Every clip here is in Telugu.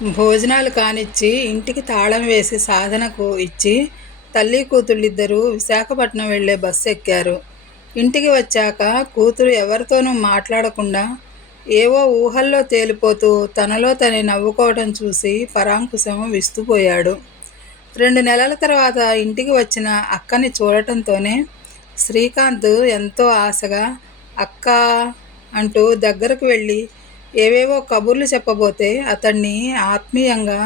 భోజనాలు కానిచ్చి ఇంటికి తాళం వేసి సాధనకు ఇచ్చి తల్లి కూతుళ్ళిద్దరూ విశాఖపట్నం వెళ్లే బస్సు ఎక్కారు. ఇంటికి వచ్చాక కూతురు ఎవరితోనూ మాట్లాడకుండా ఏవో ఊహల్లో తేలిపోతూ తనలో తనే నవ్వుకోవటం చూసి పరాంకుశం విస్తుపోయాడు. 2 నెలల తర్వాత ఇంటికి వచ్చిన అక్కని చూడటంతోనే శ్రీకాంత్ ఎంతో ఆశగా అక్కా అంటూ దగ్గరకు వెళ్ళి ఏవేవో కబుర్లు చెప్పబోతే అతన్ని ఆత్మీయంగా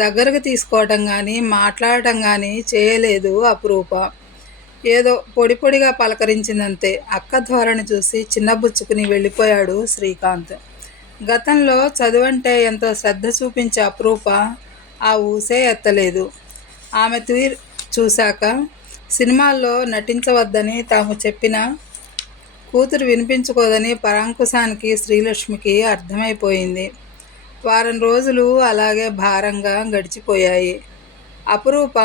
దగ్గరకు తీసుకోవటం కానీ మాట్లాడటం కానీ చేయలేదు అపురూప. ఏదో పొడి పొడిగా పలకరించిందంతే. అక్క ధోరణి చూసి చిన్నబుచ్చుకుని వెళ్ళిపోయాడు శ్రీకాంత్. గతంలో చదువంటే ఎంతో శ్రద్ధ చూపించే అపురూప ఆ ఊసే ఎత్తలేదు. ఆమె తీరు చూశాక సినిమాల్లో నటించవద్దని తాము చెప్పినా కూతురు వినిపించుకోదని పరాంకుశానికి శ్రీలక్ష్మికి అర్థమైపోయింది. వారం రోజులు అలాగే భారంగా గడిచిపోయాయి. అపురూప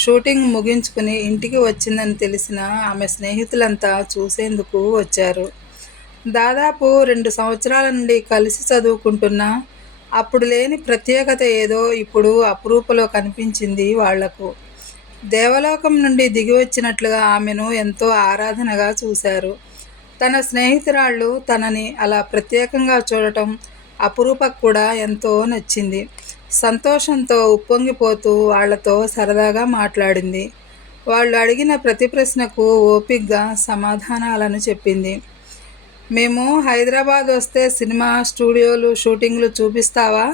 షూటింగ్ ముగించుకుని ఇంటికి వచ్చిందని తెలిసిన ఆమె స్నేహితులంతా చూసేందుకు వచ్చారు. దాదాపు 2 సంవత్సరాల నుండి కలిసి చదువుకుంటున్నా అప్పుడు లేని ప్రత్యేకత ఏదో ఇప్పుడు అపురూపలో కనిపించింది వాళ్లకు. దేవలోకం నుండి దిగివచ్చినట్లుగా ఆమెను ఎంతో ఆరాధనగా చూశారు. తన స్నేహితురాళ్ళు తనని అలా ప్రత్యేకంగా చూడటం అపురూపకు కూడా ఎంతో నచ్చింది. సంతోషంతో ఉప్పొంగిపోతూ వాళ్లతో సరదాగా మాట్లాడింది. వాళ్ళు అడిగిన ప్రతి ప్రశ్నకు ఓపిగ్గా సమాధానాలను చెప్పింది. మేము హైదరాబాద్ వస్తే సినిమా స్టూడియోలు షూటింగ్లు చూపిస్తావా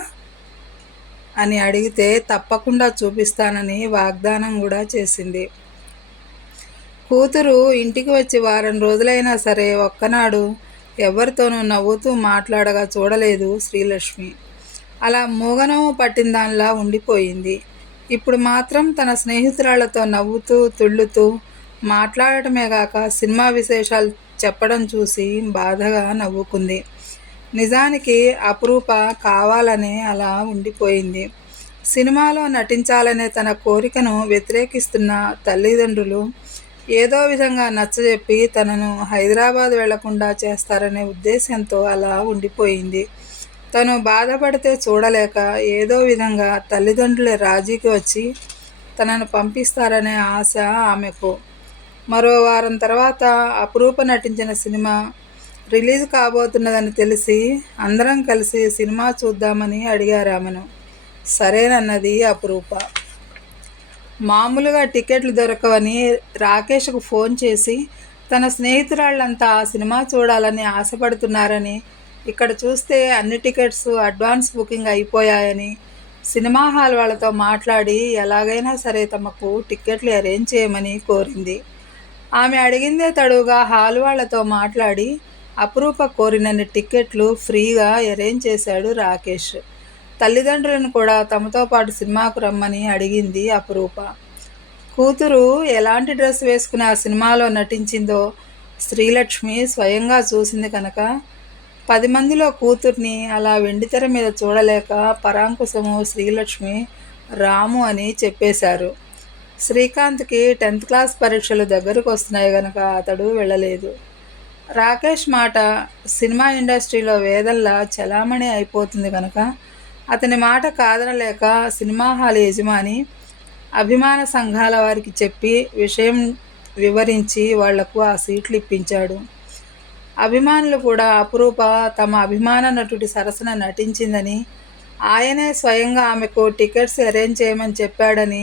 అని అడిగితే తప్పకుండా చూపిస్తానని వాగ్దానం కూడా చేసింది. కూతురు ఇంటికి వచ్చి వారం రోజులైనా సరే ఒక్కనాడు ఎవరితోనూ నవ్వుతూ మాట్లాడగా చూడలేదు శ్రీలక్ష్మి. అలా మూగనోము పట్టిందానిలా ఉండిపోయింది. ఇప్పుడు మాత్రం తన స్నేహితురాళ్లతో నవ్వుతూ తుళ్ళుతూ మాట్లాడటమేగాక సినిమా విశేషాలు చెప్పడం చూసి బాధగా నవ్వుకుంది. నిజానికి అపురూప కావాలనే అలా ఉండిపోయింది. సినిమాలో నటించాలనే తన కోరికను వ్యతిరేకిస్తున్న తల్లిదండ్రులు ఏదో విధంగా నచ్చజెప్పి తనను హైదరాబాద్ వెళ్లకుండా చేస్తారనే ఉద్దేశంతో అలా ఉండిపోయింది. తను బాధపడితే చూడలేక ఏదో విధంగా తల్లిదండ్రులే రాజీకి వచ్చి తనను పంపిస్తారనే ఆశ ఆమెకు. మరో వారం తర్వాత అపురూప నటించిన సినిమా రిలీజ్ కాబోతున్నదని తెలిసి అందరం కలిసి సినిమా చూద్దామని అడిగారామెను. సరేనన్నది అపురూప. మామూలుగా టికెట్లు దొరకవని రాకేష్కు ఫోన్ చేసి తన స్నేహితురాళ్లంతా ఆ సినిమా చూడాలని ఆశపడుతున్నారని, ఇక్కడ చూస్తే అన్ని టికెట్స్ అడ్వాన్స్ బుకింగ్ అయిపోయాయని సినిమా హాల్ వాళ్ళతో మాట్లాడి ఎలాగైనా సరే తమకు టిక్కెట్లు అరేంజ్ చేయమని కోరింది. ఆమె అడిగిందే తడువుగా హాల్ వాళ్లతో మాట్లాడి అపురూప కోరినన్ని టిక్కెట్లు ఫ్రీగా అరేంజ్ చేశాడు రాకేష్. తల్లిదండ్రులను కూడా తమతో పాటు సినిమాకు రమ్మని అడిగింది అపురూప. కూతురు ఎలాంటి డ్రెస్ వేసుకుని ఆ సినిమాలో నటించిందో శ్రీలక్ష్మి స్వయంగా చూసింది కనుక 10 మందిలో కూతుర్ని అలా వెండితెర మీద చూడలేక పరాంకుశము శ్రీలక్ష్మి రాము అని చెప్పేశారు. శ్రీకాంత్కి 10th క్లాస్ పరీక్షలు దగ్గరకు వస్తున్నాయి గనక అతడు వెళ్ళలేదు. రాకేష్ మాట సినిమా ఇండస్ట్రీలో వేదంలా చలామణి అయిపోతుంది కనుక అతని మాట కాదనలేక సినిమా హాల్ యజమాని అభిమాన సంఘాల వారికి చెప్పి విషయం వివరించి వాళ్లకు ఆ సీట్లు ఇప్పించాడు. అభిమానులు కూడా అపురూప తమ అభిమాన నటుడి సరసన నటించిందని, ఆయనే స్వయంగా ఆమెకు టికెట్స్ అరేంజ్ చేయమని చెప్పాడని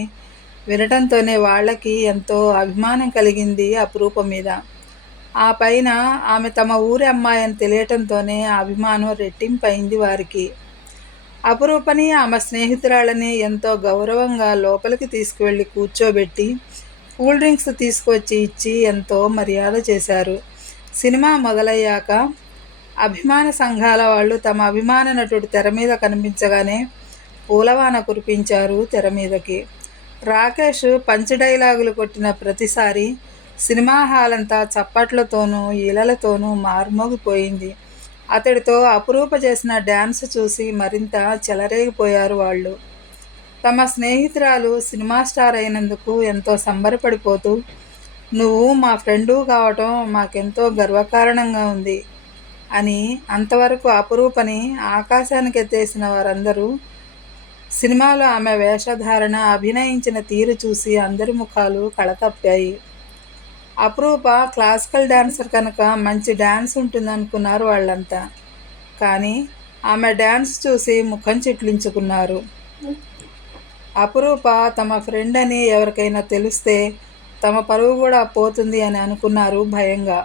వినటంతోనే వాళ్లకి ఎంతో అభిమానం కలిగింది అపురూప మీద. ఆ పైన ఆమె తమ ఊరి అమ్మాయి అని తెలియటంతోనే ఆ అభిమానం రెట్టింపైంది వారికి. అపురూపని ఆమె స్నేహితురాళ్ళని ఎంతో గౌరవంగా లోపలికి తీసుకువెళ్ళి కూర్చోబెట్టి కూల్ డ్రింక్స్ తీసుకొచ్చి ఇచ్చి ఎంతో మర్యాద చేశారు. సినిమా మొదలయ్యాక అభిమాన సంఘాల వాళ్ళు తమ అభిమాన నటుడు తెర మీద కనిపించగానే పూలవాన కురిపించారు తెర మీదకి. రాకేష్ పంచ్ డైలాగులు కొట్టిన ప్రతిసారి సినిమా హాల్ అంతా చప్పట్లతోనూ ఈలలతోనూ మార్మోగిపోయింది. అతడితో అపురూప చేసిన డ్యాన్స్ చూసి మరింత చెలరేగిపోయారు వాళ్ళు. తమ స్నేహితురాలు సినిమా స్టార్ అయినందుకు ఎంతో సంబరపడిపోతూ, నువ్వు మా ఫ్రెండు కావటం మాకెంతో గర్వకారణంగా ఉంది అని అంతవరకు అపురూపని ఆకాశానికి ఎత్తేసిన వారందరూ సినిమాలో ఆమె వేషధారణ, అభినయించిన తీరు చూసి అందరి ముఖాలు కళతప్పాయి. అపరూప క్లాసికల్ డాన్సర్ కనుక మంచి డాన్స్ ఉంటుందనుకున్నారు వాళ్ళంతా. కానీ ఆమె డాన్స్ చూసి ముఖం చిట్లించుకున్నారు. అపరూప తమ ఫ్రెండ్ అని ఎవరికైనా తెలిస్తే తమ పరువు కూడా పోతుంది అని అనుకున్నారు భయంగా.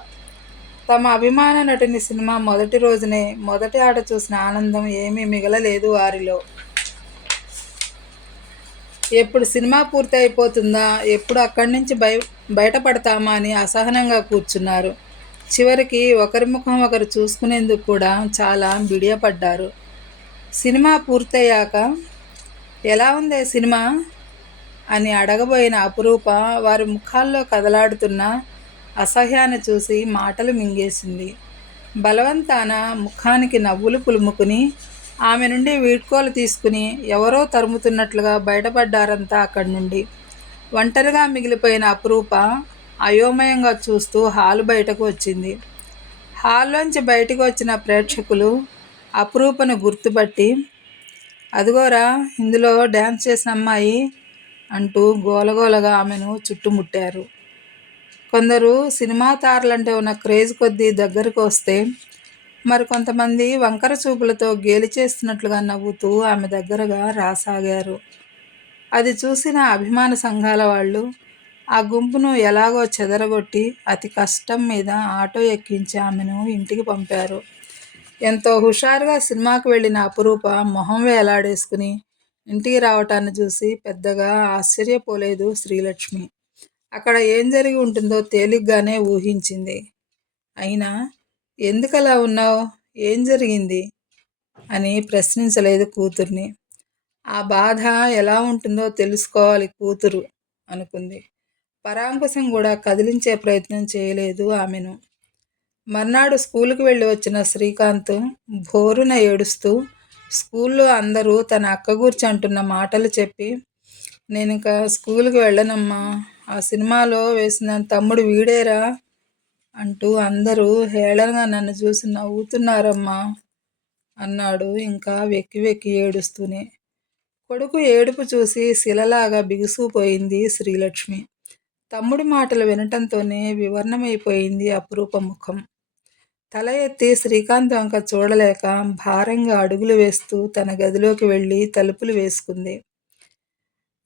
తమ అభిమాన నటుని సినిమా మొదటి రోజునే మొదటి ఆట చూసిన ఆనందం ఏమీ మిగలలేదు వారిలో. ఎప్పుడు సినిమా పూర్తి అయిపోతుందా, ఎప్పుడు అక్కడి నుంచి బయటపడతామా అని అసహనంగా కూర్చున్నారు. చివరికి ఒకరి ముఖం ఒకరు చూసుకునేందుకు కూడా చాలా బిడియపడ్డారు. సినిమా పూర్తయ్యాక ఎలా ఉందే సినిమా అని అడగబోయిన అపురూప వారి ముఖాల్లో కదలాడుతున్న అసహ్యాన్ని చూసి మాటలు మింగేసింది. బలవంతాన ముఖానికి నవ్వులు పులుముకుని ఆమె నుండి వీడ్కోలు తీసుకుని ఎవరో తరుముతున్నట్లుగా బయటపడ్డారంతా అక్కడి నుండి. ఒంటరిగా మిగిలిపోయిన అపురూప అయోమయంగా చూస్తూ హాలు బయటకు వచ్చింది. హాల్లోంచి బయటకు వచ్చిన ప్రేక్షకులు అపురూపను గుర్తుపట్టి, అదిగోరా ఇందులో డ్యాన్స్ చేసిన అమ్మాయి అంటూ గోలగోలగా ఆమెను చుట్టుముట్టారు. కొందరు సినిమా తారలంటే ఉన్న క్రేజ్ కొద్దీ దగ్గరకు వస్తే, మరికొంతమంది వంకర చూపులతో గేలి చేస్తున్నట్లుగా నవ్వుతూ ఆమె దగ్గరగా రాసాగారు. అది చూసిన అభిమాన సంఘాల వాళ్ళు ఆ గుంపును ఎలాగో చెదరగొట్టి అతి కష్టం మీద ఆటో ఎక్కించి ఆమెను ఇంటికి పంపారు. ఎంతో హుషారుగా సినిమాకు వెళ్ళిన అపురూప మొహం వేలాడేసుకుని ఇంటికి రావటాన్ని చూసి పెద్దగా ఆశ్చర్యపోలేదు శ్రీలక్ష్మి. అక్కడ ఏం జరిగి ఉంటుందో తేలిగ్గానే ఊహించింది. అయినా ఎందుకలా ఉన్నావు, ఏం జరిగింది అని ప్రశ్నించలేదు కూతుర్ని. ఆ బాధ ఎలా ఉంటుందో తెలుసుకోవాలి కూతురు అనుకుంది. పరాంకుశం కూడా కదిలించే ప్రయత్నం చేయలేదు ఆమెను. మర్నాడు స్కూలుకు వెళ్ళి వచ్చిన శ్రీకాంత్ భోరున ఏడుస్తూ స్కూల్లో అందరూ తన అక్క గూర్చి అంటున్న మాటలు చెప్పి, నేనింక స్కూలుకి వెళ్ళనమ్మా, ఆ సినిమాలో వేసిన తమ్ముడు వీడేరా అంటూ అందరూ హేళనగా నన్ను చూసి నవ్వుతున్నారమ్మా అన్నాడు ఇంకా వెక్కి వెక్కి ఏడుస్తూనే. కొడుకు ఏడుపు చూసి శిలలాగా బిగుసుకుపోయింది శ్రీలక్ష్మి. తమ్ముడి మాటలు వినటంతోనే వివర్ణమైపోయింది అపురూప ముఖం. తల ఎత్తి శ్రీకాంత్ వంక చూడలేక భారంగా అడుగులు వేస్తూ తన గదిలోకి వెళ్ళి తలుపులు వేసుకుంది.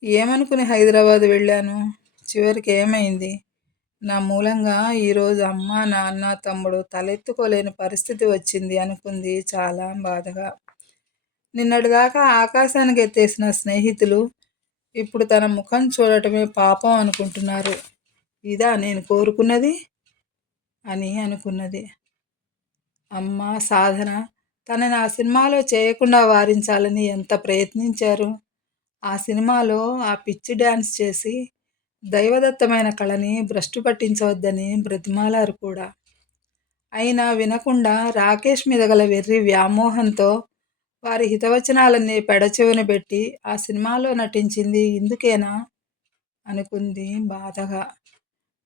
ఏమనుకుని హైదరాబాద్ వెళ్ళాను, చివరికి ఏమైంది? నా మూలంగా ఈరోజు అమ్మ, నాన్న, తమ్ముడు తలెత్తుకోలేని పరిస్థితి వచ్చింది అనుకుంది చాలా బాధగా. నిన్నటిదాకా ఆకాశానికి ఎత్తేసిన స్నేహితులు ఇప్పుడు తన ముఖం చూడటమే పాపం అనుకుంటున్నారు. ఇదా నేను కోరుకున్నది అని అనుకున్నది. అమ్మ, సాధన తనని ఆ సినిమాలో చేయకుండా వారించాలని ఎంత ప్రయత్నించారు. ఆ సినిమాలో ఆ పిచ్చి డ్యాన్స్ చేసి దైవదత్తమైన కళని భ్రష్టు పట్టించవద్దని బ్రతిమాలారు కూడా. అయినా వినకుండా రాకేష్ మీద గల వెర్రి వ్యామోహంతో వారి హితవచనాలన్నీ పెడచెవిన పెట్టి ఆ సినిమాలో నటించింది ఇందుకేనా అనుకుంది బాధగా.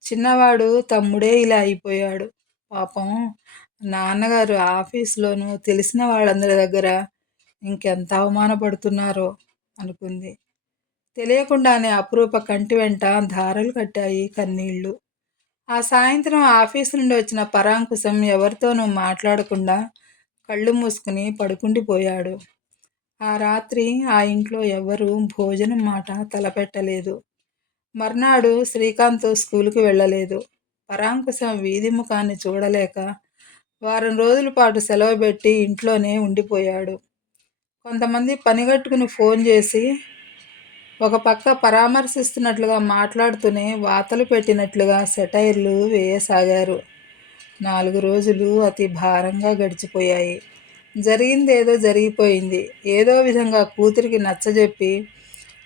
చిన్నవాడు తమ్ముడే ఇలా అయిపోయాడు. పాపం నాన్నగారు ఆఫీసులోనూ తెలిసిన వాళ్ళందరి దగ్గర ఇంకెంత అవమానపడుతున్నారో అనుకుంది. తెలియకుండానే అపురూప కంటి వెంట ధారలు కట్టాయి కన్నీళ్లు. ఆ సాయంత్రం ఆఫీసు నుండి వచ్చిన పరాంకుశం ఎవరితోనూ మాట్లాడకుండా కళ్ళు మూసుకుని పడుకుండిపోయాడు. ఆ రాత్రి ఆ ఇంట్లో ఎవరూ భోజనం మాట తలపెట్టలేదు. మర్నాడు శ్రీకాంత్ స్కూలుకి వెళ్ళలేదు. పరాంకుశం వీధి ముఖాన్ని చూడలేక వారం రోజుల పాటు సెలవు పెట్టి ఇంట్లోనే ఉండిపోయాడు. కొంతమంది పనిగట్టుకుని ఫోన్ చేసి ఒక పక్క పరామర్శిస్తున్నట్లుగా మాట్లాడుతూనే వాతలు పెట్టినట్లుగా సెటైర్లు వేయసాగారు. 4 రోజులు అతి భారంగా గడిచిపోయాయి. జరిగిందేదో జరిగిపోయింది. ఏదో విధంగా కూతురికి నచ్చజెప్పి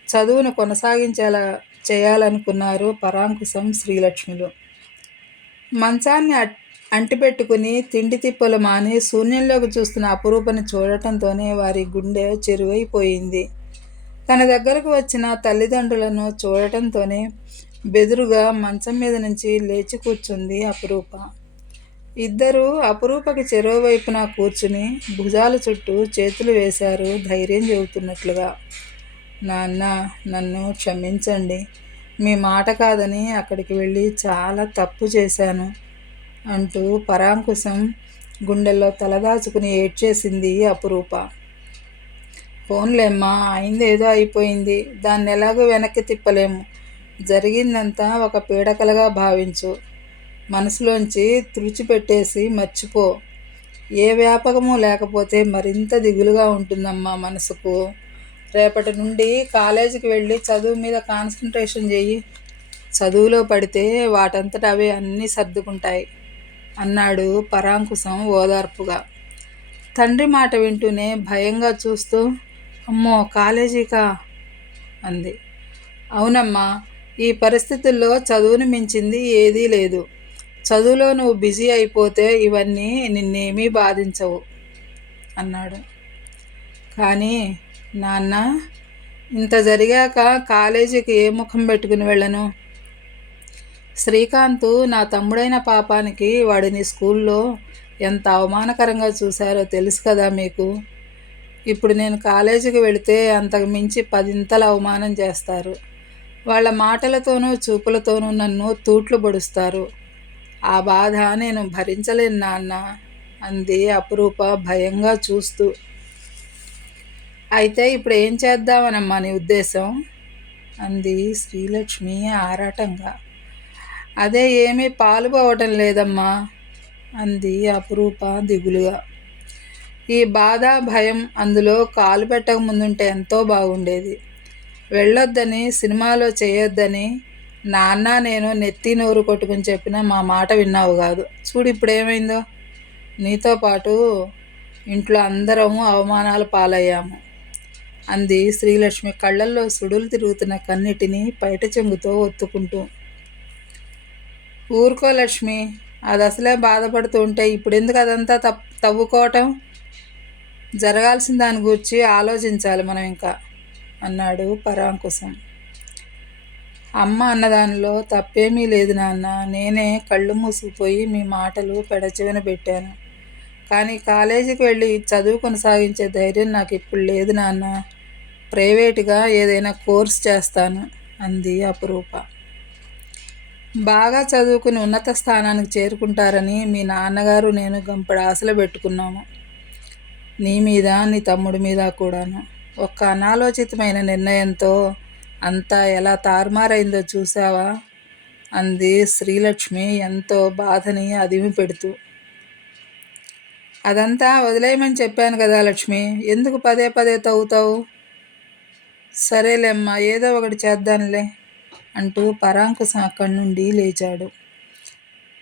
చదువును కొనసాగించేలా చేయాలనుకున్నారు పరాంకుశం, శ్రీలక్ష్మిలు. మంచాన్ని అంటిపెట్టుకుని తిండి తిప్పలు మాని శూన్యంలోకి చూస్తున్న అపురూపని చూడటంతోనే వారి గుండె చెరువైపోయింది. తన దగ్గరకు వచ్చిన తల్లిదండ్రులను చూడటంతోనే బెదురుగా మంచం మీద నుంచి లేచి కూర్చుంది అపురూప. ఇద్దరూ అపురూపకి చెరో వైపున కూర్చుని భుజాల చుట్టూ చేతులు వేశారు ధైర్యం చెబుతున్నట్లుగా. నాన్న, నన్ను క్షమించండి. మీ మాట కాదని అక్కడికి వెళ్ళి చాలా తప్పు చేశాను అంటూ పరాంకుశం గుండెల్లో తలదాచుకుని ఏడ్చేసింది అపురూప. పోన్లేమ్మా, అయిందేదో అయిపోయింది. దాన్ని ఎలాగో వెనక్కి తిప్పలేము. జరిగిందంతా ఒక పీడకలగా భావించు. మనసులోంచి తుడిచిపెట్టేసి మర్చిపో. ఏ వ్యాపకము లేకపోతే మరింత దిగులుగా ఉంటుందమ్మా మనసుకు. రేపటి నుండి కాలేజీకి వెళ్ళి చదువు మీద కాన్సన్ట్రేషన్ చెయ్యి. చదువులో పడితే వాటంతట అవే అన్నీ సర్దుకుంటాయి అన్నాడు పరాంకుశం ఓదార్పుగా. తండ్రి మాట వింటూనే భయంగా చూస్తూ, అమ్మో కాలేజీకా అంది. అవునమ్మా, ఈ పరిస్థితుల్లో చదువుని మించింది ఏదీ లేదు. చదువులో నువ్వు బిజీ అయిపోతే ఇవన్నీ నిన్నేమీ బాధించవు అన్నాడు. కానీ నాన్న, ఇంత జరిగాక కాలేజీకి ఏ ముఖం పెట్టుకుని వెళ్ళను? శ్రీకాంత్ నా తమ్ముడైన పాపానికి వాడిని స్కూల్లో ఎంత అవమానకరంగా చూశారో తెలుసు కదా మీకు. ఇప్పుడు నేను కాలేజీకి వెళితే అంతకు మించి 10 అవమానం చేస్తారు. వాళ్ళ మాటలతోనూ చూపులతోనూ నన్ను తూట్లు పొడుస్తారు. ఆ బాధ నేను భరించలేను నాన్న అంది అపురూప భయంగా చూస్తూ. అయితే ఇప్పుడు ఏం చేద్దామనమ్మా నీ ఉద్దేశం అంది శ్రీలక్ష్మి ఆరాటంగా. అదే ఏమీ పాలుపోవటం లేదమ్మా అంది అపురూప దిగులుగా. ఈ బాధ భయం అందులో కాలు పెట్టక ముందుంటే ఎంతో బాగుండేది. వెళ్ళొద్దని, సినిమాలో చేయొద్దని నాన్న నేను నెత్తి నోరు కొట్టుకుని చెప్పినా మా మాట విన్నావు కాదు. చూడు ఇప్పుడేమైందో. నీతో పాటు ఇంట్లో అందరము అవమానాల పాలయ్యాము అంది శ్రీలక్ష్మి కళ్ళల్లో సుడులు తిరుగుతున్న కన్నిటిని పైట చెంగుతో ఒత్తుకుంటూ. ఊరుకో లక్ష్మి, అది అసలే బాధపడుతూ ఉంటే ఇప్పుడెందుకు అదంతా తవ్వుకోవటం? జరగాల్సిన దాని గురించి ఆలోచించాలి మనం ఇంకా అన్నాడు పరాంకుశం. అమ్మ అన్నదానిలో తప్పేమీ లేదు నాన్న. నేనే కళ్ళు మూసుకుపోయి మీ మాటలు పెడచెవిన పెట్టాను. కానీ కాలేజీకి వెళ్ళి చదువు కొనసాగించే ధైర్యం నాకు ఇప్పుడు లేదు నాన్న. ప్రైవేటుగా ఏదైనా కోర్స్ చేస్తాను అంది అపురూప. బాగా చదువుకుని ఉన్నత స్థానానికి చేరుకుంటారని మీ నాన్నగారు నేను గంపడి ఆశలు పెట్టుకున్నాము. నీ మీద, నీ తమ్ముడి మీద కూడాను. ఒక్క అనాలోచితమైన నిర్ణయంతో అంతా ఎలా తారుమారైందో చూసావా అంది శ్రీలక్ష్మి ఎంతో బాధని అదిమి పెడుతూ. అదంతా వదిలేయమని చెప్పాను కదా లక్ష్మి, ఎందుకు పదే పదే తవ్వుతావు? సరేలేమ్మా, ఏదో ఒకటి చేద్దాంలే అంటూ పరాంకుశం అక్కడి నుండి లేచాడు.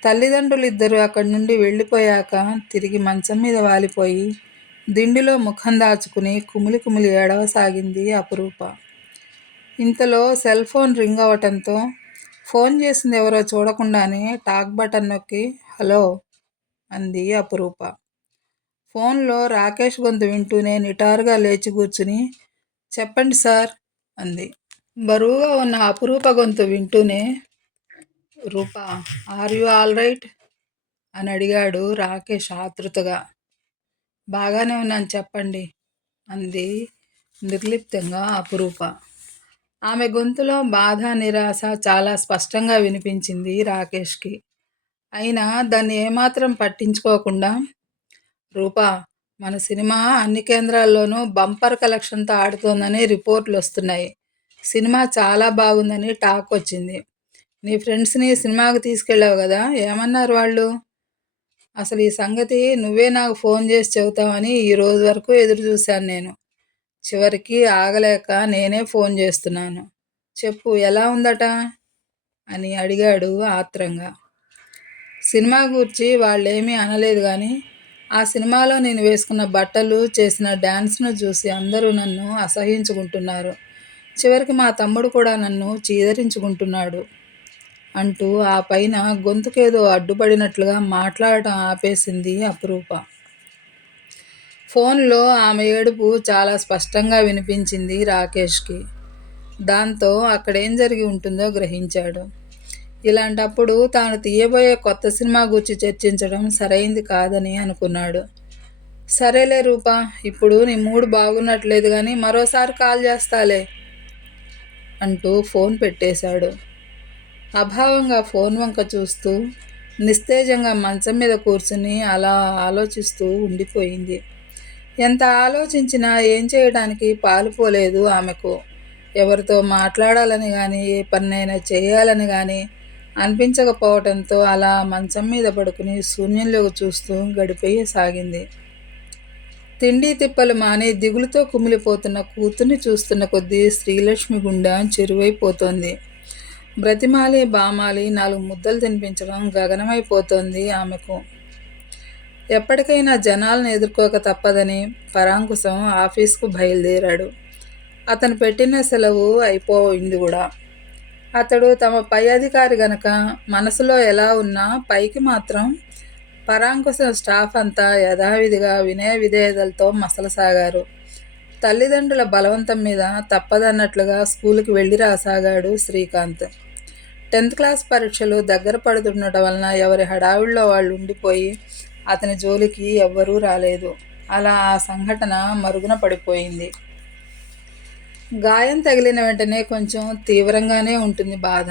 తల్లిదండ్రులు ఇద్దరు అక్కడి నుండి వెళ్ళిపోయాక తిరిగి మంచం మీద వాలిపోయి దిండిలో ముఖం దాచుకుని కుమిలి కుమిలి ఏడవసాగింది అపురూప. ఇంతలో సెల్ ఫోన్ రింగ్ అవటంతో ఫోన్ చేసింది ఎవరో చూడకుండానే టాక్ బటన్ నొక్కి హలో అంది అపురూప. ఫోన్లో రాకేష్ గొంతు వింటూనే నిటారుగా లేచి కూర్చుని చెప్పండి సార్ అంది. బరువుగా ఉన్న అపురూప గొంతు వింటూనే రూపా, ఆర్ యు ఆల్ రైట్ అని అడిగాడు రాకేష్ ఆతృతగా. బాగానే ఉన్నాను చెప్పండి అంది నిర్లిప్తంగా అపురూప. ఆమె గొంతులో బాధ, నిరాశ చాలా స్పష్టంగా వినిపించింది రాకేష్కి. అయినా దాన్ని ఏమాత్రం పట్టించుకోకుండా, రూపా, మన సినిమా అన్ని కేంద్రాల్లోనూ బంపర్ కలెక్షన్తో ఆడుతోందని రిపోర్ట్లు వస్తున్నాయి. సినిమా చాలా బాగుందని టాక్ వచ్చింది. నీ ఫ్రెండ్స్ని సినిమాకి తీసుకెళ్ళావు కదా, ఏమన్నారు వాళ్ళు? అసలు ఈ సంగతి నువ్వే నాకు ఫోన్ చేసి చెబుతావని ఈ రోజు వరకు ఎదురు చూశాను నేను. చివరికి ఆగలేక నేనే ఫోన్ చేస్తున్నాను. చెప్పు, ఎలా ఉందట అని అడిగాడు ఆత్రంగా. సినిమా గూర్చి వాళ్ళేమీ అనలేదు కానీ ఆ సినిమాలో నేను వేసుకున్న బట్టలు, చేసిన డ్యాన్స్ను చూసి అందరూ నన్ను అసహ్యించుకుంటున్నారు. చివరికి మా తమ్ముడు కూడా నన్ను చీదరించుకుంటున్నాడు అంటూ ఆ పైన గొంతుకేదో అడ్డుపడినట్లుగా మాట్లాడటం ఆపేసింది అపురూప. ఫోన్లో ఆమె ఏడుపు చాలా స్పష్టంగా వినిపించింది రాకేష్కి. దాంతో అక్కడేం జరిగి ఉంటుందో గ్రహించాడు. ఇలాంటప్పుడు తాను తీయబోయే కొత్త సినిమా గురించి చర్చించడం సరైంది కాదని అనుకున్నాడు. సరేలే రూపా, ఇప్పుడు నీ మూడు బాగున్నట్లేదు కానీ మరోసారి కాల్ చేస్తాలే అంటూ ఫోన్ పెట్టేశాడు. అభావంగా ఫోన్ వంక చూస్తూ నిస్తేజంగా మంచం మీద కూర్చుని అలా ఆలోచిస్తూ ఉండిపోయింది. ఎంత ఆలోచించినా ఏం చేయడానికి పాలుపోలేదు ఆమెకు. ఎవరితో మాట్లాడాలని కానీ ఏ పనైనా చేయాలని కానీ అనిపించకపోవటంతో అలా మంచం మీద పడుకుని శూన్యంలోకి చూస్తూ గడిపేయసాగింది. తిండి తిప్పలు మాని దిగులుతో కుమిలిపోతున్న కూతుర్ని చూస్తున్న కొద్దీ శ్రీలక్ష్మి గుండె చెరువైపోతోంది. బ్రతిమాలి బామాలి 4 ముద్దలు తినిపించడం గగనమైపోతోంది ఆమెకు. ఎప్పటికైనా జనాలను ఎదుర్కోక తప్పదని పరాంకుశం ఆఫీసుకు బయలుదేరాడు. అతను పెట్టిన సెలవు అయిపోయింది కూడా. అతడు తమ పై అధికారి గనక మనసులో ఎలా ఉన్నా పైకి మాత్రం పరాంకుశం స్టాఫ్ అంతా యథావిధిగా వినయ విధేయతలతో మసలసాగారు. తల్లిదండ్రుల బలవంతం మీద తప్పదన్నట్లుగా స్కూలుకి వెళ్ళి రాసాగాడు శ్రీకాంత్. 10th క్లాస్ పరీక్షలు దగ్గర పడుతుండటం వలన ఎవరి హడావిడిలో వాళ్ళు ఉండిపోయి అతని జోలికి ఎవ్వరూ రాలేదు. అలా ఆ సంఘటన మరుగున పడిపోయింది. గాయం తగిలిన వెంటనే కొంచెం తీవ్రంగానే ఉంటుంది బాధ.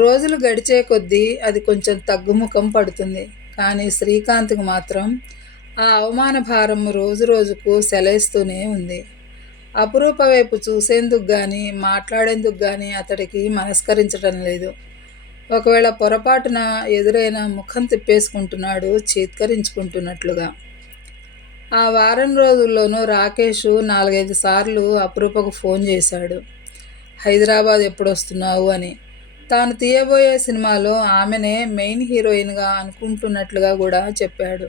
రోజులు గడిచే కొద్దీ అది కొంచెం తగ్గుముఖం పడుతుంది. కానీ శ్రీకాంత్కి మాత్రం ఆ అవమాన భారం రోజు రోజుకు సెలయిస్తూనే ఉంది. అపురూప వైపు చూసేందుకు కానీ మాట్లాడేందుకు కానీ అతడికి మనస్కరించడం లేదు. ఒకవేళ పొరపాటున ఎదురైన ముఖం తిప్పేసుకుంటున్నాడు చీత్కరించుకుంటున్నట్లుగా. ఆ వారం రోజుల్లోనూ రాకేష్ 4-5 సార్లు అపురూపకు ఫోన్ చేశాడు. హైదరాబాద్ ఎప్పుడొస్తున్నావు అని. తాను తీయబోయే సినిమాలో ఆమెనే మెయిన్ హీరోయిన్గా అనుకుంటున్నట్లుగా కూడా చెప్పాడు.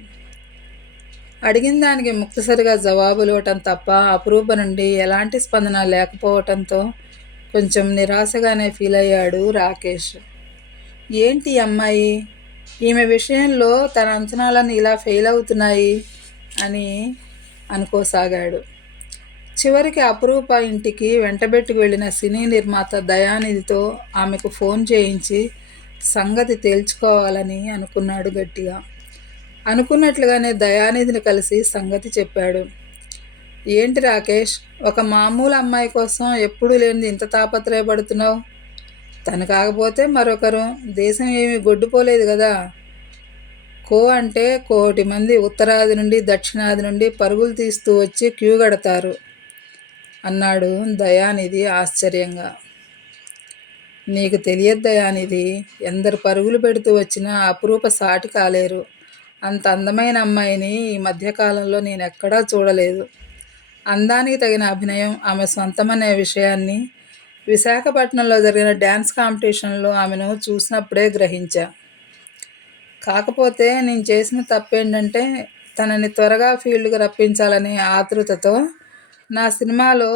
అడిగిన దానికి ముక్తసరిగా జవాబులు ఇవ్వటం తప్ప అపురూప నుండి ఎలాంటి స్పందన లేకపోవటంతో కొంచెం నిరాశగానే ఫీల్ అయ్యాడు రాకేష్. ఏంటి అమ్మాయి ఈమె విషయంలో తన అంచనాలన్నీ ఇలా ఫెయిల్ అవుతున్నాయి అని అనుకోసాగాడు. చివరికి అపురూప ఇంటికి వెంటబెట్టుకు వెళ్ళిన సినీ నిర్మాత దయానిధితో ఆమెకు ఫోన్ చేయించి సంగతి తేల్చుకోవాలని అనుకున్నాడు గట్టిగా. అనుకున్నట్లుగానే దయానిధిని కలిసి సంగతి చెప్పాడు. ఏంటి రాకేష్, ఒక మామూలు అమ్మాయి కోసం ఎప్పుడూ లేనిది ఇంత తాపత్రయపడుతున్నావు? తను కాకపోతే మరొకరు, దేశం ఏమీ గొడ్డుపోలేదు కదా. కో అంటే 1 కోటి మంది ఉత్తరాది నుండి దక్షిణాది నుండి పరుగులు తీస్తూ వచ్చి క్యూ కడతారు అన్నాడు దయానిధి ఆశ్చర్యంగా. నీకు తెలియదు దయానిధి, ఎందరు పరుగులు పెడుతూ వచ్చినా అపురూప సాటి కాలేరు. అంత అందమైన అమ్మాయిని ఈ మధ్యకాలంలో నేనెక్కడా చూడలేదు. అందానికి తగిన అభినయం ఆమె సొంతమనే విషయాన్ని విశాఖపట్నంలో జరిగిన డ్యాన్స్ కాంపిటీషన్లో ఆమెను చూసినప్పుడే గ్రహించా. కాకపోతే నేను చేసిన తప్పేంటంటే తనని త్వరగా ఫీల్డ్కు రప్పించాలనే ఆతృతతో నా సినిమాలో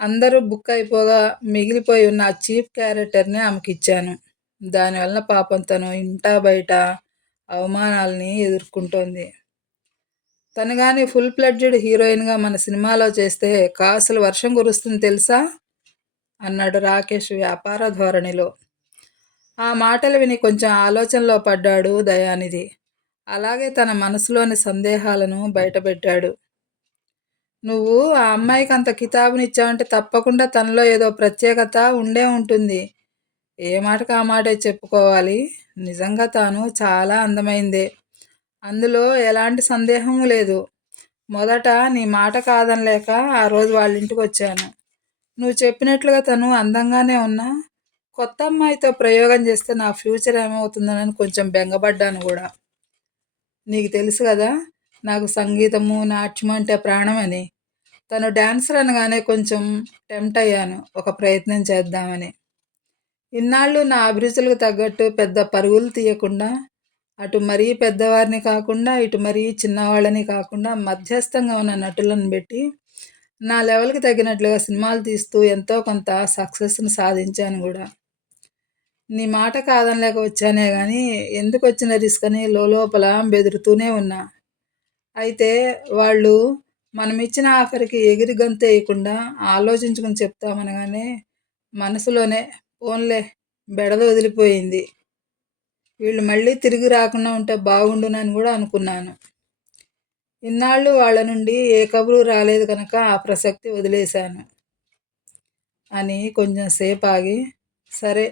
అందరూ బుక్ అయిపోగా మిగిలిపోయి ఉన్న ఆ చీఫ్ క్యారెక్టర్ని ఆమెకిచ్చాను. దానివలన పాపం తను ఇంటా బయట అవమానాలని ఎదుర్కొంటోంది. తను కానీ ఫుల్ ఫ్లెడ్జ్డ్ హీరోయిన్గా మన సినిమాలో చేస్తే కాసుల వర్షం కురుస్తుంది తెలుసా అన్నాడు రాకేష్ వ్యాపార ధోరణిలో. ఆ మాటలు విని కొంచెం ఆలోచనలో పడ్డాడు దయానిధి. అలాగే తన మనసులోని సందేహాలను బయటపెట్టాడు. నువ్వు ఆ అమ్మాయికి అంత కితాబునిచ్చావంటే తప్పకుండా తనలో ఏదో ప్రత్యేకత ఉండే ఉంటుంది. ఏ మాటకు ఆ మాటే చెప్పుకోవాలి. నిజంగా తాను చాలా అందమైందే, అందులో ఎలాంటి సందేహము లేదు. మొదట నీ మాట కాదనలేక ఆ రోజు వాళ్ళ ఇంటికి వచ్చాను. నువ్వు చెప్పినట్లుగా తను అందంగానే ఉన్నా కొత్త అమ్మాయితో ప్రయోగం చేస్తే నా ఫ్యూచర్ ఏమవుతుందోనని కొంచెం బెంగపడ్డాను కూడా. నీకు తెలుసు కదా, నాకు సంగీతము నాట్యం అంటే ప్రాణం అని. తను డాన్సర్ అనగానే కొంచెం టెంప్ట్ అయ్యాను ఒక ప్రయత్నం చేద్దామని. ఇన్నాళ్ళు నా అభిరుచులకు తగ్గట్టు పెద్ద పరుగులు తీయకుండా, అటు మరీ పెద్దవారిని కాకుండా ఇటు మరీ చిన్నవాళ్ళని కాకుండా మధ్యస్థంగా ఉన్న నటులను పెట్టి నా లెవెల్కి తగినట్లుగా సినిమాలు తీస్తూ ఎంతో కొంత సక్సెస్ని సాధించాను కూడా. నీ మాట కాదనలేక వచ్చానే కానీ ఎందుకు వచ్చిన రిస్క్ అని లోపల బెదురుతూనే ఉన్నా. అయితే వాళ్ళు మనమిచ్చిన ఆఫర్కి ఎగిరి గంతేయకుండా ఆలోచించుకుని చెప్తామనగానే మనసులోనే పోన్లే బెడద వదిలిపోయింది. వీళ్ళు మళ్ళీ తిరిగి రాకుండా ఉంటే బాగుండునని కూడా అనుకున్నాను. ఇన్నాళ్ళు వాళ్ళ నుండి ఏ కబురు రాలేదు కనుక ఆ ప్రసక్తి వదిలేశాను. అని కొంచెం సేపు ఆగి, సరే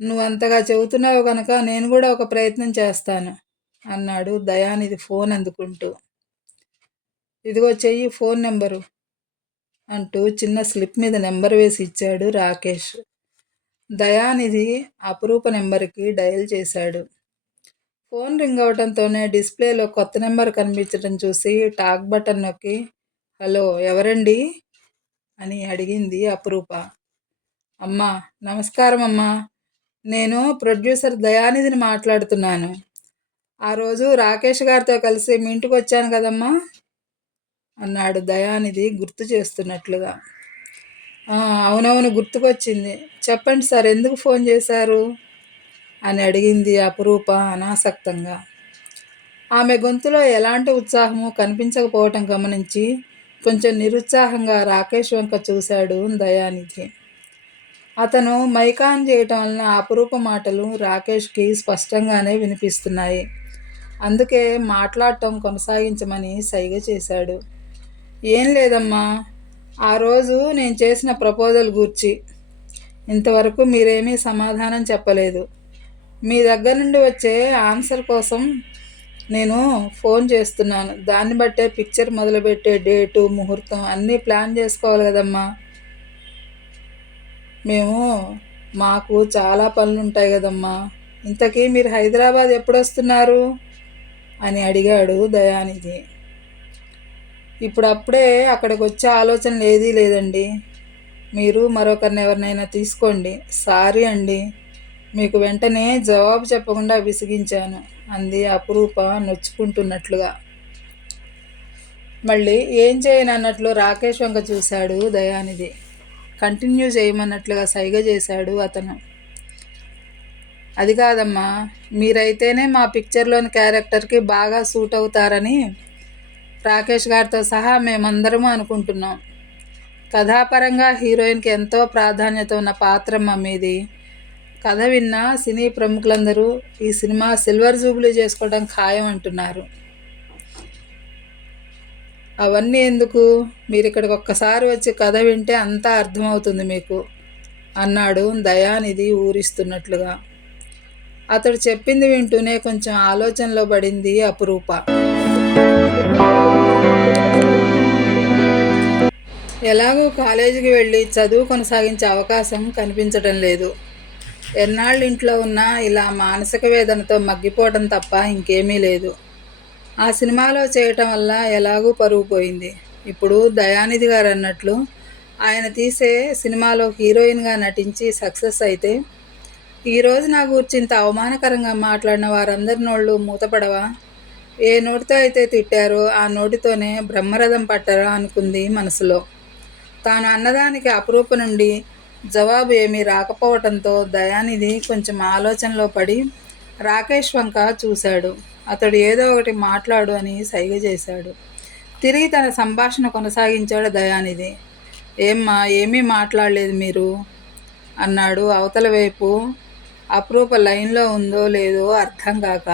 నువ్వంతగా చెబుతున్నావు గనక నేను కూడా ఒక ప్రయత్నం చేస్తాను అన్నాడు దయానిధి ఫోన్ అందుకుంటూ. ఇదిగో చెయ్యి ఫోన్ నెంబరు అంటూ చిన్న స్లిప్ మీద నెంబర్ వేసి ఇచ్చాడు రాకేష్. దయానిధి అపురూప నెంబర్కి డయల్ చేశాడు. ఫోన్ రింగ్ అవటంతోనే డిస్ప్లేలో కొత్త నెంబర్ కనిపించడం చూసి టాక్ బటన్ నొక్కి, హలో ఎవరండి అని అడిగింది అపురూప. అమ్మా నమస్కారం అమ్మా, నేను ప్రొడ్యూసర్ దయానిధిని మాట్లాడుతున్నాను. ఆ రోజు రాకేష్ గారితో కలిసి మీ ఇంటికి వచ్చాను కదమ్మా అన్నాడు దయానిధి గుర్తు చేస్తున్నట్లుగా. అవునవును గుర్తుకొచ్చింది. చెప్పండి సార్, ఎందుకు ఫోన్ చేశారు అని అడిగింది అపురూప అనాసక్తంగా. ఆమె గొంతులో ఎలాంటి ఉత్సాహము కనిపించకపోవటం గమనించి కొంచెం నిరుత్సాహంగా రాకేష్ వంక చూశాడు దయానిధి. అతను మైక్ ఆన్ చేయటం వలన అపురూప మాటలు రాకేష్కి స్పష్టంగానే వినిపిస్తున్నాయి. అందుకే మాట్లాడటం కొనసాగించమని సైగ చేశాడు. ఏం లేదమ్మా, ఆ రోజు నేను చేసిన ప్రపోజల్ గూర్చి ఇంతవరకు మీరేమీ సమాధానం చెప్పలేదు. మీ దగ్గర నుండి వచ్చే ఆన్సర్ కోసం నేను ఫోన్ చేస్తున్నాను. దాన్ని బట్టే పిక్చర్ మొదలుపెట్టే డేటు ముహూర్తం అన్నీ ప్లాన్ చేసుకోవాలి కదమ్మా. మాకు చాలా పనులుంటాయి కదమ్మా. ఇంతకీ మీరు హైదరాబాద్ ఎప్పుడొస్తున్నారు అని అడిగాడు దయానిధి. ఇప్పుడప్పుడే అక్కడికి వచ్చే ఆలోచన ఏదీ లేదండి. మీరు మరొకరిని ఎవరినైనా తీసుకోండి. సారీ అండి, మీకు వెంటనే జవాబు చెప్పకుండా విసిగించాను అంది అపురూప నొచ్చుకుంటున్నట్లుగా. మళ్ళీ ఏం చేయనన్నట్లు రాకేష్ వంక చూశాడు దయానిధి. కంటిన్యూ చేయమన్నట్లుగా సైగ చేశాడు అతను. అది కాదమ్మా, మీరైతేనే మా పిక్చర్లోని క్యారెక్టర్కి బాగా సూట్ అవుతారని రాకేష్ గారితో సహా మేమందరము అనుకుంటున్నాం. కథాపరంగా హీరోయిన్కి ఎంతో ప్రాధాన్యత ఉన్న పాత్రమ్మ మీది. కథ విన్న సినీ ప్రముఖులందరూ ఈ సినిమా సిల్వర్ జూబ్లీ చేసుకోవడం ఖాయం అంటున్నారు. అవన్నీ ఎందుకు, మీరు ఇక్కడికి ఒక్కసారి వచ్చి కథ వింటే అంతా అర్థమవుతుంది మీకు అన్నాడు దయానిధి ఊరిస్తున్నట్లుగా. అతడు చెప్పింది వింటూనే కొంచెం ఆలోచనలో పడింది అపురూప. ఎలాగో కాలేజీకి వెళ్ళి చదువు కొనసాగించే అవకాశం కనిపించడం లేదు. ఎన్నాళ్ళు ఇంట్లో ఉన్నా ఇలా మానసిక వేదనతో మగ్గిపోవడం తప్ప ఇంకేమీ లేదు. ఆ సినిమాలో చేయటం వల్ల ఎలాగూ పరువు పోయింది. ఇప్పుడు దయానిధి గారు అన్నట్లు ఆయన తీసే సినిమాలో హీరోయిన్గా నటించి సక్సెస్ అయితే ఈరోజు నా గురించి ఇంత అవమానకరంగా మాట్లాడిన వారందరి నోళ్ళు మూతపడవా? ఏ నోటితో అయితే తిట్టారో ఆ నోటితోనే బ్రహ్మరథం పట్టరా అనుకుంది మనసులో. తాను అన్నదానికి అపురూప నుండి జవాబు ఏమీ రాకపోవటంతో దయానిధి కొంచెం ఆలోచనలో పడి రాకేష్ వంక చూశాడు. అతడు ఏదో ఒకటి మాట్లాడు అని సైగ చేశాడు. తిరిగి తన సంభాషణ కొనసాగించాడు దయానిధి. ఏమ్మా, ఏమీ మాట్లాడలేదు మీరు అన్నాడు అవతల వైపు. అపురూప లైన్లో ఉందో లేదో అర్థం కాక.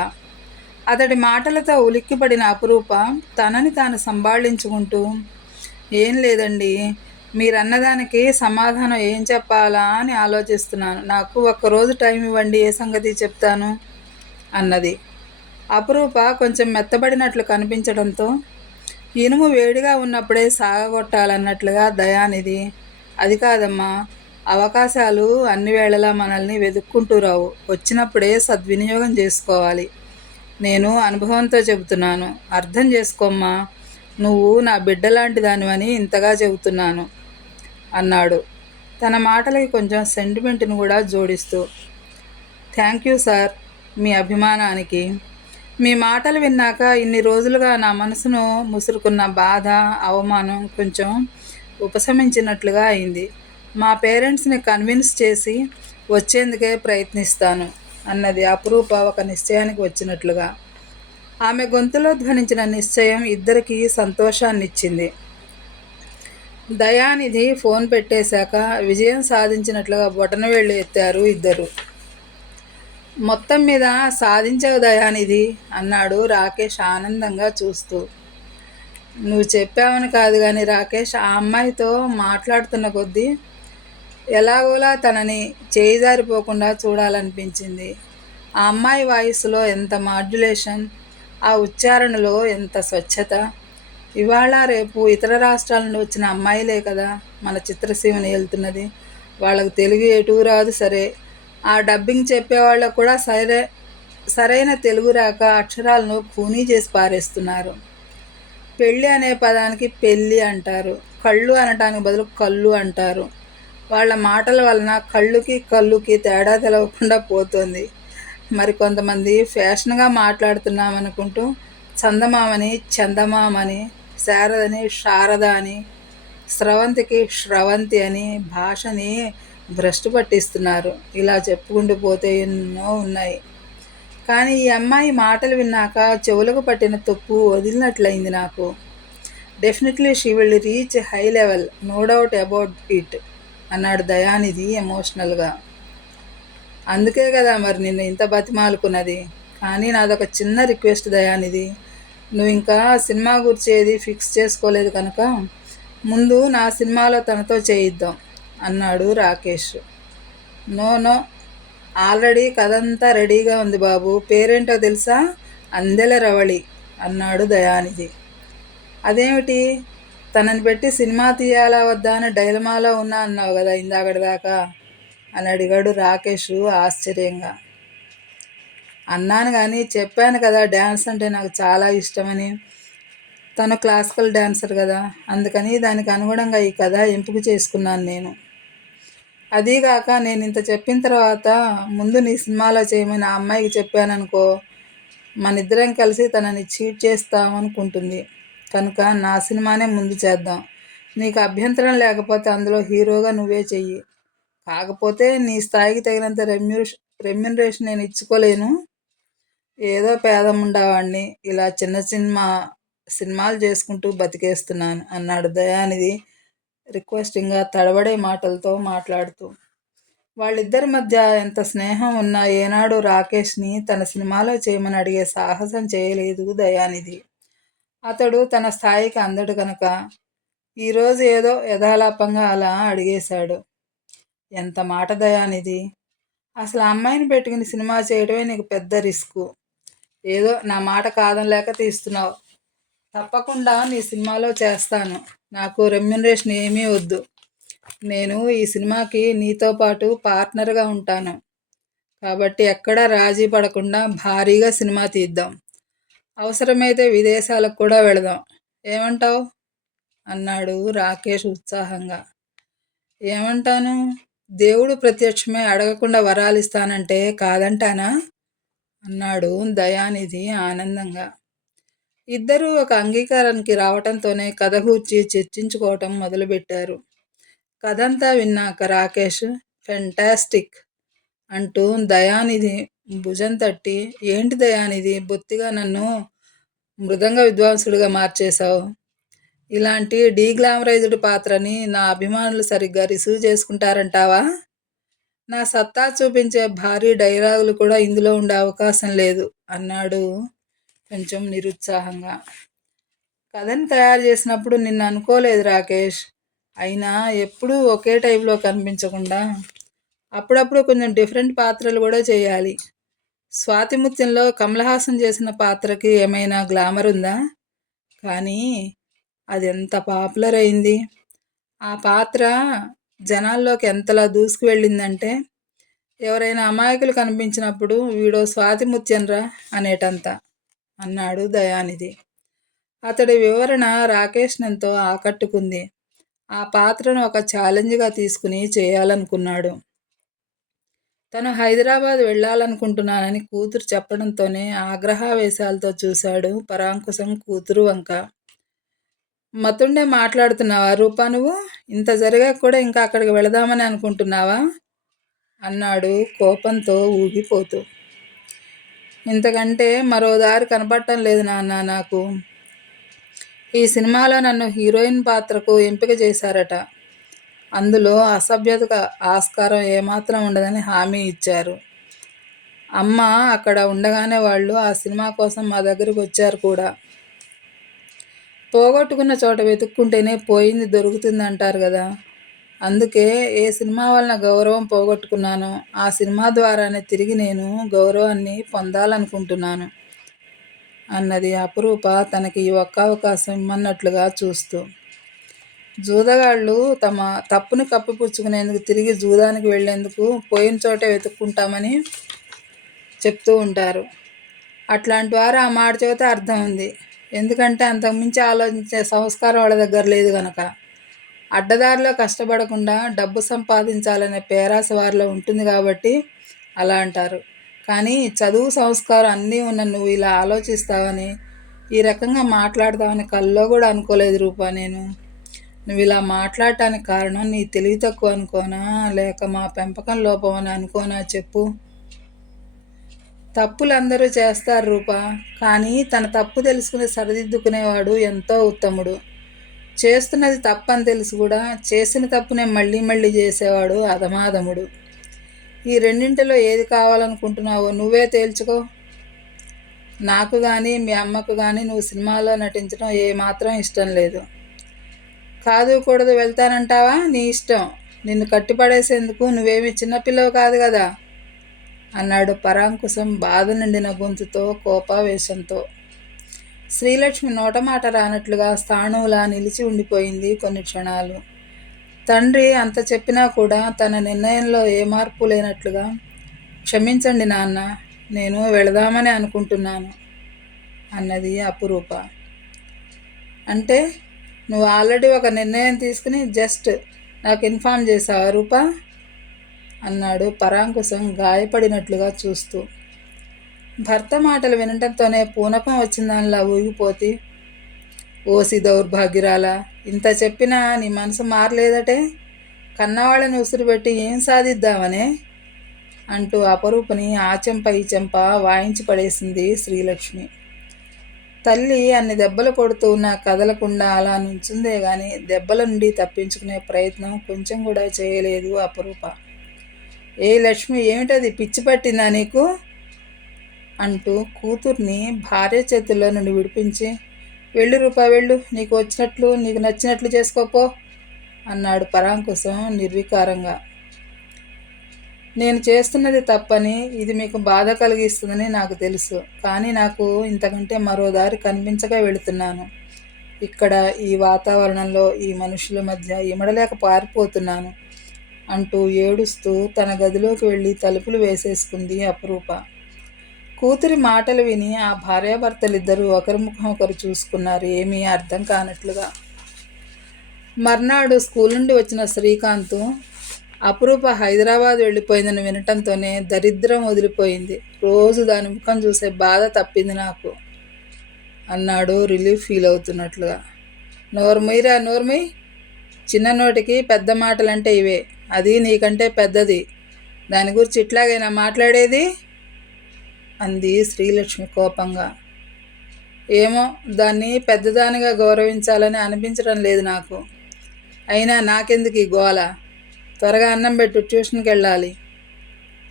అతడి మాటలతో ఉలిక్కిపడిన అపురూప తనని తాను సంభాళించుకుంటూ, ఏం లేదండి, మీరన్నదానికి సమాధానం ఏం చెప్పాలా అని ఆలోచిస్తున్నాను. నాకు ఒక్కరోజు టైం ఇవ్వండి, ఏ సంగతి చెప్తాను అన్నది. అపురూప కొంచెం మెత్తబడినట్లు కనిపించడంతో ఇనుము వేడిగా ఉన్నప్పుడే సాగగొట్టాలన్నట్లుగా దయానిధి, అది కాదమ్మా, అవకాశాలు అన్ని వేళలా మనల్ని వెతుక్కుంటూ రావు. వచ్చినప్పుడే సద్వినియోగం చేసుకోవాలి. నేను అనుభవంతో చెబుతున్నాను, అర్థం చేసుకోమ్మా. నువ్వు నా బిడ్డలాంటి దానివని ఇంతగా చెబుతున్నాను అన్నాడు తన మాటలకి కొంచెం సెంటిమెంట్ని కూడా జోడిస్తూ. థ్యాంక్ యూ సార్ మీ అభిమానానికి. మీ మాటలు విన్నాక ఇన్ని రోజులుగా నా మనసును ముసురుకున్న బాధ, అవమానం కొంచెం ఉపశమించినట్లుగా అయింది. మా పేరెంట్స్ని కన్విన్స్ చేసి వచ్చేందుకే ప్రయత్నిస్తాను అన్నది అపురూప ఒక నిశ్చయానికి వచ్చినట్లుగా. ఆమె గొంతులో ధ్వనించిన నిశ్చయం ఇద్దరికీ సంతోషాన్నిచ్చింది. దయానిధి ఫోన్ పెట్టేశాక విజయం సాధించినట్లుగా బొటనవేళ్ళు ఎత్తారు ఇద్దరు. మొత్తం మీద సాధించవు దయానిధి అన్నాడు రాకేష్ ఆనందంగా చూస్తూ. నువ్వు చెప్పావని కాదు కానీ రాకేష్, ఆ అమ్మాయితో మాట్లాడుతున్న కొద్దీ ఎలాగోలా తనని చేయి జారిపోకుండా చూడాలనిపించింది. ఆ అమ్మాయి వాయిస్‌లో ఎంత మాడ్యులేషన్, ఆ ఉచ్చారణలో ఎంత స్వచ్ఛత. ఇవాళ రేపు ఇతర రాష్ట్రాల నుండి వచ్చిన అమ్మాయిలే కదా మన చిత్రసీమని ఏలుతున్నది. వాళ్ళకి తెలుగు ఎటూ రాదు సరే, ఆ డబ్బింగ్ చెప్పేవాళ్ళకు కూడా సరైన తెలుగు రాక అక్షరాలను ఖూనీ చేసి పారేస్తున్నారు. పెళ్ళి అనే పదానికి పెళ్ళి అంటారు, కళ్ళు అనటానికి బదులు కళ్ళు అంటారు. వాళ్ళ మాటల వలన కళ్ళుకి కళ్ళుకి తేడా తెలవకుండా పోతుంది. మరి కొంతమంది ఫ్యాషన్గా మాట్లాడుతున్నామనుకుంటూ చందమామని చందమామని, శారదని శారద అని, స్రవంతికి శ్రవంతి అని భాషని భ్రష్టు పట్టిస్తున్నారు. ఇలా చెప్పుకుంటూ పోతే ఎన్నో ఉన్నాయి. కానీ ఈ అమ్మాయి మాటలు విన్నాక చెవులకు పట్టిన తుప్పు వదిలినట్లయింది నాకు. Definitely she will reach high level, no doubt about it అన్నాడు దయానిధి ఎమోషనల్గా. అందుకే కదా మరి నిన్ను ఇంత బతిమాలుకున్నది. కానీ నాదొక చిన్న రిక్వెస్ట్ దయానిధి, నువ్వు ఇంకా సినిమా గురించి ఏది ఫిక్స్ చేసుకోలేదు కనుక ముందు నా సినిమాలో తనతో చేయిద్దాం అన్నాడు రాకేష్. నో నో, ఆల్రెడీ కథంతా రెడీగా ఉంది బాబు, పేరేంటో తెలుసా? అందెల రవళి అన్నాడు దయానిధి. అదేమిటి, తనని పెట్టి సినిమా తీయాలా వద్దా అని డైలమాలో ఉన్నా అన్నావు కదా ఇందాకటిదాకా అని అడిగాడు రాకేష్ ఆశ్చర్యంగా. అన్నాను కానీ చెప్పాను కదా డ్యాన్స్ అంటే నాకు చాలా ఇష్టమని. తను క్లాసికల్ డ్యాన్సర్ కదా, అందుకని దానికి అనుగుణంగా ఈ కథ ఎంపిక చేసుకున్నాను నేను. అదీగాక నేను ఇంత చెప్పిన తర్వాత ముందు నీ సినిమాలో చేయమని ఆ అమ్మాయికి చెప్పాననుకో, మనిద్దరం కలిసి తనని చీట్ చేస్తామనుకుంటుంది. కనుక నా సినిమానే ముందు చేద్దాం. నీకు అభ్యంతరం లేకపోతే అందులో హీరోగా నువ్వే చెయ్యి. కాకపోతే నీ స్థాయికి తగినంత రెమ్యునరేషన్ నేను ఇచ్చుకోలేను. ఏదో పేదముండావాణ్ణి ఇలా సినిమాలు చేసుకుంటూ బతికేస్తున్నాను అన్నాడు దయానిధి రిక్వెస్టింగ్గా తడబడే మాటలతో మాట్లాడుతూ. వాళ్ళిద్దరి మధ్య ఎంత స్నేహం ఉన్నా ఏనాడు రాకేష్ని తన సినిమాలో చేయమని అడిగే సాహసం చేయలేదు దయానిధి. అతడు తన స్థాయికి అందడు కనుక ఈరోజు ఏదో యథాలాపంగా అలా అడిగేశాడు. ఎంత మాట దయానిధి, అసలు ఆ అమ్మాయిని పెట్టుకుని సినిమా చేయడమే నీకు పెద్ద రిస్కు. ఏదో నా మాట కాదనలేక తీస్తున్నావు. తప్పకుండా నీ సినిమాలో చేస్తాను. నాకు రెమ్యునరేషన్ ఏమీ వద్దు. నేను ఈ సినిమాకి నీతో పాటు పార్ట్నర్గా ఉంటాను. కాబట్టి ఎక్కడా రాజీ పడకుండా భారీగా సినిమా తీద్దాం. అవసరమైతే విదేశాలకు కూడా వెళదాం. ఏమంటావు అన్నాడు రాకేష్ ఉత్సాహంగా. ఏమంటాను, దేవుడు ప్రత్యక్షమే అడగకుండా వరాలిస్తానంటే కాదంటానా అన్నాడు దయానిధి ఆనందంగా. ఇద్దరూ ఒక అంగీకారానికి రావటంతోనే కథ గూర్చి చర్చించుకోవటం మొదలుపెట్టారు. కథంతా విన్నాక రాకేష్ ఫెంటాస్టిక్ అంటూ దయానిధి భుజం తట్టి, ఏంటి దయానిధి బొత్తిగా నన్ను మృదంగ విద్వాంసుడిగా మార్చేశావు. ఇలాంటి డీగ్లామరైజ్డ్ పాత్రని నా అభిమానులు సరిగ్గా రిసీవ్ చేసుకుంటారంటావా? నా సత్తా చూపించే భారీ డైలాగులు కూడా ఇందులో ఉండే అవకాశం లేదు అన్నాడు కొంచెం నిరుత్సాహంగా. కథని తయారు చేసినప్పుడు నిన్ను అనుకోలేదు రాకేష్. అయినా ఎప్పుడూ ఒకే టైప్లో కనిపించకుండా అప్పుడప్పుడు కొంచెం డిఫరెంట్ పాత్రలు కూడా చేయాలి. స్వాతిముత్యంలో కమల్ హాసన్ చేసిన పాత్రకి ఏమైనా గ్లామర్ ఉందా? కానీ అది ఎంత పాపులర్ అయింది. ఆ పాత్ర జనాల్లోకి ఎంతలా దూసుకు వెళ్ళిందంటే ఎవరైనా అమాయకులు కనిపించినప్పుడు వీడో స్వాతిముత్యంరా అనేటంత అన్నాడు దయానిధి. అతడి వివరణ రాకేష్నెంతో ఆకట్టుకుంది. ఆ పాత్రను ఒక ఛాలెంజ్గా తీసుకుని చేయాలనుకున్నాడు. తను హైదరాబాద్ వెళ్ళాలనుకుంటున్నానని కూతురు చెప్పడంతోనే ఆగ్రహావేశాలతో చూశాడు పరాంకుశం కూతురు వంక. మతుండే మాట్లాడుతున్నావా రూపా నువ్వు? ఇంత జరిగాక కూడా ఇంకా అక్కడికి వెళదామని అనుకుంటున్నావా అన్నాడు కోపంతో ఊగిపోతూ. ఇంతకంటే మరో దారి కనపడటం లేదు నాన్న నాకు. ఈ సినిమాలో నన్ను హీరోయిన్ పాత్రకు ఎంపిక చేశారట. అందులో అసభ్యతకు ఆస్కారం ఏమాత్రం ఉండదని హామీ ఇచ్చారు. అమ్మ అక్కడ ఉండగానే వాళ్ళు ఆ సినిమా కోసం మా దగ్గరకు వచ్చారు కూడా. పోగొట్టుకున్న చోట వెతుక్కుంటేనే పోయింది దొరుకుతుంది అంటారు కదా, అందుకే ఏ సినిమా వలన గౌరవం పోగొట్టుకున్నానో ఆ సినిమా ద్వారానే తిరిగి నేను గౌరవాన్ని పొందాలనుకుంటున్నాను అన్నది అపురూప తనకి ఈ ఒక్క అవకాశం ఇమ్మన్నట్లుగా చూస్తూ. జూదగాళ్ళు తమ తప్పుని కప్పిపుచ్చుకునేందుకు తిరిగి జూదానికి వెళ్లేందుకు పోయిన చోటే వెతుక్కుంటామని చెప్తూ ఉంటారు. అట్లాంటి వారు ఆ మాట చెబితే అర్థం ఉంది. ఎందుకంటే అంతకుమించి ఆలోచించే సంస్కారం వాళ్ళ దగ్గర లేదు గనక. అడ్డదారిలో కష్టపడకుండా డబ్బు సంపాదించాలనే పేరాస వారిలో ఉంటుంది కాబట్టి అలా అంటారు. కానీ చదువు సంస్కారం అన్నీ ఉన్న నువ్వు ఇలా ఆలోచిస్తావని, ఈ రకంగా మాట్లాడతావని కల్లో కూడా అనుకోలేదు రూపా నేను. నువ్వు ఇలా మాట్లాడటానికి కారణం నీ తెలివి తక్కువ అనుకోనా, లేక మా పెంపకం లోపం అని అనుకోనా చెప్పు. తప్పులందరూ చేస్తారు రూపా, కానీ తన తప్పు తెలుసుకుని సరిదిద్దుకునేవాడు ఎంతో ఉత్తముడు. చేస్తున్నది తప్పని తెలిసి కూడా చేసిన తప్పునే మళ్ళీ మళ్ళీ చేసేవాడు అధమాధముడు. ఈ రెండింటిలో ఏది కావాలనుకుంటున్నావో నువ్వే తేల్చుకో. నాకు కానీ మీ అమ్మకు కానీ నువ్వు సినిమాలో నటించడం ఏమాత్రం ఇష్టం లేదు. కాదు కూడదు వెళ్తానంటావా, నీ ఇష్టం. నిన్ను కట్టిపడేసేందుకు నువ్వేమీ చిన్నపిల్లవు కాదు కదా అన్నాడు పరాంకుశం బాధ నిండిన గొంతుతో, కోపావేశంతో. శ్రీలక్ష్మి నోటమాట రానట్లుగా స్థాణువులా నిలిచి ఉండిపోయింది కొన్ని క్షణాలు. తండ్రి అంత చెప్పినా కూడా తన నిర్ణయంలో ఏ మార్పు లేనట్లుగా, క్షమించండి నాన్న, నేను వెళదామని అనుకుంటున్నాను అన్నది అపురూప. అంటే నువ్వు ఆల్రెడీ ఒక నిర్ణయం తీసుకుని జస్ట్ నాకు ఇన్ఫామ్ చేసావా రూపా అన్నాడు పరాంకుశం గాయపడినట్లుగా చూస్తూ. భర్త మాటలు వినటంతోనే పూనకం వచ్చిందానిలా ఊగిపోతే, ఓసి దౌర్భాగ్యురాలా, ఇంత చెప్పినా నీ మనసు మారలేదటే, కన్నవాళ్ళని ఉసురుపెట్టి ఏం సాధిద్దామనే అంటూ అపరూపని ఆ చెంప ఈ చెంప వాయించి పడేసింది శ్రీలక్ష్మి. తల్లి అన్ని దెబ్బలు కొడుతూ ఉన్నా కదలకుండా అలా నుంచుందే గాని దెబ్బల నుండి తప్పించుకునే ప్రయత్నం కొంచెం కూడా చేయలేదు అపరూప. ఏ లక్ష్మి, ఏమిటది, పిచ్చి పట్టిందా నీకు అంటూ కూతుర్ని భార్య చేతుల్లో నుండి విడిపించి, వెళ్ళు రూపా వెళ్ళు, నీకు వచ్చినట్లు నీకు నచ్చినట్లు చేసుకోపో అన్నాడు పరాంకుశం నిర్వికారంగా. నేను చేస్తున్నది తప్పని, ఇది మీకు బాధ కలిగిస్తుందని నాకు తెలుసు. కానీ నాకు ఇంతకంటే మరో దారి కనిపించక వెళుతున్నాను. ఇక్కడ ఈ వాతావరణంలో ఈ మనుషుల మధ్య ఇమడలేక పారిపోతున్నాను అంటూ ఏడుస్తూ తన గదిలోకి వెళ్ళి తలుపులు వేసేసుకుంది అపురూప. కూతురి మాటలు విని ఆ భార్యాభర్తలిద్దరూ ఒకరి ముఖం ఒకరు చూసుకున్నారు, ఏమీ అర్థం కానట్లుగా. మర్నాడు స్కూల్ నుండి వచ్చిన శ్రీకాంత్ అపురూప హైదరాబాద్ వెళ్ళిపోయిందని వినటంతోనే దరిద్రం వదిలిపోయింది. రోజు దాని ముఖం చూసే బాధ తప్పింది నాకు అన్నాడు రిలీఫ్ ఫీల్ అవుతున్నట్లుగా. నోర్ముయిరా నోర్ముయ్, చిన్న నోటికి పెద్ద మాటలంటే ఇవే, అది నీకంటే పెద్దది, దాని గురించి ఇట్లాగైనా మాట్లాడేది అంది శ్రీలక్ష్మి కోపంగా. ఏమో, దాన్ని పెద్దదానిగా గౌరవించాలని అనిపించడం లేదు నాకు. అయినా నాకెందుకు ఈ గోల, త్వరగా అన్నం పెట్టు, ట్యూషన్కి వెళ్ళాలి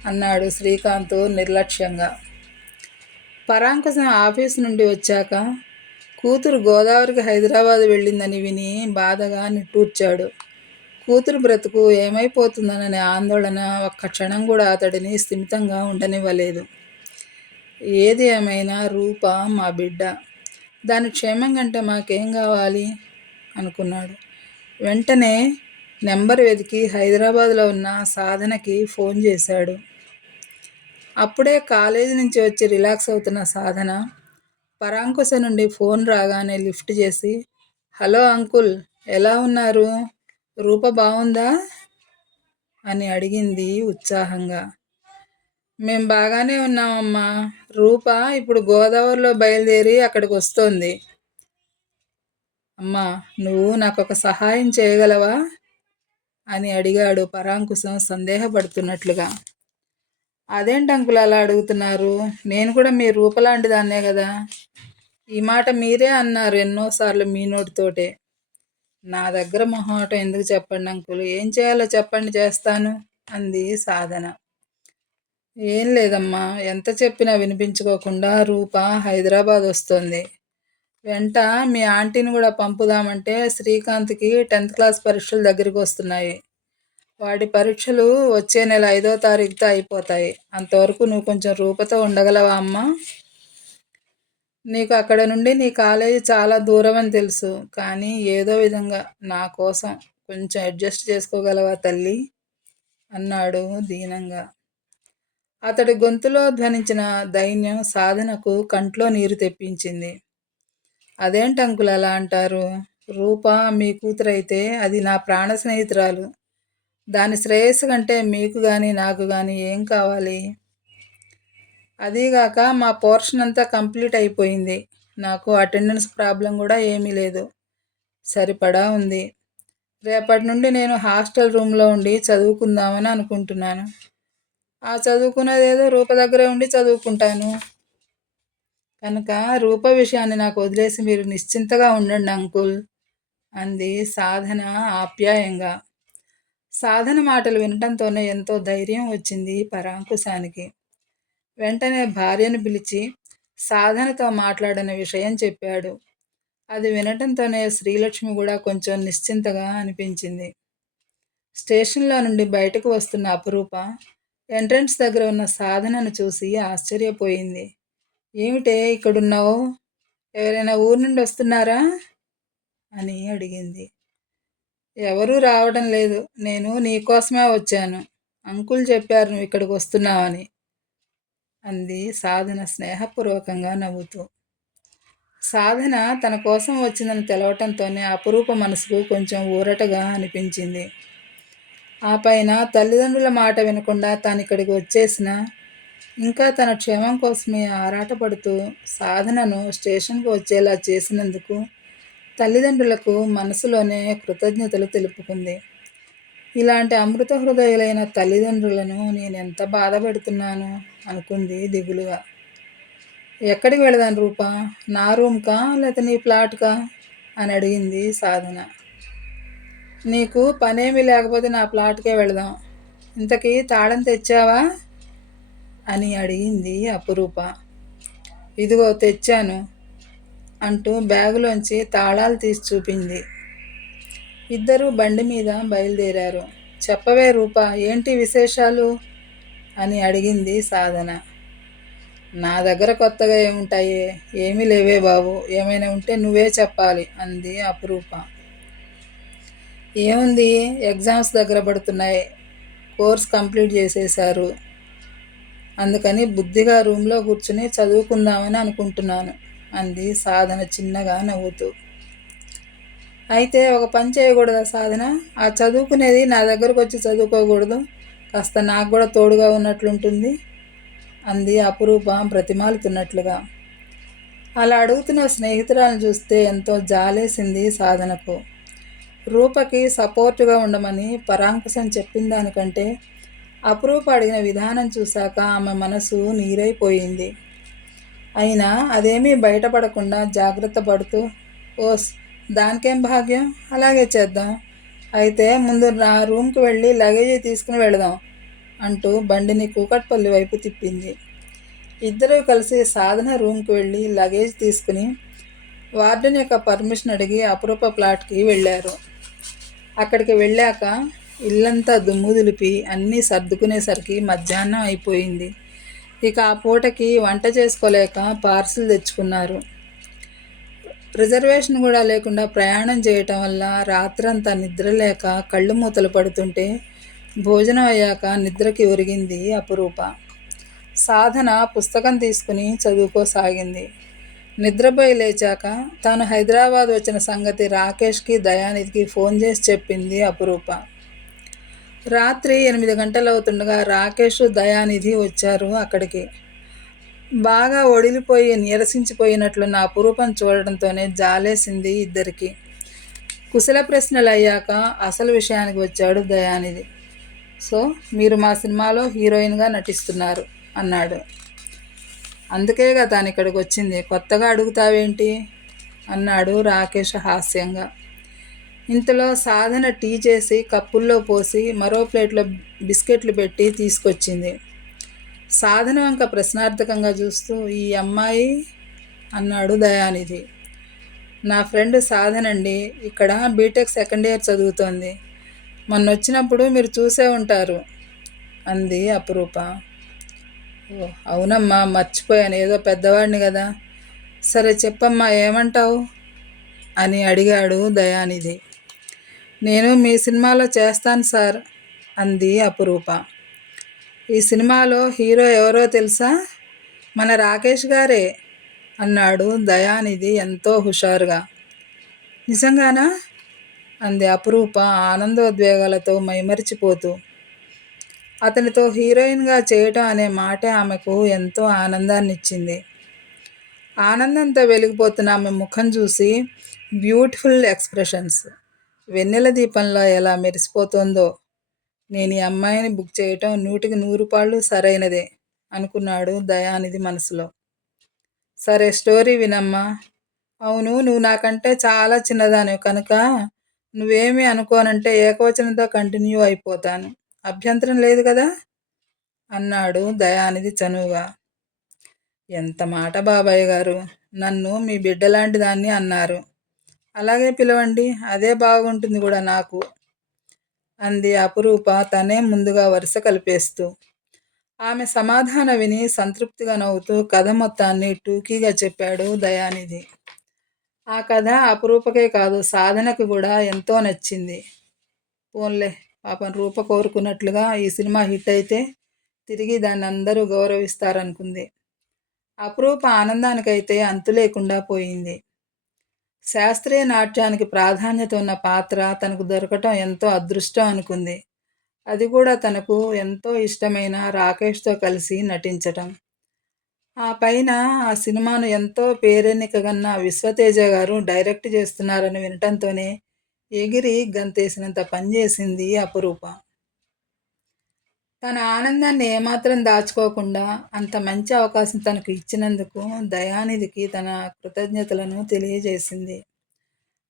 అన్నాడు శ్రీకాంత్ నిర్లక్ష్యంగా. పరాంకుశం ఆఫీసు నుండి వచ్చాక కూతురు గోదావరికి హైదరాబాద్ వెళ్ళిందని విని బాధగా నిట్టూర్చాడు. కూతురు బ్రతుకు ఏమైపోతుందననే ఆందోళన ఒక్క క్షణం కూడా అతడిని స్థిమితంగా ఉండనివ్వలేదు. ఏది ఏమైనా రూప మా బిడ్డ, దాని క్షేమం కంటే మాకేం కావాలి అనుకున్నాడు. వెంటనే నెంబర్ వెతికి హైదరాబాద్లో ఉన్న సాధనకి ఫోన్ చేశాడు. అప్పుడే కాలేజీ నుంచి వచ్చి రిలాక్స్ అవుతున్న సాధన పరాంకుశ నుండి ఫోన్ రాగానే లిఫ్ట్ చేసి, హలో అంకుల్, ఎలా ఉన్నారు, రూప బాగుందా అని అడిగింది ఉత్సాహంగా. మేం బాగానే ఉన్నామమ్మా, రూప ఇప్పుడు గోదావరిలో బయలుదేరి అక్కడికి వస్తోంది. అమ్మా, నువ్వు నాకొక సహాయం చేయగలవా అని అడిగాడు పరాంకుశం సందేహపడుతున్నట్లుగా. అదేంటి అంకుల్ అలా అడుగుతున్నారు, నేను కూడా మీ రూపలాంటి దాన్నే కదా. ఈ మాట మీరే అన్నారు ఎన్నోసార్లు మీ నోటితోటే. నా దగ్గర మొహమాటం ఎందుకు చెప్పండి అంకుల్, ఏం చేయాలో చెప్పండి, చేస్తాను అంది సాధన. ఏం లేదమ్మా, ఎంత చెప్పినా వినిపించుకోకుండా రూప హైదరాబాద్ వస్తుంది. వెంట మీ ఆంటీని కూడా పంపుదామంటే శ్రీకాంత్కి 10th క్లాస్ పరీక్షలు దగ్గరికి వస్తున్నాయి. వాడి పరీక్షలు వచ్చే నెల 5వ తారీఖుతో అయిపోతాయి. అంతవరకు నువ్వు కొంచెం రూపతో ఉండగలవా అమ్మా? నీకు అక్కడ నుండి నీ కాలేజీ చాలా దూరం అని తెలుసు. కానీ ఏదో విధంగా నా కోసం కొంచెం అడ్జస్ట్ చేసుకోగలవా తల్లి? అన్నాడు దీనంగా. అతడి గొంతులో ధ్వనించిన దైన్యం సాధనకు కంట్లో నీరు తెప్పించింది. అదేంటి అంకుల్ అలా అంటారు? రూప మీ కూతురైతే అది నా ప్రాణ స్నేహితురాలు. దాని శ్రేయస్సు కంటే మీకు కానీ నాకు కానీ ఏం కావాలి? అదీగాక మా పోర్షన్ అంతా కంప్లీట్ అయిపోయింది. నాకు అటెండెన్స్ ప్రాబ్లం కూడా ఏమీ లేదు. సరిపడా ఉంది. రేపటి నుండి నేను హాస్టల్ రూమ్లో ఉండి చదువుకుందామని అనుకుంటున్నాను. ఆ చదువుకున్నదేదో రూప దగ్గరే ఉండి చదువుకుంటాను. కనుక రూప విషయాన్ని నాకు వదిలేసి మీరు నిశ్చింతగా ఉండండి అంకుల్ అంది సాధన ఆప్యాయంగా. సాధన మాటలు వినటంతోనే ఎంతో ధైర్యం వచ్చింది పరాంకుశానికి. వెంటనే భార్యను పిలిచి సాధనతో మాట్లాడిన విషయం చెప్పాడు. అది వినటంతోనే శ్రీలక్ష్మి కూడా కొంచెం నిశ్చింతగా అనిపించింది. స్టేషన్లో నుండి బయటకు వస్తున్న అపురూప ఎంట్రన్స్ దగ్గర ఉన్న సాధనను చూసి ఆశ్చర్యపోయింది. ఏమిటే ఇక్కడున్నావు? ఎవరైనా ఊరు నుండి వస్తున్నారా అని అడిగింది. ఎవరూ రావడం లేదు. నేను నీకోసమే వచ్చాను. అంకుల్ చెప్పారు నువ్వు ఇక్కడికి వస్తున్నావని అంది సాధన స్నేహపూర్వకంగా నవ్వుతూ. సాధన తన కోసం వచ్చిందని తెలవటంతోనే అపురూప మనసుకు కొంచెం ఊరటగా అనిపించింది. ఆ పైన తల్లిదండ్రుల మాట వినకుండా తాను ఇక్కడికి వచ్చేసిన ఇంకా తన క్షేమం కోసమే ఆరాటపడుతూ సాధనను స్టేషన్కు వచ్చేలా చేసినందుకు తల్లిదండ్రులకు మనసులోనే కృతజ్ఞతలు తెలుపుకుంది. ఇలాంటి అమృత హృదయులైన తల్లిదండ్రులను నేనెంత బాధపెడుతున్నాను అనుకుంది దిగులుగా. ఎక్కడికి వెళదాను రూపా? నా రూమ్కా లేక నీ ఫ్లాట్కా అని అడిగింది సాధన. నీకు పనేమీ లేకపోతే నా ఫ్లాట్కే వెళదాం. ఇంతకీ తాళం తెచ్చావా అని అడిగింది అపురూప. ఇదిగో తెచ్చాను అంటూ బ్యాగులోంచి తాళాలు తీసి చూపింది. ఇద్దరూ బండి మీద బయలుదేరారు. చెప్పవే రూపా, ఏంటి విశేషాలు అని అడిగింది సాధన. నా దగ్గర కొత్తగా ఏముంటాయే? ఏమీ లేవే బాబు, ఏమైనా ఉంటే నువ్వే చెప్పాలి అంది అపురూప. ఏముంది, ఎగ్జామ్స్ దగ్గర పడుతున్నాయి. కోర్స్ కంప్లీట్ చేసేశారు. అందుకని బుద్ధిగా రూమ్లో కూర్చుని చదువుకుందామని అనుకుంటున్నాను అంది సాధన చిన్నగా నవ్వుతూ. అయితే ఒక పని చేయకూడదా సాధన? ఆ చదువుకునేది నా దగ్గరకు వచ్చి చదువుకోకూడదు? కాస్త నాకు కూడా తోడుగా ఉన్నట్లుంటుంది అంది అపురూప బ్రతిమాలుతున్నట్లుగా. అలా అడుగుతున్న స్నేహితురాలను చూస్తే ఎంతో జాలేసింది సాధనకు. రూపకి సపోర్టుగా ఉండమని పరాంకుశం చెప్పిన దానికంటే అపురూప అడిగిన విధానం చూశాక ఆమె మనసు నీరైపోయింది. అయినా అదేమీ బయటపడకుండా జాగ్రత్త పడుతూ, ఓస్ దానికేం భాగ్యం, అలాగే చేద్దాం. అయితే ముందు నా రూమ్కి వెళ్ళి లగేజీ తీసుకుని వెళదాం అంటూ బండిని కూకట్పల్లి వైపు తిప్పింది. ఇద్దరూ కలిసి సాధన రూమ్కి వెళ్ళి లగేజ్ తీసుకుని వార్డెన్ యొక్క పర్మిషన్ అడిగి అపురూప ఫ్లాట్కి వెళ్ళారు. అక్కడికి వెళ్ళాక ఇల్లంతా దుమ్ము దులిపి అన్నీ సర్దుకునేసరికి మధ్యాహ్నం అయిపోయింది. ఇక ఆ పూటకి వంట చేసుకోలేక పార్సిల్ తెచ్చుకున్నారు. రిజర్వేషన్ కూడా లేకుండా ప్రయాణం చేయటం వల్ల రాత్రంతా నిద్రలేక కళ్ళు మూతలు పడుతుంటే భోజనం అయ్యాక నిద్రకి ఒరిగింది అపురూప. సాధన పుస్తకం తీసుకుని చదువుకోసాగింది. నిద్రపోయి లేచాక తాను హైదరాబాద్ వచ్చిన సంగతి రాకేష్కి దయానిధికి ఫోన్ చేసి చెప్పింది అపురూప. రాత్రి 8 గంటలవుతుండగా రాకేష్ దయానిధి వచ్చారు అక్కడికి. బాగా ఒడిలిపోయి నీరసించిపోయినట్లున్న అపురూపం చూడటంతోనే జాలేసింది ఇద్దరికి. కుశల ప్రశ్నలు అయ్యాక అసలు విషయానికి వచ్చాడు దయానిధి. సో మీరు మా సినిమాలో హీరోయిన్గా నటిస్తున్నారు అన్నాడు. అందుకేగా తాను ఇక్కడికి వచ్చింది, కొత్తగా అడుగుతావేంటి అన్నాడు రాకేష్ హాస్యంగా. ఇంతలో సాధన టీ చేసి కప్పుల్లో పోసి మరో ప్లేట్లో బిస్కెట్లు పెట్టి తీసుకొచ్చింది. సాధన వంక ప్రశ్నార్థకంగా చూస్తూ, ఈ అమ్మాయి అన్నాడు దయానిధి. నా ఫ్రెండ్ సాధనండి, ఇక్కడ బీటెక్ సెకండ్ ఇయర్ చదువుతోంది. మొన్నొచ్చినప్పుడు మీరు చూసే ఉంటారు అంది అపురూప. ఓ అవునమ్మా, మర్చిపోయాను, ఏదో పెద్దవాడిని కదా. సరే చెప్పమ్మా, ఏమంటావు అని అడిగాడు దయానిధి. నేను మీ సినిమాలో చేస్తాను సార్ అంది అపురూప. ఈ సినిమాలో హీరో ఎవరో తెలుసా? మన రాకేష్ గారే అన్నాడు దయానిధి ఎంతో హుషారుగా. నిజంగానా? అంది అపురూప ఆనందోద్వేగాలతో మైమరిచిపోతూ. అతనితో హీరోయిన్గా చేయటం అనే మాటే ఆమెకు ఎంతో ఆనందాన్నిచ్చింది. ఆనందంతో వెలిగిపోతున్న ఆమె ముఖం చూసి బ్యూటిఫుల్ ఎక్స్ప్రెషన్స్, వెన్నెల దీపంలో ఎలా మెరిసిపోతుందో. నేను ఈ అమ్మాయిని బుక్ చేయటం 100కి 100 పాళ్ళు సరైనదే అనుకున్నాడు దయానిధి మనసులో. సరే, స్టోరీ వినమ్మా. అవును, నువ్వు నాకంటే చాలా చిన్నదానివి కనుక నువ్వేమీ అనుకోనంటే ఏకవచనంతో కంటిన్యూ అయిపోతాను. అభ్యంతరం లేదు కదా అన్నాడు దయానిధి చనువుగా. ఎంత మాట బాబాయ్ గారు, నన్ను మీ బిడ్డలాంటి దాన్ని అన్నారు. అలాగే పిలవండి, అదే బాగుంటుంది కూడా నాకు అంది అపురూప తనే ముందుగా వరుస కలిపేస్తూ. ఆమె సమాధానం విని సంతృప్తిగా నవ్వుతూ కథ మొత్తాన్ని టూకీగా చెప్పాడు దయానిధి. ఆ కథ అపురూపకే కాదు, సాధనకు కూడా ఎంతో నచ్చింది. పోన్లే, పాపం రూప కోరుకున్నట్లుగా ఈ సినిమా హిట్ అయితే తిరిగి దాన్ని అందరూ గౌరవిస్తారనుకుంది. అపురూప ఆనందానికైతే అంతు లేకుండా పోయింది. శాస్త్రీయ నాట్యానికి ప్రాధాన్యత ఉన్న పాత్ర తనకు దొరకటం ఎంతో అదృష్టం అనుకుంది. అది కూడా తనకు ఎంతో ఇష్టమైన రాకేష్తో కలిసి నటించటం. ఆ పైన ఆ సినిమాను ఎంతో పేరెన్నికగన్న విశ్వతేజ గారు డైరెక్ట్ చేస్తున్నారని వినటంతోనే ఎగిరి గంతేసినంత పనిచేసింది అపురూప. తన ఆనందాన్ని ఏమాత్రం దాచుకోకుండా అంత మంచి అవకాశం తనకు ఇచ్చినందుకు దయానిధికి తన కృతజ్ఞతలను తెలియజేసింది.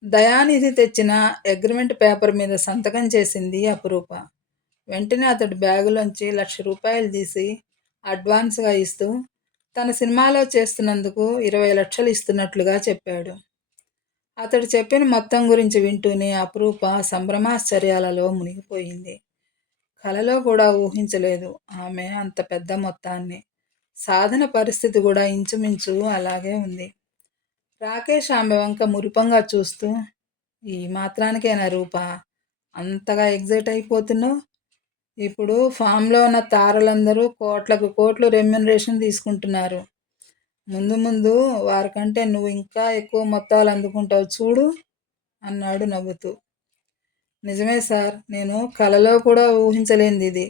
దయానిధి తెచ్చిన అగ్రిమెంట్ పేపర్ మీద సంతకం చేసింది అపురూప. వెంటనే అతడి బ్యాగులోంచి ₹1,00,000 తీసి అడ్వాన్స్గా ఇస్తూ తన సినిమాలో చేస్తున్నందుకు 20 లక్షలు ఇస్తున్నట్లుగా చెప్పాడు. అతడు చెప్పిన మొత్తం గురించి వింటూనే అపురూప సంభ్రమాశ్చర్యాలలో మునిగిపోయింది. కలలో కూడా ఊహించలేదు ఆమె అంత పెద్ద మొత్తాన్ని. సాధన పరిస్థితి కూడా ఇంచుమించు అలాగే ఉంది. రాకేష్ ఆమె వంక మురిపంగా చూస్తూ, ఈ మాత్రానికేనా రూప అంతగా ఎగ్జైట్ అయిపోతున్నావు? ఇప్పుడు ఫామ్లో ఉన్న తారలందరూ కోట్లకు కోట్లు రెమ్యునరేషన్ తీసుకుంటున్నారు. ముందు ముందు వారికంటే నువ్వు ఇంకా ఎక్కువ మొత్తాలు అందుకుంటావు చూడు అన్నాడు నవ్వుతూ. నిజమే సార్, నేను కలలో కూడా ఊహించలేనిది ఇది.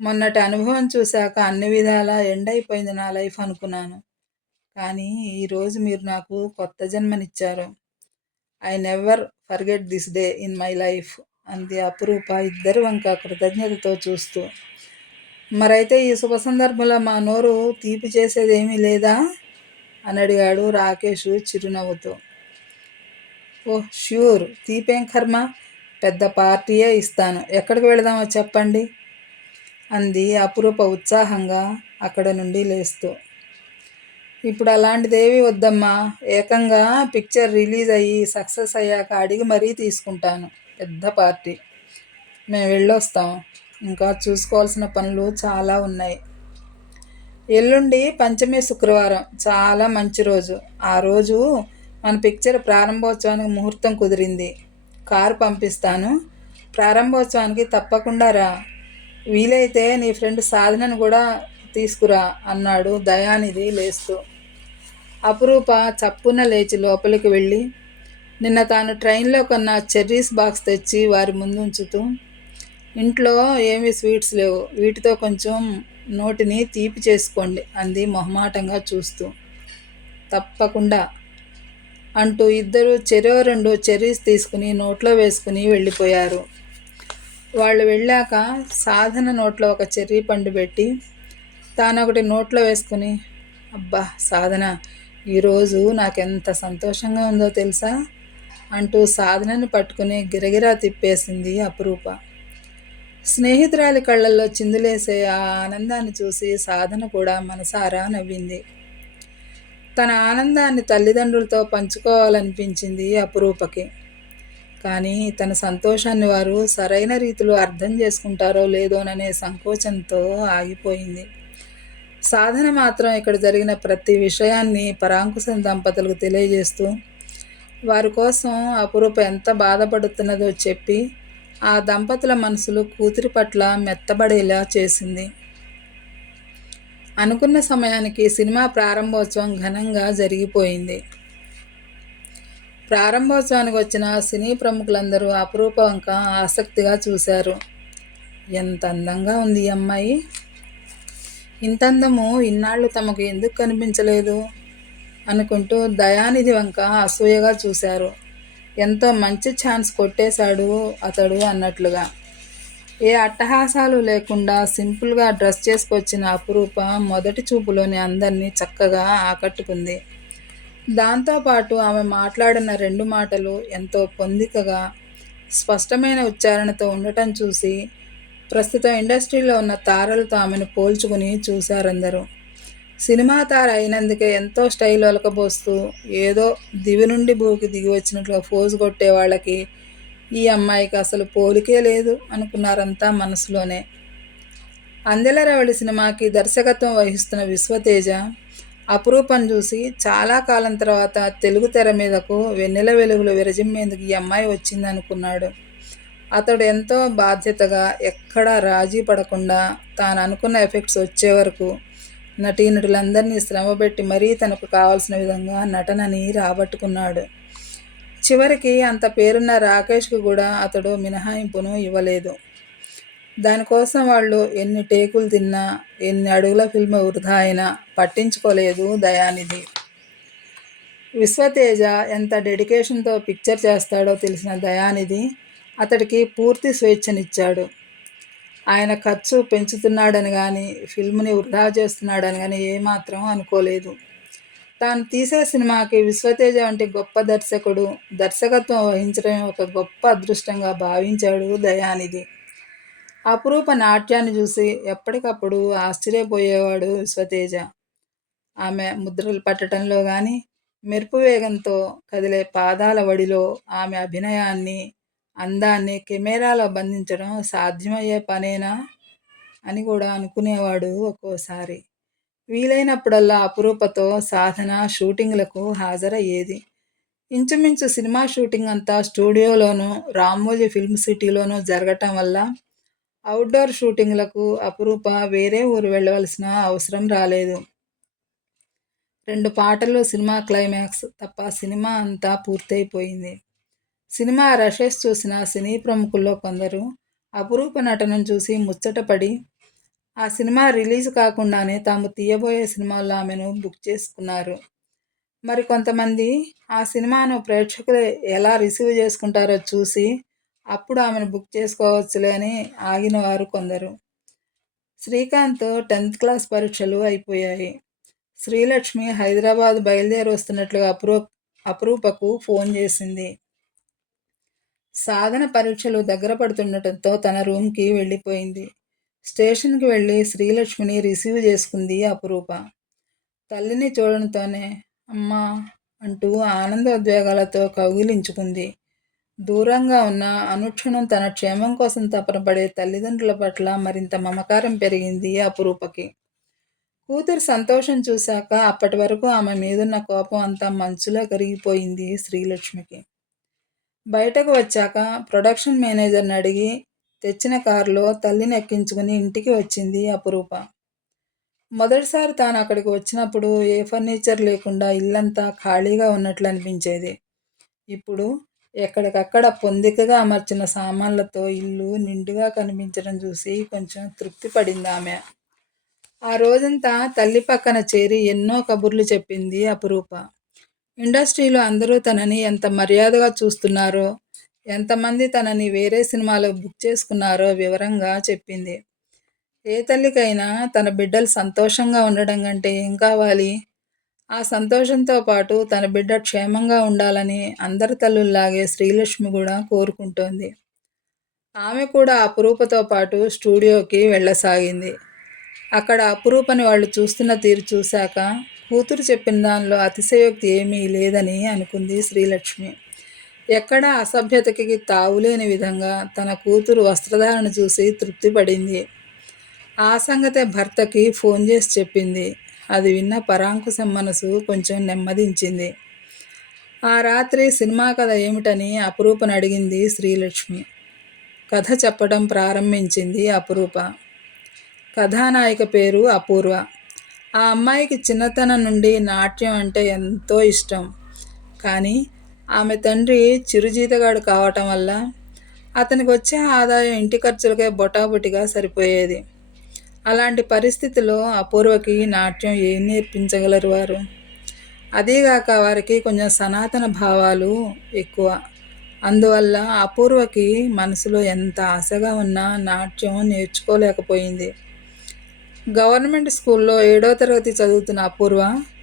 మొన్నటి అనుభవం చూశాక అన్ని విధాలా ఎండ్ అయిపోయింది నా లైఫ్ అనుకున్నాను. కానీ ఈరోజు మీరు నాకు కొత్త జన్మనిచ్చారు. I never forget this day in my life అంది అపురూప ఇద్దరి వంక కృతజ్ఞతతో చూస్తూ. మరైతే ఈ శుభ సందర్భంలో మా నోరు తీపి చేసేదేమీ లేదా అని అడిగాడు రాకేష్ చిరునవ్వుతో. ఓహ్ ష్యూర్, తీపేం కర్మ, పెద్ద పార్టీయే ఇస్తాను. ఎక్కడికి వెళదామో చెప్పండి అంది అపురూప ఉత్సాహంగా అక్కడ నుండి లేస్తూ. ఇప్పుడు అలాంటిదేవి వద్దమ్మా, ఏకంగా పిక్చర్ రిలీజ్ అయ్యి సక్సెస్ అయ్యాక అడిగి మరీ తీసుకుంటాను పెద్ద పార్టీ. మేము వెళ్ళొస్తాం, ఇంకా చూసుకోవాల్సిన పనులు చాలా ఉన్నాయి. ఎల్లుండి పంచమి శుక్రవారం, చాలా మంచి రోజు. ఆ రోజు మన పిక్చర్ ప్రారంభోత్సవానికి ముహూర్తం కుదిరింది. కారు పంపిస్తాను, ప్రారంభోత్సవానికి తప్పకుండా రా. వీలైతే నీ ఫ్రెండ్ సాధనను కూడా తీసుకురా అన్నాడు దయానిధి లేస్తూ. అపురూప చప్పున లేచి లోపలికి వెళ్ళి నిన్న తాను ట్రైన్లో కొన్న చెర్రీస్ బాక్స్ తెచ్చి వారి ముందు ఉంచుతూ, ఇంట్లో ఏమీ స్వీట్స్ లేవు, వీటితో కొంచెం నోటిని తీపి చేసుకోండి అంది మొహమాటంగా చూస్తూ. తప్పకుండా అంటూ ఇద్దరు చెరో 2 చెర్రీస్ తీసుకుని నోట్లో వేసుకుని వెళ్ళిపోయారు. వాళ్ళు వెళ్ళాక సాధన నోట్లో ఒక చెర్రీ పండు పెట్టి తానొకటి నోట్లో వేసుకుని, అబ్బా సాధన, ఈరోజు నాకెంత సంతోషంగా ఉందో తెలుసా అంటూ సాధనని పట్టుకుని గిరగిరా తిప్పేసింది అపురూప. స్నేహితురాలి కళ్ళల్లో చిందులేసే ఆ ఆనందాన్ని చూసి సాధన కూడా మనసారా నవ్వింది. తన ఆనందాన్ని తల్లిదండ్రులతో పంచుకోవాలనిపించింది అపురూపకి. కానీ తన సంతోషాన్ని వారు సరైన రీతిలో అర్థం చేసుకుంటారో లేదోననే సంకోచంతో ఆగిపోయింది. సాధన మాత్రం ఇక్కడ జరిగిన ప్రతి విషయాన్ని పరాంకుశం దంపతులకు తెలియజేస్తూ వారి కోసం అపురూప ఎంత బాధపడుతున్నదో చెప్పి ఆ దంపతుల మనసులు కూతురి పట్ల మెత్తబడేలా చేసింది. అనుకున్న సమయానికి సినిమా ప్రారంభోత్సవం ఘనంగా జరిగిపోయింది. ప్రారంభోత్సవానికి వచ్చిన సినీ ప్రముఖులందరూ అపురూప వంక ఆసక్తిగా చూశారు. ఎంత అందంగా ఉంది ఈ అమ్మాయి, ఇంత అందము ఇన్నాళ్ళు తమకు ఎందుకు కనిపించలేదు అనుకుంటూ దయానిధి వంక అసూయగా చూశారు. ఎంతో మంచి ఛాన్స్ కొట్టేశాడు అతడు అన్నట్లుగా. ఏ అట్టహాసాలు లేకుండా సింపుల్గా డ్రెస్ చేసుకొచ్చిన అపురూప మొదటి చూపులోనే అందరినీ చక్కగా ఆకట్టుకుంది. దాంతోపాటు ఆమె మాట్లాడిన 2 మాటలు ఎంతో పొందికగా స్పష్టమైన ఉచ్చారణతో ఉండటం చూసి ప్రస్తుతం ఇండస్ట్రీలో ఉన్న తారలతో ఆమెను పోల్చుకుని చూశారందరూ. సినిమా తార అయినందుకే ఎంతో స్టైల్ ఒలకబోస్తూ ఏదో దివి నుండి భూకి దిగి వచ్చినట్లుగా ఫోజు కొట్టే వాళ్ళకి ఈ అమ్మాయికి అసలు పోలికే లేదు అనుకున్నారంతా మనసులోనే. అందెలరవళి సినిమాకి దర్శకత్వం వహిస్తున్న విశ్వతేజ అపురూపను చూసి చాలా కాలం తర్వాత తెలుగు తెర మీదకు వెన్నెల వెలుగులు విరజిమ్మేందుకు ఈ అమ్మాయి వచ్చింది అనుకున్నాడు. అతడు ఎంతో బాధ్యతగా ఎక్కడా రాజీ పడకుండా తాను అనుకున్న ఎఫెక్ట్స్ వచ్చే వరకు నటీనటులందరినీ శ్రమపెట్టి మరీ తనకు కావాల్సిన విధంగా నటనని రాబట్టుకున్నాడు. చివరికి అంత పేరున్న రాకేష్కు కూడా అతడు మినహాయింపును ఇవ్వలేదు. దానికోసం వాళ్ళు ఎన్ని టేకులు తిన్నా, ఎన్ని అడుగుల ఫిల్మ్ వృధా అయినా పట్టించుకోలేదు దయానిధి. విశ్వతేజ ఎంత డెడికేషన్తో పిక్చర్ చేస్తాడో తెలిసిన దయానిధి అతడికి పూర్తి స్వేచ్ఛనిచ్చాడు. ఆయన ఖర్చు పెంచుతున్నాడని కానీ, ఫిల్మ్ని వృధా చేస్తున్నాడని కానీ ఏమాత్రం అనుకోలేదు. తాను తీసే సినిమాకి విశ్వతేజ వంటి గొప్ప దర్శకుడు దర్శకత్వం వహించడమే ఒక గొప్ప అదృష్టంగా భావించాడు దయానిధి. అపురూప నాట్యాన్ని చూసి ఎప్పటికప్పుడు ఆశ్చర్యపోయేవాడు విశ్వతేజ. ఆమె ముద్రలు పట్టడంలో కానీ, మెరుపు వేగంతో కదిలే పాదాల వడిలో ఆమె అభినయాన్ని, అందాన్ని కెమెరాలో బంధించడం సాధ్యమయ్యే పనేనా అని కూడా అనుకునేవాడు ఒక్కోసారి. వీలైనప్పుడల్లా అపురూపతో సాధన షూటింగ్లకు హాజరయ్యేది. ఇంచుమించు సినిమా షూటింగ్ అంతా స్టూడియోలోనూ, రామోజీ ఫిల్మ్ సిటీలోనూ జరగటం వల్ల అవుట్డోర్ షూటింగ్లకు అపురూప వేరే ఊరు వెళ్ళవలసిన అవసరం రాలేదు. 2 పాటలు, సినిమా క్లైమాక్స్ తప్ప సినిమా అంతా పూర్తయిపోయింది. సినిమా రషెస్ చూసిన సినీ ప్రముఖుల్లో కొందరు అపురూప నటనను చూసి ముచ్చటపడి ఆ సినిమా రిలీజ్ కాకుండానే తాము తీయబోయే సినిమాల్లో ఆమెను బుక్ చేసుకున్నారు. మరి కొంతమంది ఆ సినిమాను ప్రేక్షకులు ఎలా రిసీవ్ చేసుకుంటారో చూసి అప్పుడు ఆమెను బుక్ చేసుకోవచ్చులే అని ఆగినవారు కొందరు. శ్రీకాంత్ 10th క్లాస్ పరీక్షలు అయిపోయాయి. శ్రీలక్ష్మి హైదరాబాద్ బయలుదేరి వస్తున్నట్లుగా అపురూపకు ఫోన్ చేసింది. సాధన పరీక్షలు దగ్గర పడుతుండటంతో తన రూమ్కి వెళ్ళిపోయింది. స్టేషన్కి వెళ్ళి శ్రీలక్ష్మిని రిసీవ్ చేసుకుంది అపురూప. తల్లిని చూడడంతోనే అమ్మా అంటూ ఆనందోద్వేగాలతో కౌగిలించుకుంది. దూరంగా ఉన్న అనుక్షణం తన క్షేమం కోసం తపనపడే తల్లిదండ్రుల పట్ల మరింత మమకారం పెరిగింది అపురూపకి. కూతురు సంతోషం చూశాక అప్పటి వరకు ఆమె మీదున్న కోపం అంతా మంచులా కరిగిపోయింది శ్రీలక్ష్మికి. బయటకు వచ్చాక ప్రొడక్షన్ మేనేజర్ని అడిగి తెచ్చిన కారులో తల్లిని ఎక్కించుకుని ఇంటికి వచ్చింది అపురూప. మొదటిసారి తాను అక్కడికి వచ్చినప్పుడు ఏ ఫర్నిచర్ లేకుండా ఇల్లంతా ఖాళీగా ఉన్నట్లు అనిపించేది. ఇప్పుడు ఎక్కడికక్కడ పొందికగా అమర్చిన సామాన్లతో ఇల్లు నిండుగా కనిపించడం చూసి కొంచెం తృప్తి పడింది ఆమె. ఆ రోజంతా తల్లి పక్కన చేరి ఎన్నో కబుర్లు చెప్పింది అపురూప. ఇండస్ట్రీలో అందరూ తనని ఎంత మర్యాదగా చూస్తున్నారో, ఎంతమంది తనని వేరే సినిమాలో బుక్ చేసుకున్నారో వివరంగా చెప్పింది. ఏ తల్లికైనా తన బిడ్డలు సంతోషంగా ఉండడం కంటే ఏం కావాలి? ఆ సంతోషంతో పాటు తన బిడ్డ క్షేమంగా ఉండాలని అందరి తల్లుల్లాగే శ్రీలక్ష్మి కూడా కోరుకుంటోంది. ఆమె కూడా అపురూపతో పాటు స్టూడియోకి వెళ్ళసాగింది. అక్కడ అపురూపని వాళ్ళు చూస్తున్న తీరు చూశాక కూతురు చెప్పిన దానిలో అతిశయోక్తి ఏమీ లేదని అనుకుంది శ్రీలక్ష్మి. ఎక్కడా అసభ్యతకి తావులేని విధంగా తన కూతురు వస్త్రధారణ చూసి తృప్తిపడింది. ఆ సంగతే భర్తకి ఫోన్ చేసి చెప్పింది. అది విన్న పరాంకుశం మనసు కొంచెం నెమ్మదించింది. ఆ రాత్రి సినిమా కథ ఏమిటని అపురూపను అడిగింది శ్రీలక్ష్మి. కథ చెప్పడం ప్రారంభించింది అపురూప. కథానాయిక పేరు అపూర్వ. ఆ అమ్మాయికి చిన్నతనం నుండి నాట్యం అంటే ఎంతో ఇష్టం. కానీ ఆమె తండ్రి చిరుజీతగాడు కావటం వల్ల అతనికి వచ్చే ఆదాయం ఇంటి ఖర్చులకే బొటాబొటిగా సరిపోయేది. అలాంటి పరిస్థితిలో అపూర్వకి నాట్యం ఏం నేర్పించగలరు వారు? అదీగాక వారికి కొంచెం సనాతన భావాలు ఎక్కువ. అందువల్ల అపూర్వకి మనసులో ఎంత ఆశగా ఉన్నా నాట్యం నేర్చుకోలేకపోయింది. గవర్నమెంట్ స్కూల్లో 7వ తరగతి చదువుతున్న అపూర్వ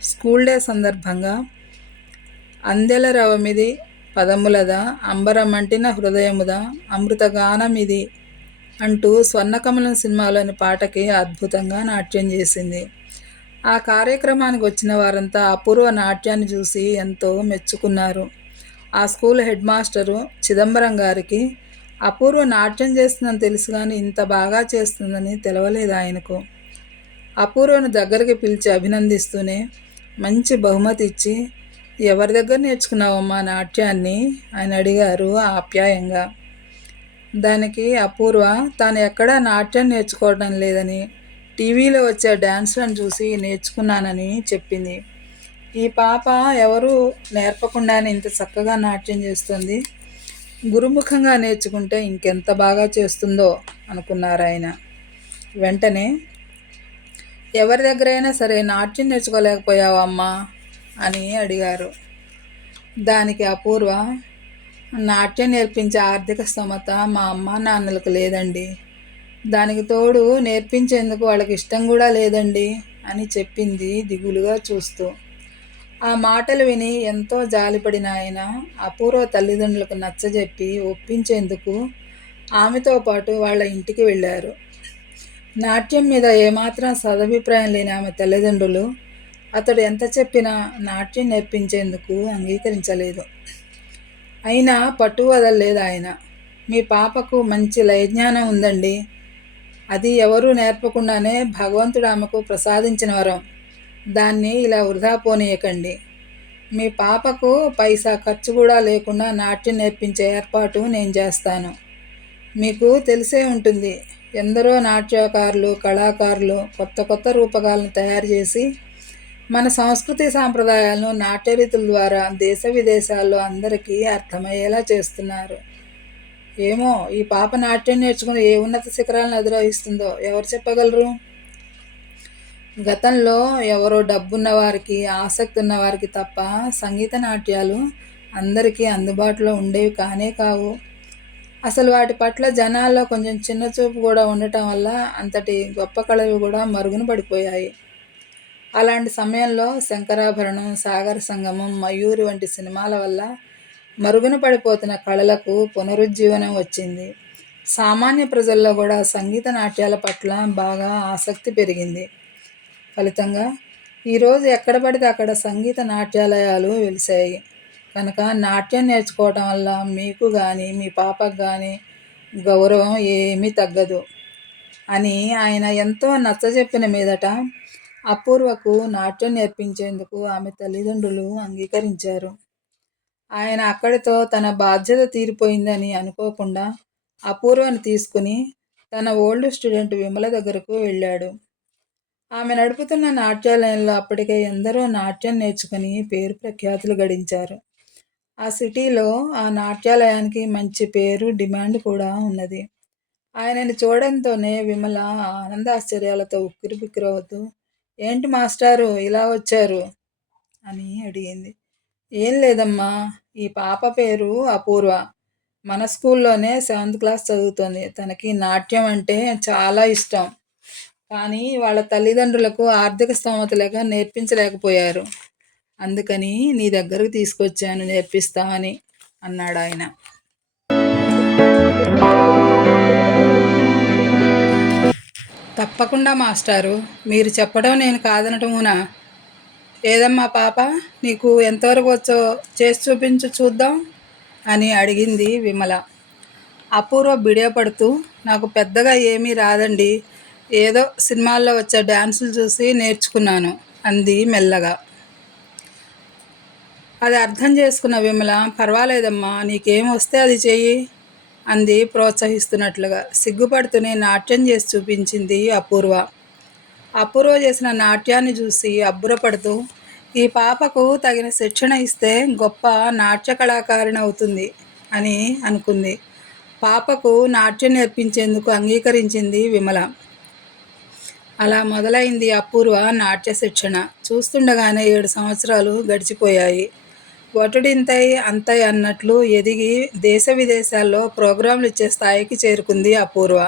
స్కూల్ డే సందర్భంగా అందెల రవమిది పదములదా అంబరమంటిన హృదయముదా అమృతగానమిది అంటూ స్వర్ణకమలం సినిమాలోని పాటకి అద్భుతంగా నాట్యం చేసింది. ఆ కార్యక్రమానికి వచ్చిన వారంతా అపూర్వ నాట్యాన్ని చూసి ఎంతో మెచ్చుకున్నారు. ఆ స్కూల్ హెడ్ మాస్టరు చిదంబరం గారికి అపూర్వ నాట్యం చేస్తుందని తెలుసు కానీ ఇంత బాగా చేస్తుందని తెలవలేదు ఆయనకు. అపూర్వను దగ్గరికి పిలిచి అభినందిస్తూనే మంచి బహుమతి ఇచ్చి, ఎవరి దగ్గర నేర్చుకున్నావమ్మా నాట్యాన్ని అని అడిగారు ఆప్యాయంగా. దానికి అపూర్వ తాను ఎక్కడా నాట్యం నేర్చుకోవడం లేదని, టీవీలో వచ్చే డ్యాన్స్లను చూసి నేర్చుకున్నానని చెప్పింది. ఈ పాప ఎవరు నేర్పకుండానే ఇంత చక్కగా నాట్యం చేస్తుంది, గురుముఖంగా నేర్చుకుంటే ఇంకెంత బాగా చేస్తుందో అనుకున్నారు ఆయన. వెంటనే, ఎవరి దగ్గరైనా సరే నాట్యం నేర్చుకోలేకపోయావా అమ్మా అని అడిగారు. దానికి అపూర్వ, నాట్యం నేర్పించే ఆర్థిక స్తోమత మా అమ్మ నాన్నలకు లేదండి, దానికి తోడు నేర్పించేందుకు వాళ్ళకి ఇష్టం కూడా లేదండి అని చెప్పింది దిగులుగా చూస్తూ. ఆ మాటలు విని ఎంతో జాలిపడిన ఆయన అపూర్వ తల్లిదండ్రులకు నచ్చజెప్పి ఒప్పించేందుకు ఆమెతో పాటు వాళ్ళ ఇంటికి వెళ్ళారు. నాట్యం మీద ఏమాత్రం సదభిప్రాయం లేని ఆమె తల్లిదండ్రులు అతడు ఎంత చెప్పినా నాట్యం నేర్పించేందుకు అంగీకరించలేదు. అయినా పట్టు వదలలేదు ఆయన. మీ పాపకు మంచి లయజ్ఞానం ఉందండి, అది ఎవరూ నేర్పకుండానే భగవంతుడు ఆమెకు ప్రసాదించిన వరం, దాన్ని ఇలా వృధా పోనీయకండి. మీ పాపకు పైసా ఖర్చు కూడా లేకుండా నాట్యం నేర్పించే ఏర్పాటు నేను చేస్తాను. మీకు తెలిసే ఉంటుంది, ఎందరో నాట్యకారులు కళాకారులు కొత్త కొత్త రూపకాలను తయారు చేసి మన సంస్కృతి సాంప్రదాయాలను నాట్యరీతుల ద్వారా దేశ విదేశాల్లో అందరికీ అర్థమయ్యేలా చేస్తున్నారు. ఏమో ఈ పాప నాట్యం నేర్చుకుని ఏ ఉన్నత శిఖరాలను అధిరోహిస్తుందో ఎవరు చెప్పగలరు? గతంలో ఎవరో డబ్బున్న వారికి ఆసక్తి ఉన్న వారికి తప్ప సంగీత నాట్యాలు అందరికీ అందుబాటులో ఉండేవి కానే కావు. అసలు వాటి పట్ల జనాల్లో కొంచెం చిన్న చూపు కూడా ఉండటం వల్ల అంతటి గొప్ప కళలు కూడా మరుగున పడిపోయాయి. అలాంటి సమయంలో శంకరాభరణం, సాగర సంగమం, మయూరి వంటి సినిమాల వల్ల మరుగున పడిపోతున్న కళలకు పునరుజ్జీవనం వచ్చింది. సామాన్య ప్రజల్లో కూడా సంగీత నాట్యాల పట్ల బాగా ఆసక్తి పెరిగింది. ఫలితంగా ఈరోజు ఎక్కడ పడితే అక్కడ సంగీత నాట్యాలయాలు వెలిశాయి. కనుక నాట్యం నేర్చుకోవటం వల్ల మీకు కానీ మీ పాపకు కానీ గౌరవం ఏమీ తగ్గదు అని ఆయన ఎంతో నచ్చజెప్పిన మీదట అపూర్వకు నాట్యం నేర్పించేందుకు ఆమె తల్లిదండ్రులు అంగీకరించారు. ఆయన అక్కడితో తన బాధ్యత తీరిపోయిందని అనుకోకుండా అపూర్వను తీసుకుని తన ఓల్డ్ స్టూడెంట్ విమల దగ్గరకు వెళ్ళాడు. ఆమె నడుపుతున్న నాట్యాలయంలో అప్పటికే ఎందరో నాట్యం నేర్చుకుని పేరు ప్రఖ్యాతులు గడించారు. ఆ సిటీలో ఆ నాట్యాలయానికి మంచి పేరు, డిమాండ్ కూడా ఉన్నది. ఆయనని చూడంతోనే విమల ఆనందాశ్చర్యాలతో ఉక్కిరిబిక్కిరవుతూ, ఏంటి మాస్టారు ఇలా వచ్చారు అని అడిగింది. ఏం లేదమ్మా, ఈ పాప పేరు అపూర్వ, మన స్కూల్లోనే 7th క్లాస్ చదువుతోంది. తనకి నాట్యం అంటే చాలా ఇష్టం. కానీ వాళ్ళ తల్లిదండ్రులకు ఆర్థిక స్తోమత లేక నేర్పించలేకపోయారు. అందుకని నీ దగ్గరకు తీసుకొచ్చాను నేర్పిస్తామని అన్నాడు ఆయన. తప్పకుండా మాస్టారు, మీరు చెప్పడం నేను కాదనటమునా? ఏదమ్మా పాప, నీకు ఎంతవరకు వచ్చో చేసి చూపించు చూద్దాం అని అడిగింది విమల. అపూర్వ బిడియపడుతూ, నాకు పెద్దగా ఏమీ రాదండి, ఏదో సినిమాల్లో వచ్చే డ్యాన్సులు చూసి నేర్చుకున్నాను అంది మెల్లగా. అది అర్థం చేసుకున్న విమల, పర్వాలేదమ్మా, నీకేం వస్తే అది చెయ్యి అంది ప్రోత్సహిస్తున్నట్లుగా. సిగ్గుపడుతూనే నాట్యం చేసి చూపించింది అపూర్వ. అపూర్వ చేసిన నాట్యాన్ని చూసి అబ్బురపడుతూ, ఈ పాపకు తగిన శిక్షణ ఇస్తే గొప్ప నాట్య కళాకారిణి అవుతుంది అని అనుకుంది. పాపకు నాట్యం నేర్పించేందుకు అంగీకరించింది విమల. అలా మొదలైంది అపూర్వ నాట్య శిక్షణ. చూస్తుండగానే 7 సంవత్సరాలు గడిచిపోయాయి. వటుడింతై అంతై అన్నట్లు ఎదిగి దేశ విదేశాల్లో ప్రోగ్రాంలు ఇచ్చే స్థాయికి చేరుకుంది అపూర్వ.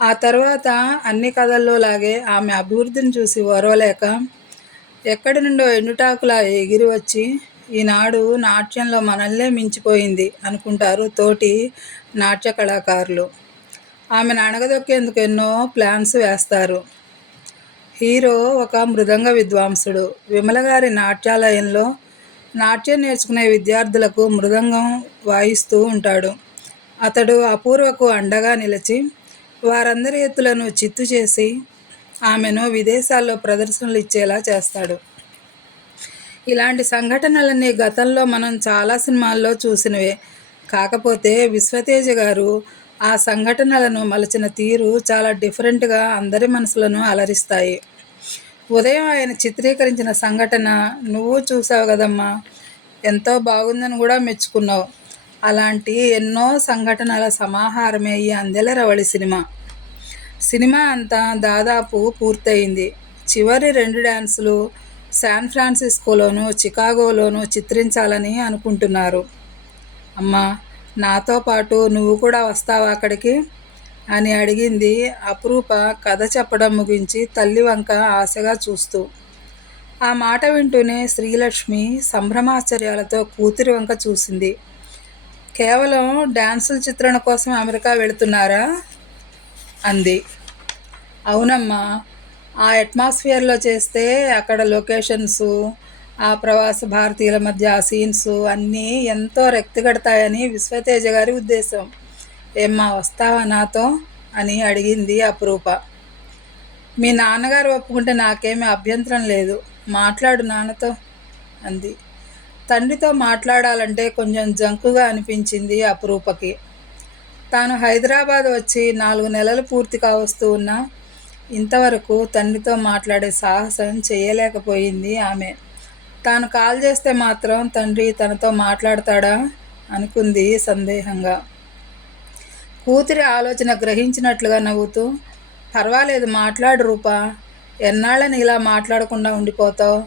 ఆ తర్వాత అన్ని కథల్లో లాగే ఆమె అభివృద్ధిని చూసి ఓర్వలేక ఎక్కడి నుండో ఎండుటాకులా ఎగిరి వచ్చి, ఈనాడు నాట్యంలో మనల్నే మించిపోయింది అనుకుంటారు తోటి నాట్య కళాకారులు. ఆమెను అణగదొక్కేందుకు ఎన్నో ప్లాన్స్ వేస్తారు. హీరో ఒక మృదంగ విద్వాంసుడు. విమల గారి నాట్యాలయంలో నాట్యం నేర్చుకునే విద్యార్థులకు మృదంగం వాయిస్తూ ఉంటాడు. అతడు అపూర్వకు అండగా నిలిచి వారందరి ఎత్తులను చిత్తు చేసి ఆమెను విదేశాల్లో ప్రదర్శనలు ఇచ్చేలా చేస్తాడు. ఇలాంటి సంఘటనలన్నీ గతంలో మనం చాలా సినిమాల్లో చూసినవే. కాకపోతే విశ్వతేజ గారు ఆ సంఘటనలను మలచిన తీరు చాలా డిఫరెంట్గా అందరి మనసులను అలరిస్తాయి. ఉదయం ఆయన చిత్రీకరించిన సంఘటన నువ్వు చూసావు కదమ్మా, ఎంతో బాగుందని కూడా మెచ్చుకున్నావు. అలాంటి ఎన్నో సంఘటనల సమాహారమే ఈ అందెలరవళి సినిమా. సినిమా అంతా దాదాపు పూర్తయింది. చివరి 2 డ్యాన్సులు శాన్ ఫ్రాన్సిస్కోలోనూ చికాగోలోనూ చిత్రించాలని అనుకుంటున్నారు. అమ్మా, నాతో పాటు నువ్వు కూడా వస్తావా అక్కడికి అని అడిగింది అపురూప కథ చెప్పడం ముగించి తల్లి వంక ఆశగా చూస్తూ. ఆ మాట వింటూనే శ్రీలక్ష్మి సంభ్రమాశ్చర్యాలతో కూతురి వంక చూసింది. కేవలం డ్యాన్సుల చిత్రణ కోసం అమెరికా వెళుతున్నారా అంది. అవునమ్మా, ఆ అట్మాస్ఫియర్లో చేస్తే అక్కడ లొకేషన్సు, ఆ ప్రవాస భారతీయుల మధ్య ఆ సీన్స్ అన్నీ ఎంతో రెక్తిగడతాయని విశ్వతేజ గారి ఉద్దేశం. ఏమ్మా, వస్తావా నాతో అని అడిగింది అపురూప. మీ నాన్నగారు ఒప్పుకుంటే నాకేమీ అభ్యంతరం లేదు, మాట్లాడు నాన్నతో అంది. తండ్రితో మాట్లాడాలంటే కొంచెం జంకుగా అనిపించింది అపురూపకి. తాను హైదరాబాద్ వచ్చి 4 నెలలు పూర్తి కావస్తూ ఉన్నా ఇంతవరకు తండ్రితో మాట్లాడే సాహసం చేయలేకపోయింది ఆమె. తాను కాల్ చేస్తే మాత్రం తండ్రి తనతో మాట్లాడతాడా అనుకుంది సందేహంగా. కూతురి ఆలోచన గ్రహించినట్లుగా నవ్వుతూ, పర్వాలేదు మాట్లాడు రూపా, ఎన్నాళ్ళని ఇలా మాట్లాడకుండా ఉండిపోతావు?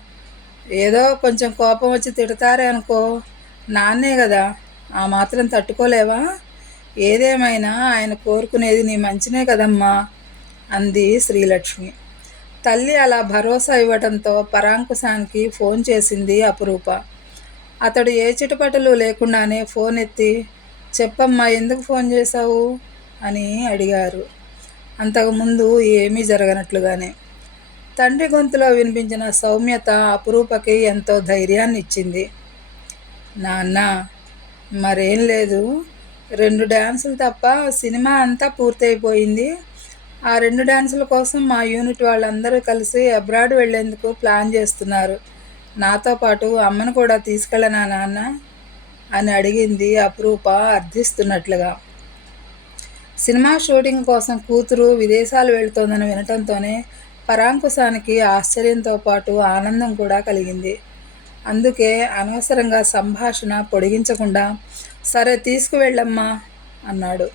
ఏదో కొంచెం కోపం వచ్చి తిడతారే అనుకో, నాన్నే కదా, ఆ మాత్రం తట్టుకోలేవా? ఏదేమైనా ఆయన కోరుకునేది నీ మంచినే కదమ్మా అంది శ్రీలక్ష్మి. తల్లి అలా భరోసా ఇవ్వడంతో పరాంకుశానికి ఫోన్ చేసింది అపురూప. అతడు ఏ చిటపటలు లేకుండానే ఫోన్ ఎత్తి, చెప్పమ్మా, ఎందుకు ఫోన్ చేశావు అని అడిగారు. అంతకుముందు ఏమీ జరగనట్లుగానే. తండ్రి గొంతులో వినిపించిన సౌమ్యత అపురూపకి ఎంతో ధైర్యాన్ని ఇచ్చింది. నాన్న, మరేం లేదు, 2 డ్యాన్సులు తప్ప సినిమా అంతా పూర్తయిపోయింది. ఆ 2 డ్యాన్సుల కోసం మా యూనిట్ వాళ్ళందరూ కలిసి అబ్రాడ్ వెళ్లేందుకు ప్లాన్ చేస్తున్నారు. నాతో పాటు అమ్మను కూడా తీసుకెళ్ళనా నాన్న అని అడిగింది అపురూప అర్థిస్తున్నట్లుగా. సినిమా షూటింగ్ కోసం కూతురు విదేశాలు వెళుతోందని వినటంతోనే పరాంకుశానికి ఆశ్చర్యంతో పాటు ఆనందం కూడా కలిగింది. అందుకే అనవసరంగా సంభాషణ పొడిగించకుండా, సరే తీసుకువెళ్ళమ్మా అన్నాడు.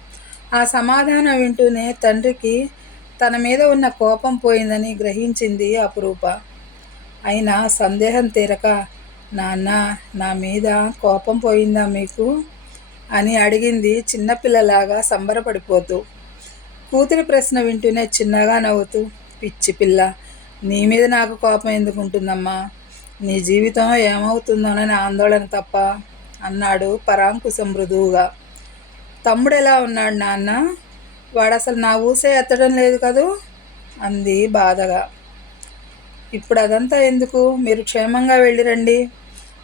ఆ సమాధానం వింటూనే తండ్రికి తన మీద ఉన్న కోపం పోయిందని గ్రహించింది అపురూప. అయినా సందేహం తీరక, నాన్న, నా మీద కోపం పోయిందా మీకు అని అడిగింది చిన్నపిల్లలాగా సంబరపడిపోతూ. కూతురి ప్రశ్న వింటూనే చిన్నగా నవ్వుతూ, పిచ్చి పిల్ల, నీ మీద నాకు కోపం ఎందుకుంటుందమ్మా, నీ జీవితం ఏమవుతుందోనని ఆందోళన తప్ప అన్నాడు పరాంకుశం మృదువుగా. తమ్ముడు ఎలా ఉన్నాడు నాన్న? వాడు అసలు నా ఊసే ఎత్తడం లేదు కదూ అంది బాధగా. ఇప్పుడు అదంతా ఎందుకు, మీరు క్షేమంగా వెళ్ళిరండి,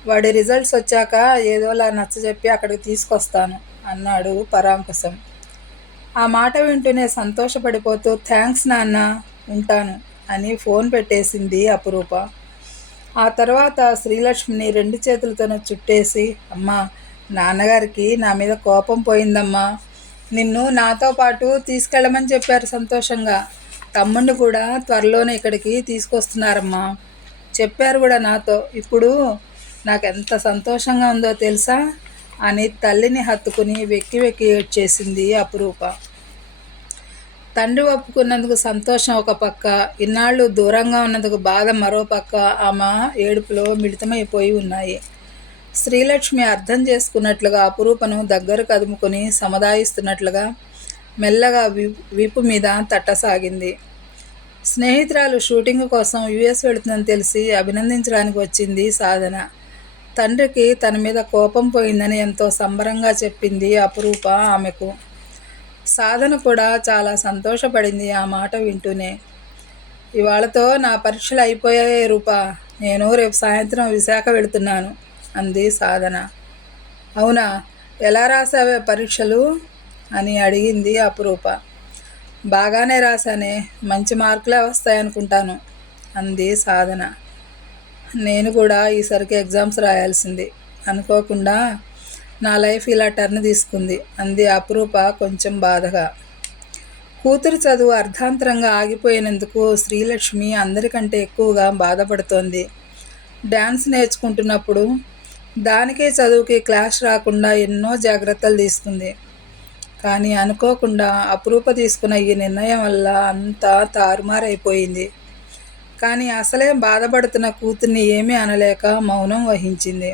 వాడి రిజల్ట్స్ వచ్చాక ఏదోలా నచ్చజెప్పి అక్కడికి తీసుకొస్తాను అన్నాడు పరాంకుశం. ఆ మాట వింటూనే సంతోషపడిపోతూ థ్యాంక్స్ నాన్న, ఉంటాను అని ఫోన్ పెట్టేసింది అపురూప. ఆ తర్వాత శ్రీలక్ష్మిని రెండు చేతులతోనూ చుట్టేసి, అమ్మా, నాన్నగారికి నా మీద కోపం పోయిందమ్మా. నిన్ను నాతో పాటు తీసుకెళ్ళమని చెప్పారు సంతోషంగా. తమ్ముడిని కూడా త్వరలోనే ఇక్కడికి తీసుకొస్తున్నారమ్మా. చెప్పారు కూడా నాతో. ఇప్పుడు నాకెంత సంతోషంగా ఉందో తెలుసా అని తల్లిని హత్తుకుని వెక్కి వెక్కి ఏడ్చేసింది అపురూప. తండ్రి ఒప్పుకున్నందుకు సంతోషం ఒక పక్క, ఇన్నాళ్ళు దూరంగా ఉన్నందుకు బాధ మరో పక్క ఆమె ఏడుపులో మిళితమైపోయి ఉన్నాయి. శ్రీలక్ష్మి అర్థం చేసుకున్నట్లుగా అపురూపను దగ్గర కదుముకొని సముదాయిస్తున్నట్లుగా మెల్లగా వీపు మీద తట్టసాగింది. స్నేహితురాలు షూటింగ్ కోసం యుఎస్ వెళుతుందని తెలిసి అభినందించడానికి వచ్చింది సాధన. తండ్రికి తన మీద కోపం పోయిందని ఎంతో సంబరంగా చెప్పింది అపురూప ఆమెకు. సాధన కూడా చాలా సంతోషపడింది ఆ మాట వింటూనే. ఇవాళతో నా పరీక్షలు అయిపోయాయి రూపా, నేను రేపు సాయంత్రం విశాఖ వెళుతున్నాను అంది సాధన. అవునా, ఎలా రాసావే పరీక్షలు అని అడిగింది అపురూప. బాగానే రాశానే, మంచి మార్కులే వస్తాయనుకుంటాను అంది సాధన. నేను కూడా ఈసారికి ఎగ్జామ్స్ రాయాల్సింది, అనుకోకుండా నా లైఫ్ ఇలా టర్న్ తీసుకుంది అంది అపురూప కొంచెం బాధగా. కూతురు చదువు అర్ధాంతరంగా ఆగిపోయినందుకు శ్రీలక్ష్మి అందరికంటే ఎక్కువగా బాధపడుతోంది. డ్యాన్స్ నేర్చుకుంటున్నప్పుడు దానికి చదువుకి క్లాష్ రాకుండా ఎన్నో జాగ్రత్తలు తీసుకుంది. కానీ అనుకోకుండా అపురూప తీసుకున్న ఈ నిర్ణయం వల్ల అంతా తారుమారైపోయింది. కానీ అసలే బాధపడుతున్న కూతుర్ని ఏమీ అనలేక మౌనం వహించింది.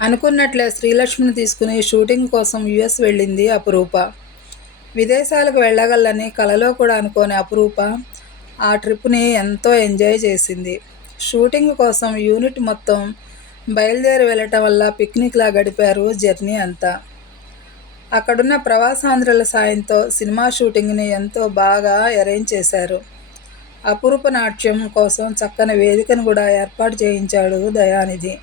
అనుకున్నట్లే శ్రీలక్ష్మిని తీసుకుని షూటింగ్ కోసం యుఎస్ వెళ్ళింది అపురూప. విదేశాలకు వెళ్ళగలని కలలో కూడా అనుకోని అపురూప ఆ ట్రిప్ని ఎంతో ఎంజాయ్ చేసింది. షూటింగ్ కోసం యూనిట్ మొత్తం బయలుదేరి వెళ్ళటం వల్ల పిక్నిక్లా గడిపారు జర్నీ అంతా. అక్కడున్న ప్రవాసాంధ్రుల సాయంతో సినిమా షూటింగ్ని ఎంతో బాగా అరేంజ్ చేశారు. అపురూప నాట్యం కోసం చక్కని వేదికను కూడా ఏర్పాటు చేయించాడు దయానిధి.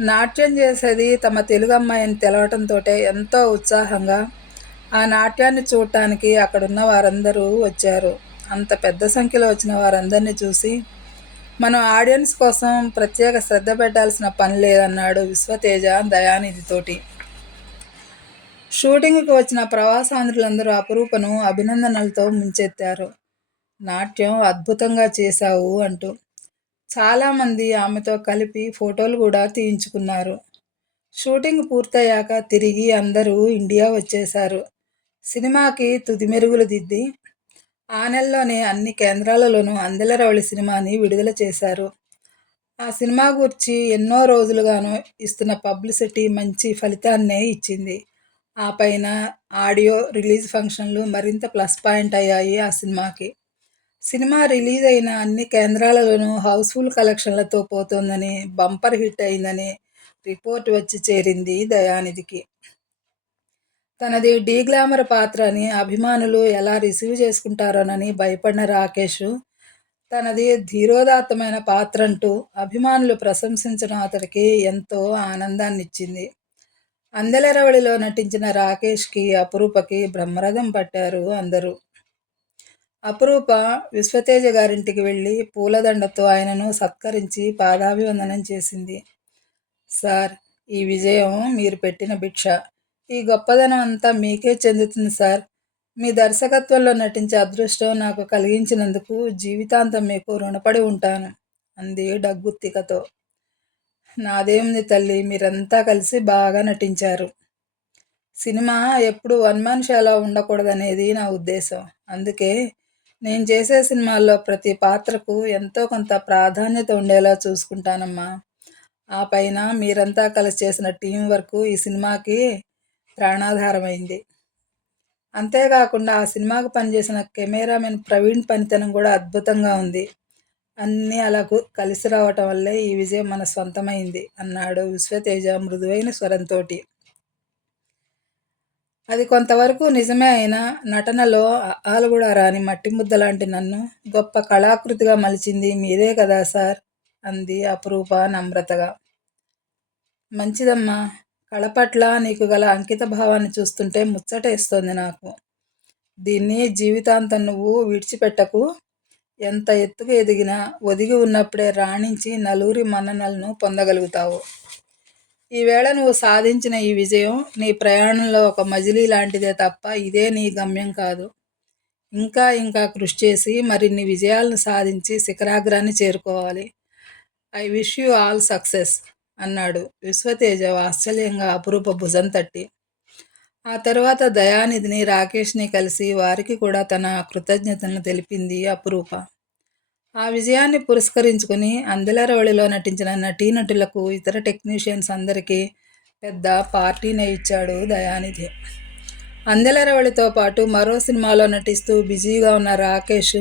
నాట్యం చేసేది తమ తెలుగు అమ్మాయి అని తెలవటంతో ఎంతో ఉత్సాహంగా ఆ నాట్యాన్ని చూడటానికి అక్కడున్న వారందరూ వచ్చారు. అంత పెద్ద సంఖ్యలో వచ్చిన వారందరినీ చూసి మనం ఆడియన్స్ కోసం ప్రత్యేక శ్రద్ధ పెట్టాల్సిన పని లేదన్నాడు విశ్వతేజ దయానిధితోటి. షూటింగ్కి వచ్చిన ప్రవాసాంధ్రులందరూ అపురూపను అభినందనలతో ముంచెత్తారు. నాట్యం అద్భుతంగా చేశావు అంటూ. చాలామంది ఆమెతో కలిపి ఫోటోలు కూడా తీయించుకున్నారు. షూటింగ్ పూర్తయ్యాక తిరిగి అందరూ ఇండియా వచ్చేశారు. సినిమాకి తుది మెరుగులు దిద్ది ఆ నెలలోనే అన్ని కేంద్రాలలోనూ అందెలరవళి సినిమాని విడుదల చేశారు. ఆ సినిమా గురించి ఎన్నో రోజులుగాను ఇస్తున్న పబ్లిసిటీ మంచి ఫలితాన్నే ఇచ్చింది. ఆ పైన ఆడియో రిలీజ్ ఫంక్షన్లు మరింత ప్లస్ పాయింట్ అయ్యాయి ఆ సినిమాకి. సినిమా రిలీజ్ అయిన అన్ని కేంద్రాలలోనూ హౌస్ఫుల్ కలెక్షన్లతో పోతోందని, బంపర్ హిట్ అయిందని రిపోర్ట్ వచ్చి చేరింది దయానిధికి. తనది డీ గ్లామర్ పాత్ర అని అభిమానులు ఎలా రిసీవ్ చేసుకుంటారోనని భయపడిన రాకేష్ తనది ధీరోదాత్తమైన పాత్ర అంటూ అభిమానులు ప్రశంసించడం అతడికి ఎంతో ఆనందాన్నిచ్చింది. అందెలరవళిలో నటించిన రాకేష్కి అపురూపకి బ్రహ్మరథం పట్టారు అందరూ. అపురూప విశ్వతేజ గారింటికి వెళ్ళి పూలదండతో ఆయనను సత్కరించి పాదాభివందనం చేసింది. సార్, ఈ విజయం మీరు పెట్టిన భిక్ష. ఈ గొప్పదనం అంతా మీకే చెందుతుంది సార్. మీ దర్శకత్వంలో నటించే అదృష్టం నాకు కలిగించినందుకు జీవితాంతం మీకు రుణపడి ఉంటాను అంది డగ్గుత్తికతో. నాదేముంది తల్లి, మీరంతా కలిసి బాగా నటించారు. సినిమా ఎప్పుడు వన్ మ్యాన్ షోలా ఉండకూడదనేది నా ఉద్దేశం. అందుకే నేను చేసే సినిమాల్లో ప్రతి పాత్రకు ఎంతో కొంత ప్రాధాన్యత ఉండేలా చూసుకుంటానమ్మా. ఆ పైన మీరంతా కలిసి చేసిన టీం వర్క్ ఈ సినిమాకి ప్రాణాధారమైంది. అంతేకాకుండా ఆ సినిమాకు పనిచేసిన కెమెరామెన్ ప్రవీణ్ పనితనం కూడా అద్భుతంగా ఉంది. అన్నీ అలా కలిసి రావటం వల్లే ఈ విజయం మన సొంతమైంది అన్నాడు విశ్వతేజ మృదువైన స్వరంతోటి. అది కొంతవరకు నిజమే అయినా నటనలో ఆలు కూడా రాని మట్టి ముద్ద లాంటి నన్ను గొప్ప కళాకృతిగా మలిచింది మీరే కదా సార్ అంది అపురూప నమ్రతగా. మంచిదమ్మా. కళ పట్ల నీకు గల అంకిత భావాన్ని చూస్తుంటే ముచ్చటేస్తోంది నాకు. దీన్ని జీవితాంతం నువ్వు విడిచిపెట్టకు. ఎంత ఎత్తుకు ఎదిగినా ఒదిగి ఉన్నప్పుడే రాణించి నలుగురి మన్ననలను పొందగలుగుతావు. ఈవేళ నువ్వు సాధించిన ఈ విజయం నీ ప్రయాణంలో ఒక మజిలీ లాంటిదే తప్ప ఇదే నీ గమ్యం కాదు. ఇంకా ఇంకా కృషి చేసి మరిన్ని విజయాలను సాధించి శిఖరాగ్రాన్ని చేరుకోవాలి. I wish you all success అన్నాడు విశ్వతేజ వాత్సల్యంగా అపురూప భుజం తట్టి. ఆ తరువాత దయానిధిని రాకేష్ని కలిసి వారికి కూడా తన కృతజ్ఞతలను తెలిపింది అపురూప. ఆ విజయాన్ని పురస్కరించుకుని అందెలరవళిలో నటించిన నటీనటులకు ఇతర టెక్నీషియన్స్ అందరికీ పెద్ద పార్టీనే ఇచ్చాడు దయానిధి. అందెలరవళితో పాటు మరో సినిమాలో నటిస్తూ బిజీగా ఉన్న రాకేష్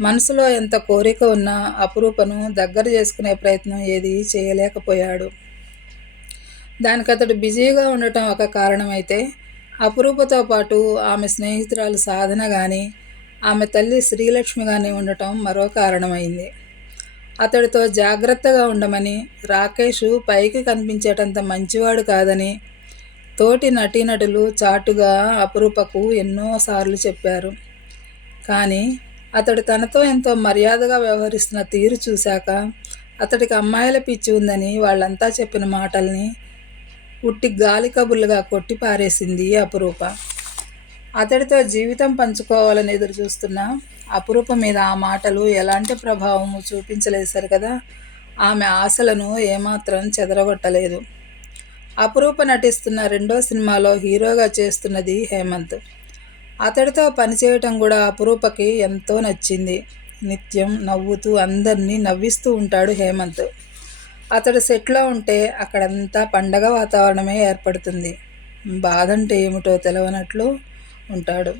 మనసులో ఎంత కోరిక ఉన్నా అపురూపను దగ్గర చేసుకునే ప్రయత్నం ఏదీ చేయలేకపోయాడు. దానికతడు బిజీగా ఉండటం ఒక కారణమైతే అపురూపతో పాటు ఆమె స్నేహితురాలు సాధన కానీ ఆమె తల్లి శ్రీలక్ష్మి కానీ ఉండటం మరో కారణమైంది. అతడితో జాగ్రత్తగా ఉండమని, రాకేష్ పైకి కనిపించేటంత మంచివాడు కాదని తోటి నటీనటులు చాటుగా అపురూపకు ఎన్నోసార్లు చెప్పారు. కానీ అతడు తనతో ఎంతో మర్యాదగా వ్యవహరిస్తున్న తీరు చూశాక అతడికి అమ్మాయిల పిచ్చి ఉందని వాళ్ళంతా చెప్పిన మాటల్ని ఉట్టి గాలి కబుర్లుగా కొట్టి పారేసింది అపురూప. అతడితో జీవితం పంచుకోవాలని ఎదురు చూస్తున్న అపురూప మీద ఆ మాటలు ఎలాంటి ప్రభావము చూపించలేదు సరికదా. ఆమె ఆశలను ఏమాత్రం చెదరగొట్టలేదు. అపురూప నటిస్తున్న రెండో సినిమాలో హీరోగా చేస్తున్నది హేమంత్. అతడితో పనిచేయటం కూడా అపురూపకి ఎంతో నచ్చింది. నిత్యం నవ్వుతూ అందరినీ నవ్విస్తూ ఉంటాడు హేమంత్. అతడు సెట్లో ఉంటే అక్కడంతా పండగ వాతావరణమే ఏర్పడుతుంది. బాధంటే ఏమిటో తెలవనట్లు ఉంటాడు.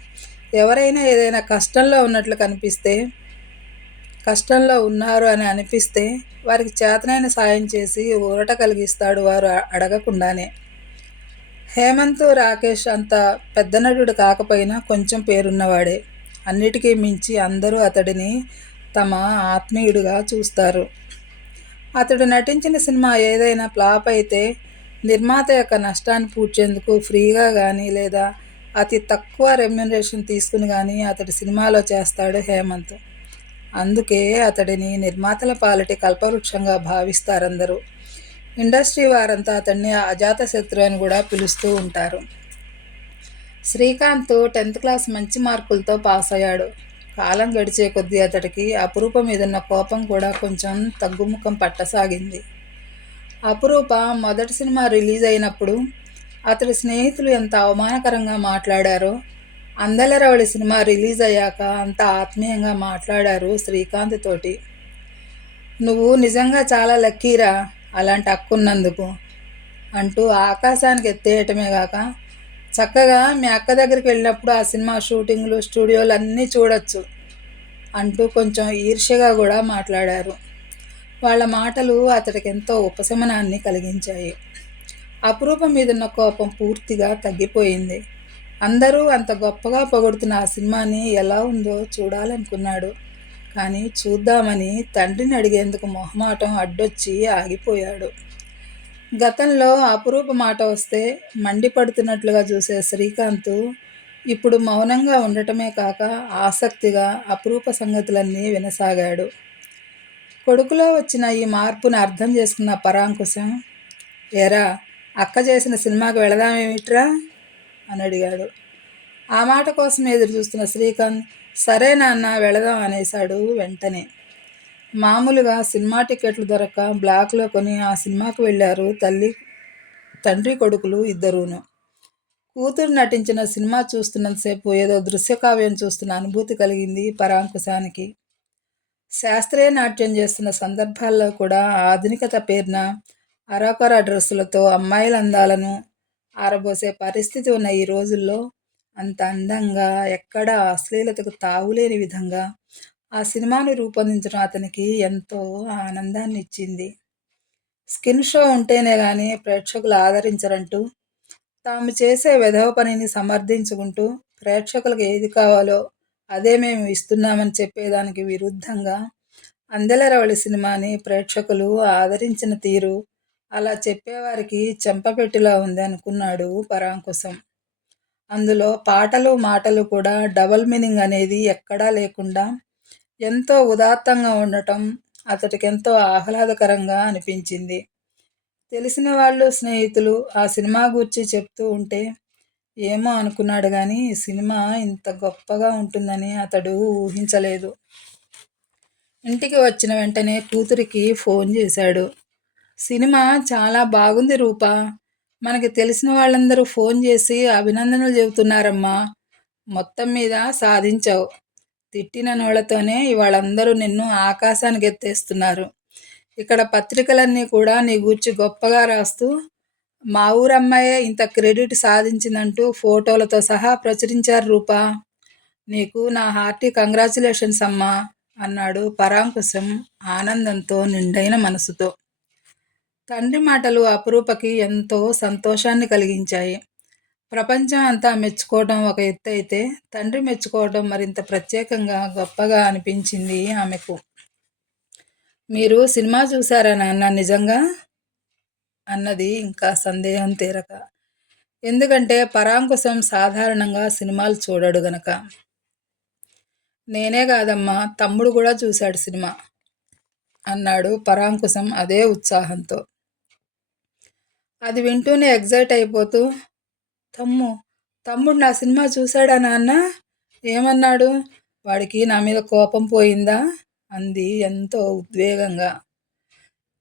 ఎవరైనా ఏదైనా కష్టంలో ఉన్నట్లు కనిపిస్తే, కష్టంలో ఉన్నారు అని అనిపిస్తే వారికి చేతనైన సాయం చేసి ఊరట కలిగిస్తాడు వారు అడగకుండానే. హేమంత్ రాకేష్ అంత పెద్ద నటుడు కాకపోయినా కొంచెం పేరున్నవాడే. అన్నిటికీ మించి అందరూ అతడిని తమ ఆత్మీయుడిగా చూస్తారు. అతడు నటించిన సినిమా ఏదైనా ఫ్లాప్ అయితే నిర్మాత యొక్క నష్టాన్ని పూడ్చేందుకు ఫ్రీగా కానీ లేదా అతి తక్కువ రెమ్యునరేషన్ తీసుకుని కానీ అతడి సినిమాలో చేస్తాడు హేమంత్. అందుకే అతడిని నిర్మాతల పాలిటి కల్పవృక్షంగా భావిస్తారందరూ. ఇండస్ట్రీ వారంతా అతడిని అజాతశత్రు అని కూడా పిలుస్తూ ఉంటారు. శ్రీకాంత్ 10th క్లాస్ మంచి మార్కులతో పాస్ అయ్యాడు. కాలం గడిచే కొద్దీ అతడికి అపురూప మీదున్న కోపం కూడా కొంచెం తగ్గుముఖం పట్టసాగింది. అపురూప మొదటి సినిమా రిలీజ్ అయినప్పుడు అతడి స్నేహితులు ఎంత అవమానకరంగా మాట్లాడారో అందెలరవళి సినిమా రిలీజ్ అయ్యాక అంత ఆత్మీయంగా మాట్లాడారు శ్రీకాంత్ తోటి. నువ్వు నిజంగా చాలా లక్కీరా అలాంటి హక్కున్నందుకు అంటూ ఆకాశానికి ఎత్తేయటమే గాక చక్కగా మీ అక్క దగ్గరికి వెళ్ళినప్పుడు ఆ సినిమా షూటింగ్లు స్టూడియోలు అన్నీ చూడొచ్చు అంటూ కొంచెం ఈర్ష్యగా కూడా మాట్లాడారు. వాళ్ళ మాటలు అతడికి ఎంతో ఉపశమనాన్ని కలిగించాయి. అపురూప మీదున్న కోపం పూర్తిగా తగ్గిపోయింది. అందరూ అంత గొప్పగా పొగుడుతున్న ఆ సినిమాని ఎలా ఉందో చూడాలనుకున్నాడు. కానీ చూద్దామని తండ్రిని అడిగేందుకు మొహమాటం అడ్డొచ్చి ఆగిపోయాడు. గతంలో అపురూప మాట వస్తే మండిపడుతున్నట్లుగా చూసే శ్రీకాంత్ ఇప్పుడు మౌనంగా ఉండటమే కాక ఆసక్తిగా అపురూప సంగతులన్నీ వినసాగాడు. కొడుకులో వచ్చిన ఈ మార్పును అర్థం చేసుకున్న పరాంకుశం, ఎరా అక్క చేసిన సినిమాకి వెళదామేమిట్రా అని అడిగాడు. ఆ మాట కోసం ఎదురు చూస్తున్న శ్రీకాంత్ సరే నాన్న వెళదాం అనేశాడు వెంటనే. మామూలుగా సినిమా టికెట్లు దొరక్క బ్లాక్లో కొని ఆ సినిమాకు వెళ్ళారు తండ్రి కొడుకులు ఇద్దరూను. కూతురు నటించిన సినిమా చూస్తున్నంతసేపు ఏదో దృశ్యకావ్యం చూస్తున్న అనుభూతి కలిగింది పరాంకుశానికి. శాస్త్రీయ నాట్యం చేస్తున్న సందర్భాల్లో కూడా ఆధునికత పేరున అరకొర డ్రెస్సులతో అమ్మాయిల అందాలను ఆరబోసే పరిస్థితి ఉన్న ఈ రోజుల్లో అంత అందంగా ఎక్కడా అశ్లీలతకు తావులేని విధంగా ఆ సినిమాను రూపొందించడం అతనికి ఎంతో ఆనందాన్ని ఇచ్చింది. స్కిన్ షో ఉంటేనే కానీ ప్రేక్షకులు ఆదరించరంటూ తాము చేసే వెధవ పనిని సమర్థించుకుంటూ ప్రేక్షకులకు ఏది కావాలో అదే మేము ఇస్తున్నామని చెప్పేదానికి విరుద్ధంగా అందెలరవళి సినిమాని ప్రేక్షకులు ఆదరించిన తీరు అలా చెప్పేవారికి చెంపపెట్టులా ఉంది అనుకున్నాడు పరాంకుశం. అందులో పాటలు, మాటలు కూడా డబుల్ మీనింగ్ అనేది ఎక్కడా లేకుండా ఎంతో ఉదాత్తంగా ఉండటం అతడికెంతో ఆహ్లాదకరంగా అనిపించింది. తెలిసిన వాళ్ళు, స్నేహితులు ఆ సినిమా గూర్చి చెప్తూ ఉంటే ఏమో అనుకున్నాడు గానీ, సినిమా ఇంత గొప్పగా ఉంటుందని అతడు ఊహించలేదు. ఇంటికి వచ్చిన వెంటనే కూతురికి ఫోన్ చేశాడు. సినిమా చాలా బాగుంది రూపా. మనకి తెలిసిన వాళ్ళందరూ ఫోన్ చేసి అభినందనలు చెబుతున్నారమ్మా. మొత్తం మీద సాధించావు. తిట్టిన నోళ్లతోనే ఇవాళందరూ నిన్ను ఆకాశానికి ఎత్తేస్తున్నారు. ఇక్కడ పత్రికలన్నీ కూడా నీ గూర్చి గొప్పగా రాస్తూ మా ఊరమ్మాయే ఇంత క్రెడిట్ సాధించిందంటూ ఫోటోలతో సహా ప్రచురించారు రూపా. నీకు నా హార్టీ కంగ్రాచ్యులేషన్స్ అమ్మా అన్నాడు పరాంకుశం ఆనందంతో నిండైన మనసుతో. తండ్రి మాటలు అపురూపకి ఎంతో సంతోషాన్ని కలిగించాయి. ప్రపంచం అంతా మెచ్చుకోవడం ఒక ఎత్తు అయితే, తండ్రి మెచ్చుకోవడం మరింత ప్రత్యేకంగా గొప్పగా అనిపించింది ఆమెకు. మీరు సినిమా చూశారా నాన్న నిజంగా? అన్నది ఇంకా సందేహం తీరక. ఎందుకంటే పరాంకుశం సాధారణంగా సినిమాలు చూడడు గనక. నేనే కాదమ్మా, తమ్ముడు కూడా చూశాడు సినిమా అన్నాడు పరాంకుశం అదే ఉత్సాహంతో. అది వింటూనే ఎగ్జైట్ అయిపోతూ, తమ్ముడు నా సినిమా చూశాడా నాన్న? ఏమన్నాడు? వాడికి నా మీద కోపం పోయిందా? అంది ఎంతో ఉద్వేగంగా.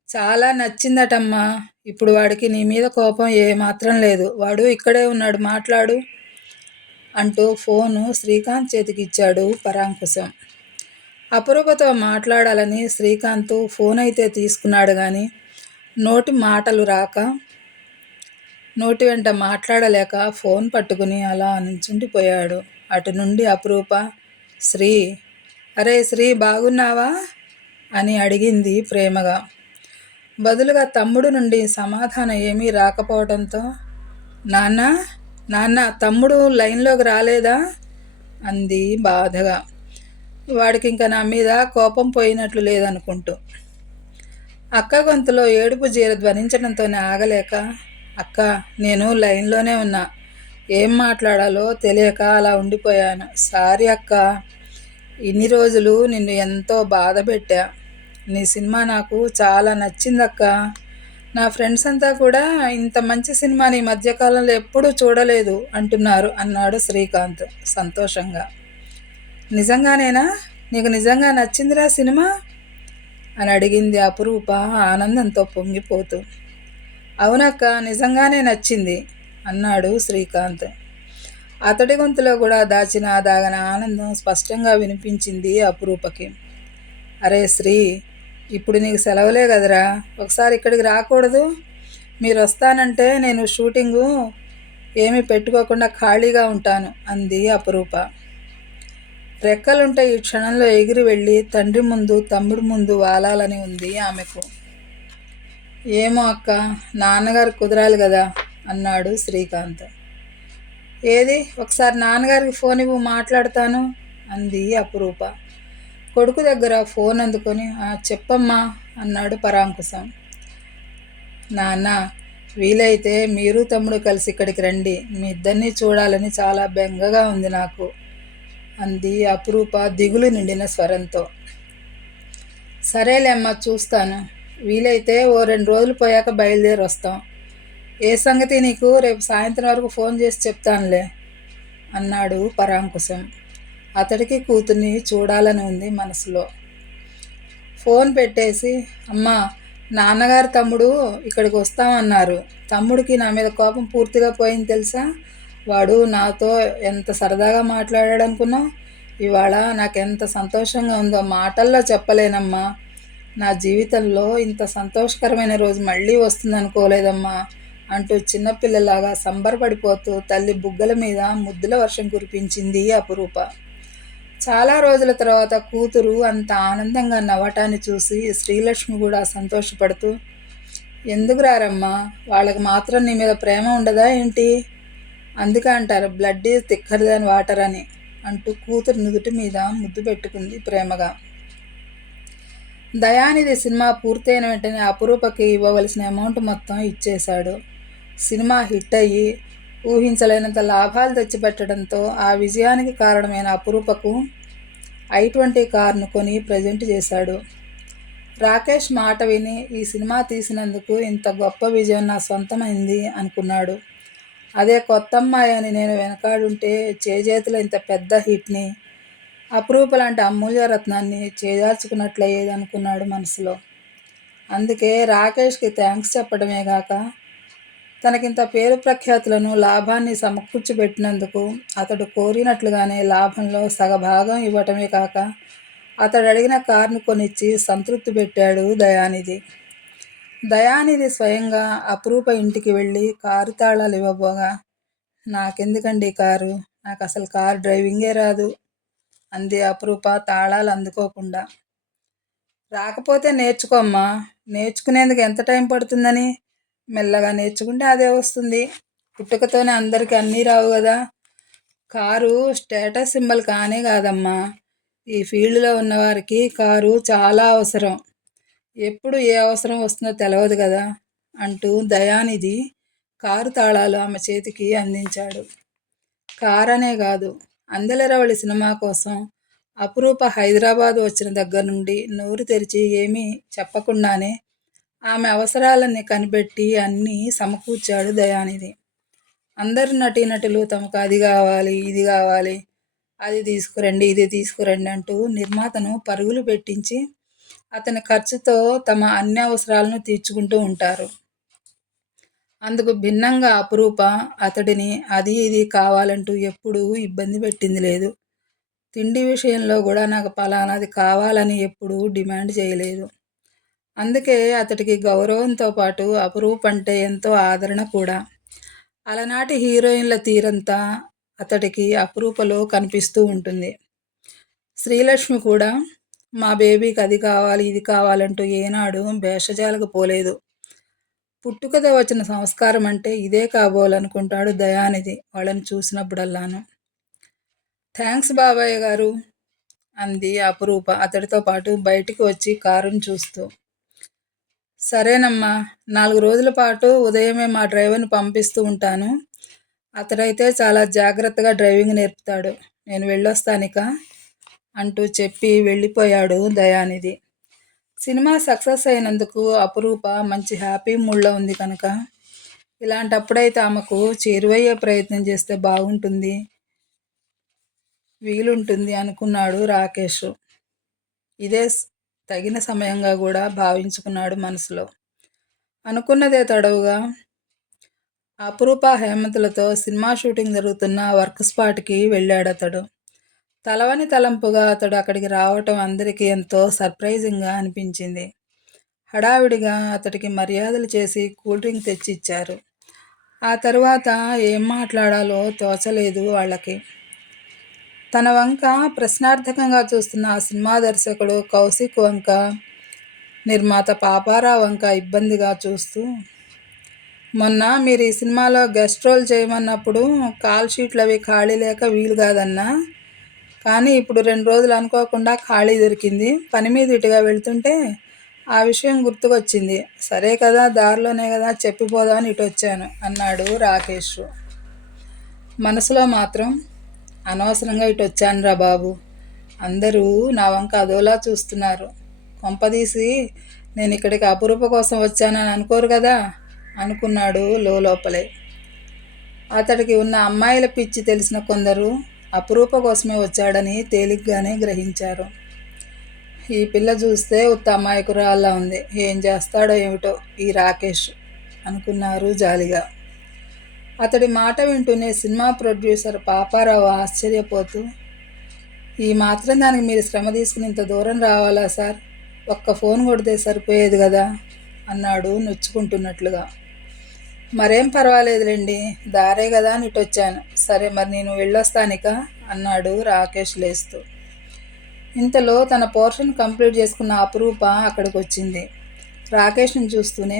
చాలా నచ్చిందటమ్మా. ఇప్పుడు వాడికి నీ మీద కోపం ఏమాత్రం లేదు. వాడు ఇక్కడే ఉన్నాడు, మాట్లాడు అంటూ ఫోను శ్రీకాంత్ చేతికిచ్చాడు పరాంకుశం. అపురూపతో మాట్లాడాలని శ్రీకాంత్ ఫోన్ అయితే తీసుకున్నాడు గాని నోటి మాటలు రాక, నోటి వెంట మాట్లాడలేక ఫోన్ పట్టుకుని అలా నుంచుండిపోయాడు. అటు నుండి అపురూప, శ్రీ, అరే శ్రీ బాగున్నావా అని అడిగింది ప్రేమగా. బదులుగా తమ్ముడు నుండి సమాధానం ఏమీ రాకపోవడంతో, నాన్న తమ్ముడు లైన్లోకి రాలేదా అంది బాధగా. వాడికి ఇంకా నా మీద కోపం పోయినట్లు లేదనుకుంటూ. అక్క గొంతులో ఏడుపు జీర ధ్వనించడంతోనే ఆగలేక, అక్క నేను లైన్లోనే ఉన్నా, ఏం మాట్లాడాలో తెలియక అలా ఉండిపోయాను. సారీ అక్క, ఇన్ని రోజులు నిన్ను ఎంతో బాధ పెట్టా. నీ సినిమా నాకు చాలా నచ్చిందక్క. నా ఫ్రెండ్స్ అంతా కూడా ఇంత మంచి సినిమాని ఈ మధ్యకాలంలో ఎప్పుడూ చూడలేదు అంటున్నారు అన్నాడు శ్రీకాంత్ సంతోషంగా. నిజంగానేనా? నీకు నిజంగా నచ్చిందిరా సినిమా అని అడిగింది అపురూప ఆనందంతో పొంగిపోతూ. అవునక్క, నిజంగానే నచ్చింది అన్నాడు శ్రీకాంత్. అతడి గొంతులో కూడా దాగన ఆనందం స్పష్టంగా వినిపించింది అపురూపకి. అరే శ్రీ, ఇప్పుడు నీకు సెలవులే కదరా, ఒకసారి ఇక్కడికి రాకూడదు? మీరు వస్తానంటే నేను షూటింగు ఏమీ పెట్టుకోకుండా ఖాళీగా ఉంటాను అంది అపురూప. రెక్కలుంటే ఈ క్షణంలో ఎగిరి వెళ్ళి తండ్రి ముందు, తమ్ముడి ముందు వాలాలని ఉంది ఆమెకు. ఏమో అక్క, నాన్నగారు కుదరాలి కదా అన్నాడు శ్రీకాంత్. ఏది, ఒకసారి నాన్నగారికి ఫోన్ ఇవ్వు, మాట్లాడతాను అంది అపురూప. కొడుకు దగ్గర ఫోన్ అందుకొని, చెప్పమ్మా అన్నాడు పరాంకుశం. నాన్న, వీలైతే మీరు తమ్ముడు కలిసి ఇక్కడికి రండి, మీ ఇద్దరినీ చూడాలని చాలా బెంగగా ఉంది నాకు అంది అపురూప దిగులు నిండిన స్వరంతో. సరేలే అమ్మా, చూస్తాను. వీలైతే ఓ 2 రోజులు పోయాక బయలుదేరి వస్తాం. ఏ సంగతి నీకు రేపు సాయంత్రం వరకు ఫోన్ చేసి చెప్తానులే అన్నాడు పరాంకుశం. అతడికి కూతుర్ని చూడాలని ఉంది మనసులో. ఫోన్ పెట్టేసి, అమ్మా, నాన్నగారు తమ్ముడు ఇక్కడికి వస్తామన్నారు. తమ్ముడికి నా మీద కోపం పూర్తిగా పోయింది తెలుసా? వాడు నాతో ఎంత సరదాగా మాట్లాడాడు అనుకున్నావు? ఇవాళ నాకెంత సంతోషంగా ఉందో మాటల్లో చెప్పలేనమ్మా. నా జీవితంలో ఇంత సంతోషకరమైన రోజు మళ్ళీ వస్తుందనుకోలేదమ్మా అంటూ చిన్నపిల్లలాగా సంబరపడిపోతూ తల్లి బుగ్గల మీద ముద్దుల వర్షం కురిపించింది అపురూప. చాలా రోజుల తర్వాత కూతురు అంత ఆనందంగా నవ్వటాన్ని చూసి శ్రీలక్ష్మి కూడా సంతోషపడుతూ, ఎందుకు రారమ్మా, వాళ్ళకి మాత్రం నీ మీద ప్రేమ ఉండదా ఏంటి? అందుకే అంటారు blood is thicker than water అని అంటూ కూతురు నుదుటి మీద ముద్దు పెట్టుకుంది ప్రేమగా. దయానిధి సినిమా పూర్తయిన వెంటనే అపురూపకి ఇవ్వవలసిన అమౌంట్ మొత్తం ఇచ్చేశాడు. సినిమా హిట్ అయ్యి ఊహించలేనంత లాభాలు తెచ్చిపెట్టడంతో ఆ విజయానికి కారణమైన అపురూపకు i20 కారును కొని ప్రజెంట్ చేశాడు. రాకేష్ మాట విని ఈ సినిమా తీసినందుకు ఇంత గొప్ప విజయం నా సొంతమైంది అనుకున్నాడు. అదే కొత్తమ్మాయి అని నేను వెనకాడుంటే చేజేతుల ఇంత పెద్ద హిట్ని, అపురూప లాంటి అమూల్య రత్నాన్ని చేజార్చుకున్నట్లయ్యేది అనుకున్నాడు మనసులో. అందుకే రాకేష్కి థ్యాంక్స్ చెప్పడమే గాక తనకింత పేరు ప్రఖ్యాతులను లాభాన్ని సమకూర్చిపెట్టినందుకు అతడు కోరినట్లుగానే లాభంలో సగభాగం ఇవ్వటమే కాక అతడు అడిగిన కారును కొనిచ్చి సంతృప్తి పెట్టాడు దయానిధి. దయానిధి స్వయంగా అపురూప ఇంటికి వెళ్ళి కారు తాళాలు ఇవ్వబోగా, నాకెందుకండి కారు, నాకు అసలు కారు డ్రైవింగే రాదు అంది అపురూప తాళాలు అందుకోకుండా. రాకపోతే నేర్చుకోమ్మా, నేర్చుకునేందుకు ఎంత టైం పడుతుందని, మెల్లగా నేర్చుకుంటే అదే వస్తుంది. పుట్టుకతోనే అందరికీ అన్నీ రావు కదా. కారు స్టేటస్ సింబల్ కానే కాదమ్మా, ఈ ఫీల్డ్లో ఉన్నవారికి కారు చాలా అవసరం. ఎప్పుడు ఏ అవసరం వస్తుందో తెలియదు కదా అంటూ దయానిధి కారు తాళాలు ఆమె చేతికి అందించాడు. కారనే కాదు, అందెలరవళి సినిమా కోసం అపురూప హైదరాబాద్ వచ్చిన దగ్గర నుండి నోరు తెరిచి ఏమీ చెప్పకుండానే ఆమె అవసరాలన్నీ కనిపెట్టి అన్నీ సమకూర్చాడు దయానిధి. అందరు నటీనటులు తమకు అది కావాలి, ఇది కావాలి, అది తీసుకురండి, ఇది తీసుకురండి అంటూ నిర్మాతను పరుగులు పెట్టించి అతని ఖర్చుతో తమ అన్ని అవసరాలను తీర్చుకుంటూ ఉంటారు. అందుకు భిన్నంగా అపురూప అతడిని అది ఇది కావాలంటూ ఎప్పుడూ ఇబ్బంది పెట్టింది లేదు. తిండి విషయంలో కూడా నాకు పలానాది కావాలని ఎప్పుడూ డిమాండ్ చేయలేదు. అందుకే అతడికి గౌరవంతో పాటు అపురూప అంటే ఎంతో ఆదరణ కూడా. అలనాటి హీరోయిన్ల తీరంతా అతడికి అపురూపలో కనిపిస్తూ ఉంటుంది. శ్రీలక్ష్మి కూడా మా బేబీకి అది కావాలి, ఇది కావాలంటూ ఏనాడు భేషజాలకు పోలేదు. పుట్టుకతో వచ్చిన సంస్కారం అంటే ఇదే కాబోలనుకుంటాడు దయానిధి వాళ్ళని చూసినప్పుడల్లాను. థ్యాంక్స్ బాబాయ్ గారు అంది అపురూప అతడితో పాటు బయటికి వచ్చి కారును చూస్తూ. సరేనమ్మా, 4 రోజుల పాటు ఉదయమే మా డ్రైవర్ని పంపిస్తూ ఉంటాను. అతడైతే చాలా జాగ్రత్తగా డ్రైవింగ్ నేర్పుతాడు. నేను వెళ్ళొస్తానిక అంటూ చెప్పి వెళ్ళిపోయాడు దయానిధి. సినిమా సక్సెస్ అయినందుకు అపురూప మంచి హ్యాపీ మూడ్లో ఉంది కనుక ఇలాంటప్పుడైతే ఆమెకు చేరువయ్యే ప్రయత్నం చేస్తే బాగుంటుంది, వీలుంటుంది అనుకున్నాడు రాకేష్. ఇదే తగిన సమయంగా కూడా భావించుకున్నాడు మనసులో. అనుకున్నదే తడవుగా అపురూప హేమంతులతో సినిమా షూటింగ్ జరుగుతున్న వర్క్ స్పాట్కి వెళ్ళాడతడు. తలవని తలంపుగా అతడు అక్కడికి రావటం అందరికీ ఎంతో సర్ప్రైజింగ్గా అనిపించింది. హడావిడిగా అతడికి మర్యాదలు చేసి కూల్ డ్రింక్ తెచ్చి ఇచ్చారు. ఆ తరువాత ఏం మాట్లాడాలో తోచలేదు వాళ్ళకి. తన వంక ప్రశ్నార్థకంగా చూస్తున్న ఆ సినిమా దర్శకుడు కౌశిక్ వంక, నిర్మాత పాపారావు వంక ఇబ్బందిగా చూస్తూ, మొన్న మీరు ఈ సినిమాలో గెస్ట్ రోల్ చేయమన్నప్పుడు కాల్ షీట్లు అవి ఖాళీ లేక వీలు కాదన్నా, కానీ ఇప్పుడు 2 రోజులు అనుకోకుండా ఖాళీ దొరికింది. పని మీద ఇటుగా వెళ్తుంటే ఆ విషయం గుర్తుకొచ్చింది. సరే కదా, దారిలోనే కదా, చెప్పిపోదామని ఇటు వచ్చాను అన్నాడు రాకేష్. మనసులో మాత్రం అనవసరంగా ఇటు వచ్చానురా బాబు, అందరూ నా వంక అదోలా చూస్తున్నారు, కొంపదీసి నేను ఇక్కడికి అపురూప కోసం వచ్చానని అనుకోరు కదా అనుకున్నాడు లోపలే. అతడికి ఉన్న అమ్మాయిల పిచ్చి తెలిసిన కొందరు అపురూప కోసమే వచ్చాడని తేలిగ్గానే గ్రహించారు. ఈ పిల్ల చూస్తే ఉత్త అమాయకురాల్లా ఉంది, ఏం చేస్తాడో ఏమిటో ఈ రాకేష్ అనుకున్నారు జాలిగా. అతడి మాట వింటూనే సినిమా ప్రొడ్యూసర్ పాపారావు ఆశ్చర్యపోతూ, ఈ మాత్రం దానికి మీరు శ్రమ తీసుకుని ఇంత దూరం రావాలా సార్, ఒక్క ఫోన్ కొడితే సరిపోయేది కదా అన్నాడు నొచ్చుకుంటున్నట్లుగా. మరేం పర్వాలేదులేండి, దారే కదా అని ఇటు వచ్చాను. సరే మరి నేను వెళ్ళొస్తానిక అన్నాడు రాకేష్ లేస్తూ. ఇంతలో తన పోర్షన్ కంప్లీట్ చేసుకున్న అపురూప అక్కడికి వచ్చింది. రాకేష్ని చూస్తూనే,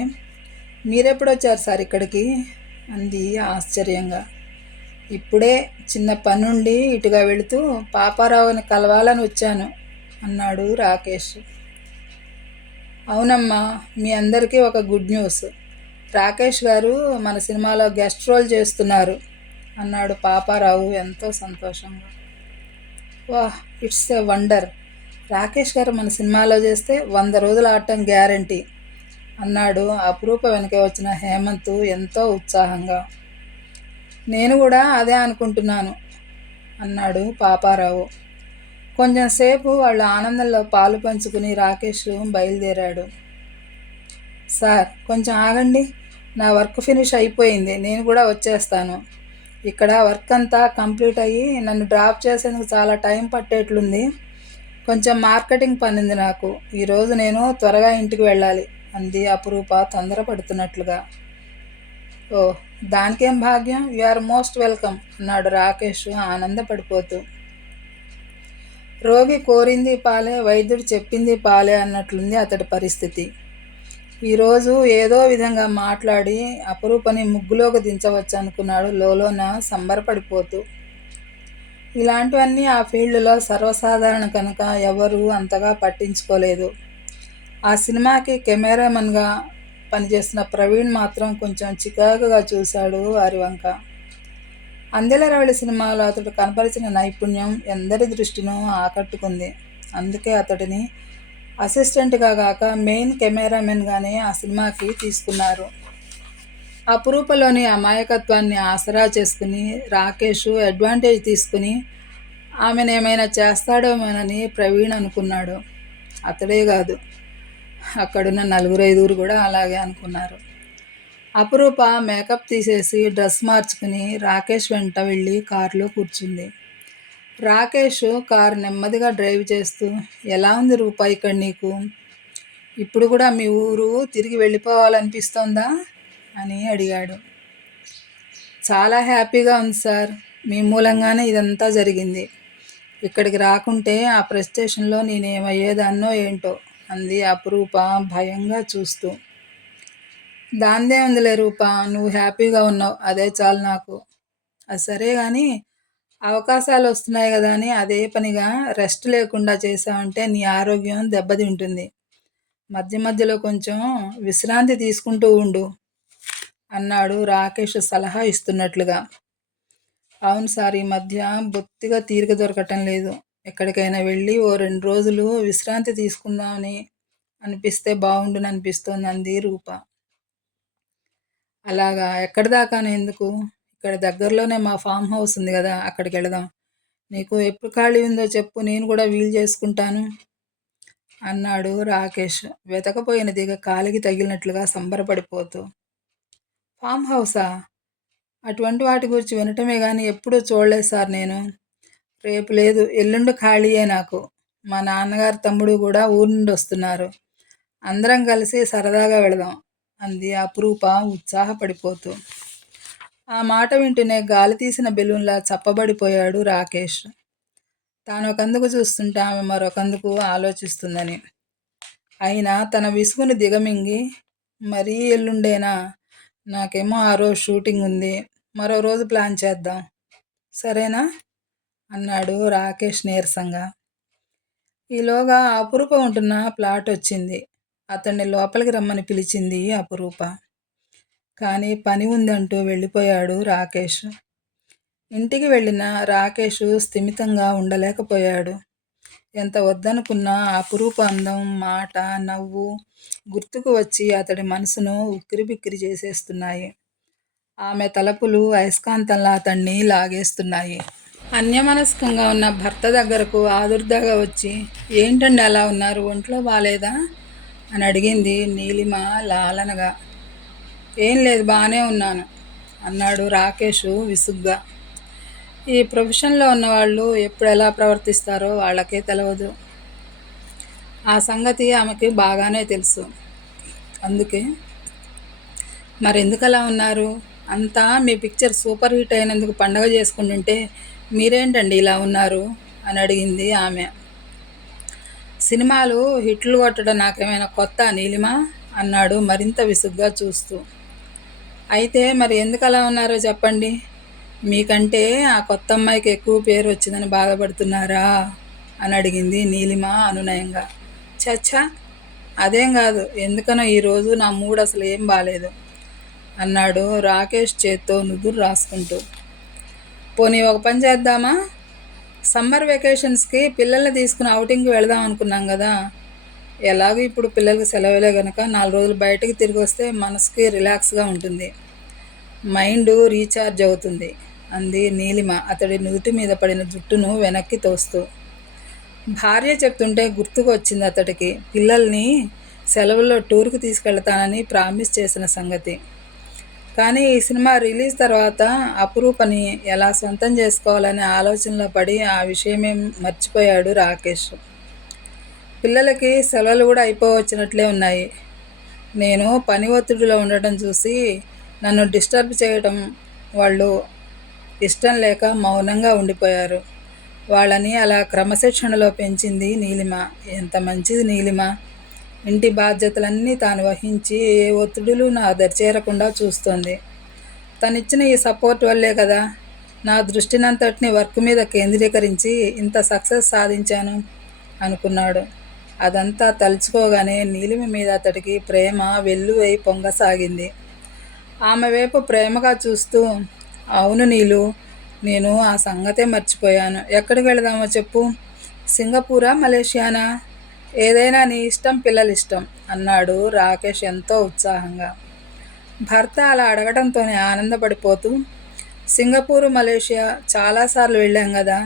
మీరెప్పుడొచ్చారు సార్ ఇక్కడికి అంది ఆశ్చర్యంగా. ఇప్పుడే చిన్న పనుండి ఇటుగా వెళుతూ పాపారావుని కలవాలని వచ్చాను అన్నాడు రాకేష్. అవునమ్మా, మీ అందరికీ ఒక గుడ్ న్యూస్. రాకేష్ గారు మన సినిమాలో గెస్ట్ రోల్ చేస్తున్నారు అన్నాడు పాపారావు ఎంతో సంతోషంగా. వాహ్, ఇట్స్ ఎ వండర్. రాకేష్ గారు మన సినిమాలో చేస్తే 100 రోజులు ఆడటం గ్యారంటీ అన్నాడు అపురూప వెనకే వచ్చిన హేమంత్ ఎంతో ఉత్సాహంగా. నేను కూడా అదే అనుకుంటున్నాను అన్నాడు పాపారావు. కొంచెం సేపు వాళ్ళు ఆనందంలో పాలు పంచుకుని రాకేష్ బయలుదేరాడు. సార్, కొంచెం ఆగండి. నా వర్క్ ఫినిష్ అయిపోయింది, నేను కూడా వచ్చేస్తాను. ఇక్కడ వర్క్ అంతా కంప్లీట్ అయ్యి నన్ను డ్రాప్ చేసేందుకు చాలా టైం పట్టేట్లుంది. కొంచెం మార్కెటింగ్ పనింది నాకు. ఈరోజు నేను త్వరగా ఇంటికి వెళ్ళాలి అంది అపురూప తొందరపడుతున్నట్లుగా. ఓ, దానికేం భాగ్యం, యు ఆర్ మోస్ట్ వెల్కమ్ అన్నాడు రాకేష్ ఆనందపడిపోతూ. రోగి కోరింది పాలే, వైద్యుడు చెప్పింది పాలే అన్నట్లుంది అతడి పరిస్థితి. ఈరోజు ఏదో విధంగా మాట్లాడి అపురూపని ముగ్గులోకి దించవచ్చు అనుకున్నాడు లోలోన సంబరపడిపోతూ. ఇలాంటివన్నీ ఆ ఫీల్డ్లో సర్వసాధారణ కనుక ఎవరూ అంతగా పట్టించుకోలేదు. ఆ సినిమాకి కెమెరామన్గా పనిచేస్తున్న ప్రవీణ్ మాత్రం కొంచెం చికాకుగా చూశాడు వారి వంక. అందెలరవళి సినిమాలో అతడు కనపరిచిన నైపుణ్యం ఎందరి దృష్టినో ఆకట్టుకుంది. అందుకే అతడిని అసిస్టెంట్గా కాక మెయిన్ కెమెరామెన్గానే ఆ సినిమాకి తీసుకున్నారు. అపురూపలోని అమాయకత్వాన్ని ఆసరా చేసుకుని రాకేష్ అడ్వాంటేజ్ తీసుకుని ఆమెనేమైనా చేస్తాడేమోనని ప్రవీణ్ అనుకున్నాడు. అతడే కాదు, అక్కడున్న 4-5 కూడా అలాగే అనుకున్నారు. అపురూప మేకప్ తీసేసి డ్రెస్ మార్చుకుని రాకేష్ వెంట వెళ్ళి కారులో కూర్చుంది. రాకేష్ కారు నెమ్మదిగా డ్రైవ్ చేస్తూ, ఎలా ఉంది రూపా ఇక్కడ నీకు? ఇప్పుడు కూడా మీ ఊరు తిరిగి వెళ్ళిపోవాలనిపిస్తోందా అని అడిగాడు. చాలా హ్యాపీగా ఉంది సార్, మీ మూలంగానే ఇదంతా జరిగింది. ఇక్కడికి రాకుంటే ఆ ప్రెస్ స్టేషన్లో నేనేమయ్యేదాన్నో ఏంటో అంది అపురూప భయంగా చూస్తూ. దాందే ఉందిలే రూపా, నువ్వు హ్యాపీగా ఉన్నావు, అదే చాలు నాకు. అది సరే కానీ అవకాశాలు వస్తున్నాయి కదా అని అదే పనిగా రెస్ట్ లేకుండా చేసావంటే నీ ఆరోగ్యం దెబ్బతింటుంది. మధ్య మధ్యలో కొంచెం విశ్రాంతి తీసుకుంటూ ఉండు అన్నాడు రాకేష్ సలహా ఇస్తున్నట్లుగా. అవును సార్, ఈ మధ్య బొత్తిగా తీరిక దొరకటం లేదు. ఎక్కడికైనా వెళ్ళి ఓ 2 రోజులు విశ్రాంతి తీసుకుందామని అనిపిస్తే బాగుండుననిపిస్తోంది అంది రూప. అలాగా, ఎక్కడి దాకానే ఎందుకు? ఇక్కడ దగ్గరలోనే మా ఫామ్ హౌస్ ఉంది కదా, అక్కడికి వెళదాం. నీకు ఎప్పుడు ఖాళీ ఉందో చెప్పు, నేను కూడా వీలు చేసుకుంటాను అన్నాడు రాకేష్ వెతకపోయిన దిగ కాలికి తగిలినట్లుగా సంబరపడిపోతూ. ఫామ్ హౌసా? అటువంటి వాటి గురించి వినటమే కానీ ఎప్పుడూ చూడలేదు సార్ నేను. రేపు లేదు, ఎల్లుండి ఖాళీయే నాకు. మా నాన్నగారు తమ్ముడు కూడా ఊరు నుండి వస్తున్నారు. అందరం కలిసి సరదాగా వెళదాం అంది అపురూప ఉత్సాహపడిపోతూ. ఆ మాట వింటూనే గాలి తీసిన బెలూన్లా చప్పబడిపోయాడు రాకేష్. తాను ఒకందుకు చూస్తుంటే ఆమె మరొకందుకు ఆలోచిస్తుందని. అయినా తన విసుగుని దిగమింగి, మరీ ఎల్లుండేనా? నాకేమో ఆ రోజు షూటింగ్ ఉంది, మరో రోజు ప్లాన్ చేద్దాం, సరేనా అన్నాడు రాకేష్ నీరసంగా. ఈలోగా అపురూప ఉంటున్న ప్లాట్ వచ్చింది. అతన్ని లోపలికి రమ్మని పిలిచింది అపురూప. కానీ పని ఉందంటూ వెళ్ళిపోయాడు రాకేష్. ఇంటికి వెళ్ళిన రాకేష్ స్థిమితంగా ఉండలేకపోయాడు. ఎంత వద్దనుకున్నా అపురూప అందం, మాట, నవ్వు గుర్తుకు వచ్చి అతడి మనసును ఉక్కిరిబిక్కిరి చేసేస్తున్నాయి. ఆమె తలపులు అయస్కాంతంలా అతన్ని లాగేస్తున్నాయి. అన్యమనస్కంగా ఉన్న భర్త దగ్గరకు ఆదుర్దాగా వచ్చి, ఏంటండి అలా ఉన్నారు, ఒంట్లో బాలేదా అని అడిగింది నీలిమ లాలనగా. ఏం లేదు, బాగానే ఉన్నాను అన్నాడు రాకేష్ విసుగ్గా. ఈ ప్రొఫెషన్లో ఉన్నవాళ్ళు ఎప్పుడు ఎలా ప్రవర్తిస్తారో వాళ్ళకే తెలియదు. ఆ సంగతి ఆమెకి బాగానే తెలుసు. అందుకే, మరెందుకు అలా ఉన్నారు? అంతా మీ పిక్చర్ సూపర్ హిట్ అయినందుకు పండగ చేసుకుంటుంటే మీరేంటండి ఇలా ఉన్నారు అని అడిగింది ఆమె. సినిమాలు హిట్లు కొట్టడం నాకేమైనా కొత్త నీలిమ అన్నాడు మరింత విసుగ్గా చూస్తూ. అయితే మరి ఎందుకు అలా ఉన్నారో చెప్పండి. మీకంటే ఆ కొత్త అమ్మాయికి ఎక్కువ పేరు వచ్చిందని బాధపడుతున్నారా అని అడిగింది నీలిమ అనునయంగా. చచ్చా, అదేం కాదు, ఎందుకనో ఈరోజు నా మూడ్ అసలు ఏం బాలేదు అన్నాడు రాకేష్ చేత్తో నుదురు రాసుకుంటూ. పోనీ ఒక పని చేద్దామా? సమ్మర్ వెకేషన్స్కి పిల్లల్ని తీసుకుని అవుటింగ్కి వెళదాం అనుకున్నాం కదా. ఎలాగో ఇప్పుడు పిల్లలకి సెలవులే గనక 4 రోజులు బయటకు తిరిగి వస్తే మనసుకి రిలాక్స్గా ఉంటుంది, మైండ్ రీఛార్జ్ అవుతుంది అంది నీలిమ అతడి నుదుటి మీద పడిన జుట్టును వెనక్కి తోస్తూ. భార్య చెప్తుంటే గుర్తుకు వచ్చింది అతడికి పిల్లల్ని సెలవుల్లో టూర్కి తీసుకెళ్తానని ప్రామిస్ చేసిన సంగతి. కానీ ఈ సినిమా రిలీజ్ తర్వాత అపురూపని ఎలా సొంతం చేసుకోవాలనే ఆలోచనలో పడి ఆ విషయమే మర్చిపోయాడు రాకేష్. పిల్లలకి సెలవులు కూడా అయిపోవచ్చినట్లే ఉన్నాయి. నేను పని ఒత్తిడిలో ఉండటం చూసి నన్ను డిస్టర్బ్ చేయటం వాళ్ళు ఇష్టం లేక మౌనంగా ఉండిపోయారు. వాళ్ళని అలా క్రమశిక్షణలో పెంచింది నీలిమ. ఎంత మంచిది నీలిమ! ఇంటి బాధ్యతలన్నీ తాను వహించి ఏ ఒత్తిడులు నా దరిచేరకుండా చూస్తోంది. తనిచ్చిన ఈ సపోర్ట్ వల్లే కదా నా దృష్టినంతటిని వర్క్ మీద కేంద్రీకరించి ఇంత సక్సెస్ సాధించాను అనుకున్నాడు. అదంతా తలుచుకోగానే నీలిమ మీద అతడికి ప్రేమ వెల్లువై పొంగసాగింది. ఆమె వైపు ప్రేమగా చూస్తూ, అవును నీలు, నేను ఆ సంగతే మర్చిపోయాను. ఎక్కడికి వెళదామో చెప్పు? సింగపూరా, మలేషియానా? ఏదైనా నీ ఇష్టం, పిల్లలిష్టం అన్నాడు రాకేష్ ఎంతో ఉత్సాహంగా. భర్త అలా అడగడంతోనే ఆనందపడిపోతూ, సింగపూరు, మలేషియా చాలాసార్లు వెళ్ళాం కదా,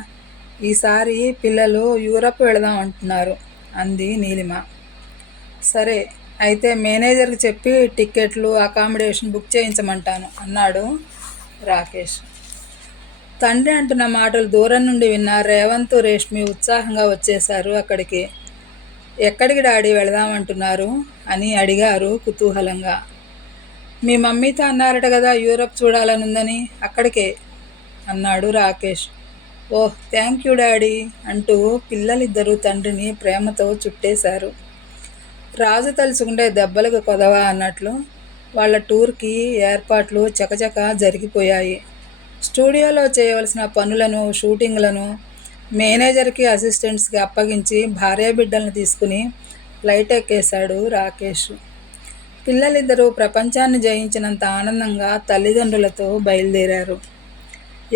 ఈసారి పిల్లలు యూరప్ వెళదాం అంటున్నారు అంది నీలిమ. సరే అయితే మేనేజర్కి చెప్పి టిక్కెట్లు, అకామిడేషన్ బుక్ చేయించమంటాను అన్నాడు రాకేష్. తండ్రి అంటున్న మాటలు దూరం నుండి విన్న రేవంత్, రేష్మి ఉత్సాహంగా వచ్చేశారు అక్కడికి. ఎక్కడికి డాడీ వెళదామంటున్నారు అని అడిగారు కుతూహలంగా. మీ మమ్మీతో అన్నారట కదా యూరప్ చూడాలనుందని, అక్కడికే అన్నాడు రాకేష్. ఓహ్ థ్యాంక్ యూ డాడీ అంటూ పిల్లలిద్దరూ తండ్రిని ప్రేమతో చుట్టేశారు. రాజు తలుచుకుంటే దెబ్బలకు కొదవా అన్నట్లు వాళ్ళ టూర్కి ఏర్పాట్లు చకచక జరిగిపోయాయి. స్టూడియోలో చేయవలసిన పనులను, షూటింగ్లను మేనేజర్కి, అసిస్టెంట్స్కి అప్పగించి భార్యాబిడ్డలను తీసుకుని ఫ్లైట్ ఎక్కేశాడు రాకేష్. పిల్లలిద్దరూ ప్రపంచాన్ని జయించినంత ఆనందంగా తల్లిదండ్రులతో బయలుదేరారు.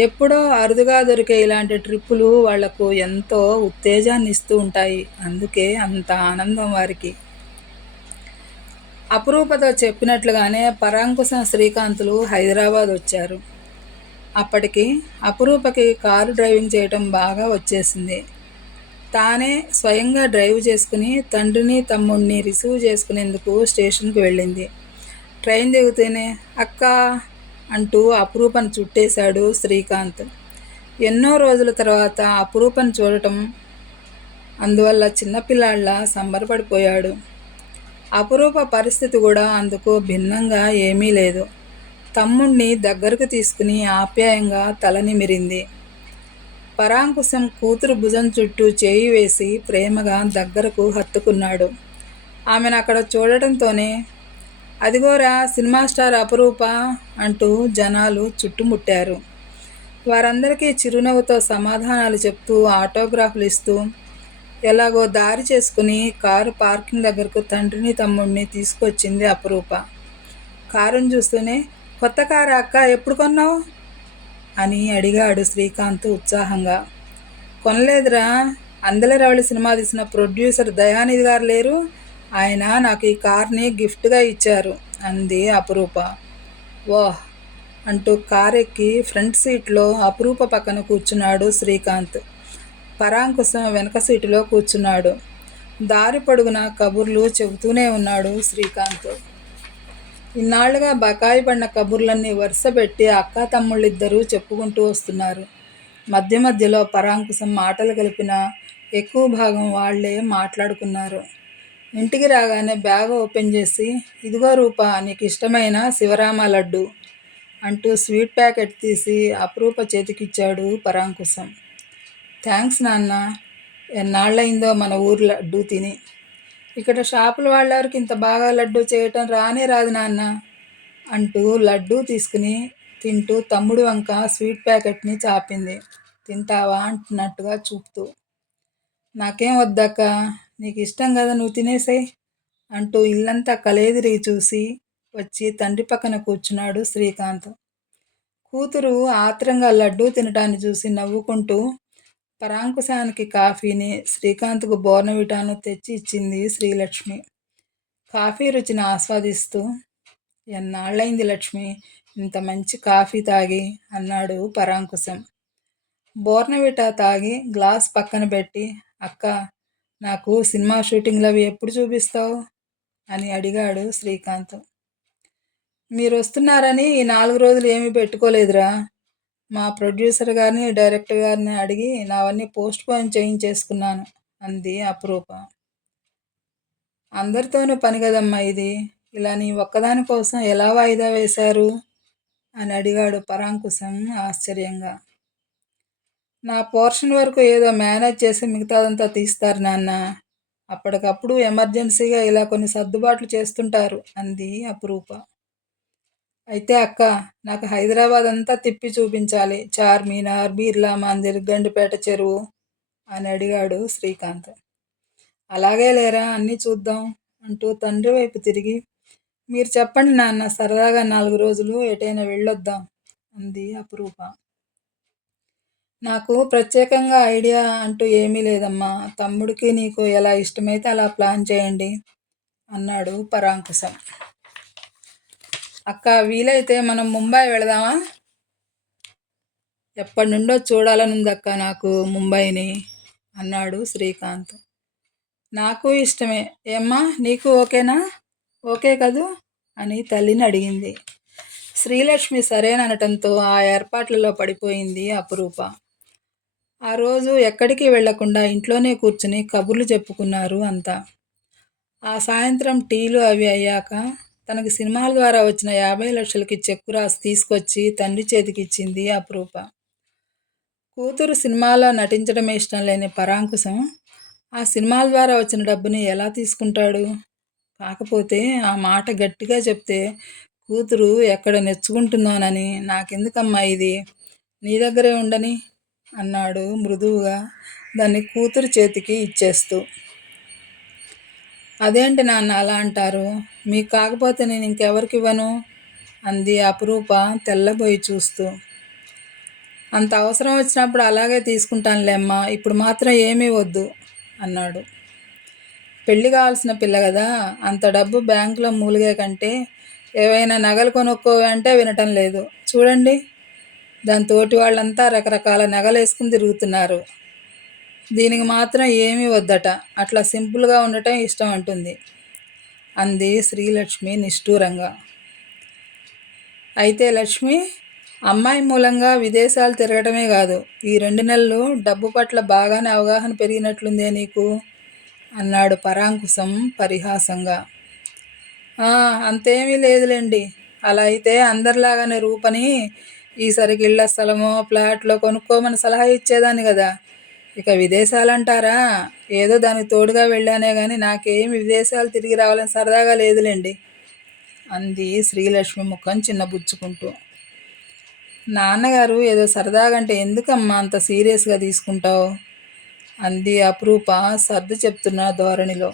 ఎప్పుడో అరుదుగా దొరికే ఇలాంటి ట్రిప్పులు వాళ్లకు ఎంతో ఉత్తేజాన్ని ఇస్తూ ఉంటాయి. అందుకే అంత ఆనందం వారికి. అపురూపతో చెప్పినట్లుగానే పరాంకుశం, శ్రీకాంతులు హైదరాబాద్ వచ్చారు. అప్పటికి అపురూపకి కారు డ్రైవింగ్ చేయటం బాగా వచ్చేసింది. తానే స్వయంగా డ్రైవ్ చేసుకుని తండ్రిని, తమ్ముడిని రిసీవ్ చేసుకునేందుకు స్టేషన్కి వెళ్ళింది. ట్రైన్ దిగుతూనే అక్కా అంటూ అపురూపను చుట్టేశాడు శ్రీకాంత్. ఎన్నో రోజుల తర్వాత అపురూపను చూడటం, అందువల్ల చిన్నపిల్లాళ్ళ సంబరపడిపోయాడు. అపురూప పరిస్థితి కూడా అందుకు భిన్నంగా ఏమీ లేదు. తమ్ముణ్ణి దగ్గరకు తీసుకుని ఆప్యాయంగా తల నిమిరింది. పరాంకుశం కూతురు భుజం చుట్టూ చేయి వేసి ప్రేమగా దగ్గరకు హత్తుకున్నాడు. ఆమెను అక్కడ చూడటంతోనే అదిగోరా సినిమా స్టార్ అపురూప అంటూ జనాలు చుట్టుముట్టారు. వారందరికీ చిరునవ్వుతో సమాధానాలు చెప్తూ, ఆటోగ్రాఫ్లు ఇస్తూ ఎలాగో దారి చేసుకుని కారు పార్కింగ్ దగ్గరకు తండ్రిని, తమ్ముడిని తీసుకొచ్చింది అపురూప. కారును చూస్తూనే కొత్త కారు అక్క, ఎప్పుడు కొన్నావు అని అడిగాడు శ్రీకాంత్ ఉత్సాహంగా. కొనలేదురా, అందెలరవళి సినిమా తీసిన ప్రొడ్యూసర్ దయానిధి గారు లేరు, ఆయన నాకు ఈ కార్ని గిఫ్ట్గా ఇచ్చారు అంది అపురూప. వాహ్ అంటూ కారెక్కి ఫ్రంట్ సీట్లో అపురూప పక్కన కూర్చున్నాడు శ్రీకాంత్. పరాంకుశం వెనక సీటులో కూర్చున్నాడు. దారి పొడుగున కబుర్లు చెబుతూనే ఉన్నాడు శ్రీకాంత్. ఇన్నాళ్లుగా బకాయి పడిన కబుర్లన్నీ వరుసపెట్టి అక్కా తమ్ముళ్ళిద్దరూ చెప్పుకుంటూ వస్తున్నారు. మధ్య మధ్యలో పరాంకుశం మాటలు కలిపిన ఎక్కువ భాగం వాళ్లే మాట్లాడుకున్నారు. ఇంటికి రాగానే బ్యాగ్ ఓపెన్ చేసి, ఇదిగో రూపా, నీకు ఇష్టమైన శివరామ లడ్డు అంటూ స్వీట్ ప్యాకెట్ తీసి అపురూప చేతికిచ్చాడు పరాంకుశం. థ్యాంక్స్ నాన్న, ఎన్నాళ్ళయిందో మన ఊరు లడ్డు తిని. ఇక్కడ షాపుల వాళ్ళెవరికి ఇంత బాగా లడ్డు చేయటం రానే రాదు నాన్న అంటూ లడ్డూ తీసుకుని తింటూ తమ్ముడి వంక స్వీట్ ప్యాకెట్ని చాపింది. తింటావా అంటున్నట్టుగా చూపుతూ. నాకేం వద్దక్క, నీకు ఇష్టం కదా, నువ్వు తినేసేయ్ అంటూ ఇల్లంతా కలేదిరిగి చూసి వచ్చి తండ్రి పక్కన కూర్చున్నాడు శ్రీకాంత్. కూతురు ఆత్రంగా లడ్డూ తినటాన్ని చూసి నవ్వుకుంటూ పరాంకుశానికి కాఫీని, శ్రీకాంత్కు బోర్నవిటాను తెచ్చి ఇచ్చింది శ్రీలక్ష్మి. కాఫీ రుచిని ఆస్వాదిస్తూ, ఎన్నాళ్ళైంది లక్ష్మి ఇంత మంచి కాఫీ తాగి అన్నాడు పరాంకుశం. బోర్నవిటా తాగి గ్లాస్ పక్కన పెట్టి, అక్క నాకు సినిమా షూటింగ్లు అవి ఎప్పుడు చూపిస్తావు అని అడిగాడు శ్రీకాంత్. మీరు వస్తున్నారని ఈ 4 రోజులు ఏమీ పెట్టుకోలేదురా. మా ప్రొడ్యూసర్ గారిని, డైరెక్టర్ గారిని అడిగి నావన్నీ పోస్ట్ పోన్ చేయించేసుకున్నాను అంది అపురూప. అందరితోనూ పని కదమ్మా ఇది, ఇలా నీ ఒక్కదాని కోసం ఎలా వాయిదా వేశారు అని అడిగాడు పరాంకుశం ఆశ్చర్యంగా. నా పోర్షన్ వరకు ఏదో మేనేజ్ చేసి మిగతాదంతా తీస్తారు నాన్న. అప్పటికప్పుడు ఎమర్జెన్సీగా ఇలా కొన్ని సర్దుబాట్లు చేస్తుంటారు అంది అపురూప. అయితే అక్క నాకు హైదరాబాద్ అంతా తిప్పి చూపించాలి, చార్మినార్, బిర్లా మందిర్, గండిపేట చెరువు అని అడిగాడు శ్రీకాంత్. అలాగే లేరా, అన్నీ చూద్దాం అంటూ తండ్రి వైపు తిరిగి, మీరు చెప్పండి నాన్న, సరదాగా 4 రోజులు ఎటైనా వెళ్ళొద్దాం అంది అపురూప. నాకు ప్రత్యేకంగా ఐడియా అంటూ ఏమీ లేదమ్మా, తమ్ముడికి నీకు ఎలా ఇష్టమైతే అలా ప్లాన్ చేయండి అన్నాడు పరాంకుశం. అక్క వీలైతే మనం ముంబై వెళదామా? ఎప్పటి నుండో చూడాలనుందక్క నాకు ముంబైని అన్నాడు శ్రీకాంత్. నాకు ఇష్టమే, ఏమ్మా నీకు ఓకేనా? ఓకే కదూ అని తల్లిని అడిగింది. శ్రీలక్ష్మి సరేననటంతో ఆ ఏర్పాట్లలో పడిపోయింది అపురూప. ఆ రోజు ఎక్కడికి వెళ్లకుండా ఇంట్లోనే కూర్చుని కబుర్లు చెప్పుకున్నారు అంతా. ఆ సాయంత్రం టీలు అవి అయ్యాక తనకి సినిమాల ద్వారా వచ్చిన 50 లక్షలకి చెక్కు రాసి తీసుకొచ్చి తండ్రి చేతికి ఇచ్చింది అపురూప. కూతురు సినిమాలో నటించడం ఇష్టం లేని పరాంకుశం ఆ సినిమాల ద్వారా వచ్చిన డబ్బుని ఎలా తీసుకుంటాడు? కాకపోతే ఆ మాట గట్టిగా చెప్తే కూతురు ఎక్కడ నెచ్చుకుంటుందోనని, నాకెందుకమ్మా ఇది, నీ దగ్గరే ఉండని అన్నాడు మృదువుగా దాన్ని కూతురు చేతికి ఇచ్చేస్తూ. అదేంటి నాన్న అలా అంటారు, మీకు కాకపోతే నేను ఇంకెవరికి ఇవ్వను అంది అపురూప తెల్లబోయి చూస్తూ. అంత అవసరం వచ్చినప్పుడు అలాగే తీసుకుంటానులేమ్మా, ఇప్పుడు మాత్రం ఏమీ వద్దు అన్నాడు. పెళ్ళి కావాల్సిన పిల్ల కదా, అంత డబ్బు బ్యాంకులో మూలిగే కంటే ఏవైనా నగలు కొనుక్కోవి అంటే వినటం లేదు. చూడండి, దాని తోటి వాళ్ళంతా రకరకాల నగలు వేసుకుని తిరుగుతున్నారు, దీనికి మాత్రం ఏమీ వద్దట, అట్లా సింపుల్గా ఉండటం ఇష్టం అంటుంది అంది శ్రీలక్ష్మి నిష్ఠూరంగా. అయితే లక్ష్మి, అమ్మాయి మూలంగా విదేశాలు తిరగటమే కాదు, ఈ 2 నెలలు డబ్బు పట్ల బాగానే అవగాహన పెరిగినట్లుందే నీకు అన్నాడు పరాంకుశం పరిహాసంగా. అంతేమీ లేదులేండి, అలా అయితే అందరిలాగానే రూపని ఈసరికి ఇళ్ల స్థలమో ఫ్లాట్లో కొనుక్కోమని సలహా ఇచ్చేదాన్ని కదా. ఇక విదేశాలంటారా, ఏదో దానికి తోడుగా వెళ్ళానే కానీ నాకేమి విదేశాలు తిరిగి రావాలని సరదాగా లేదులేండి అంది శ్రీలక్ష్మి ముఖం చిన్నబుచ్చుకుంటూ. నాన్నగారు ఏదో సరదాగంటే ఎందుకమ్మా అంత సీరియస్గా తీసుకుంటావు అంది అపురూప సర్ది చెప్తున్న ధోరణిలో.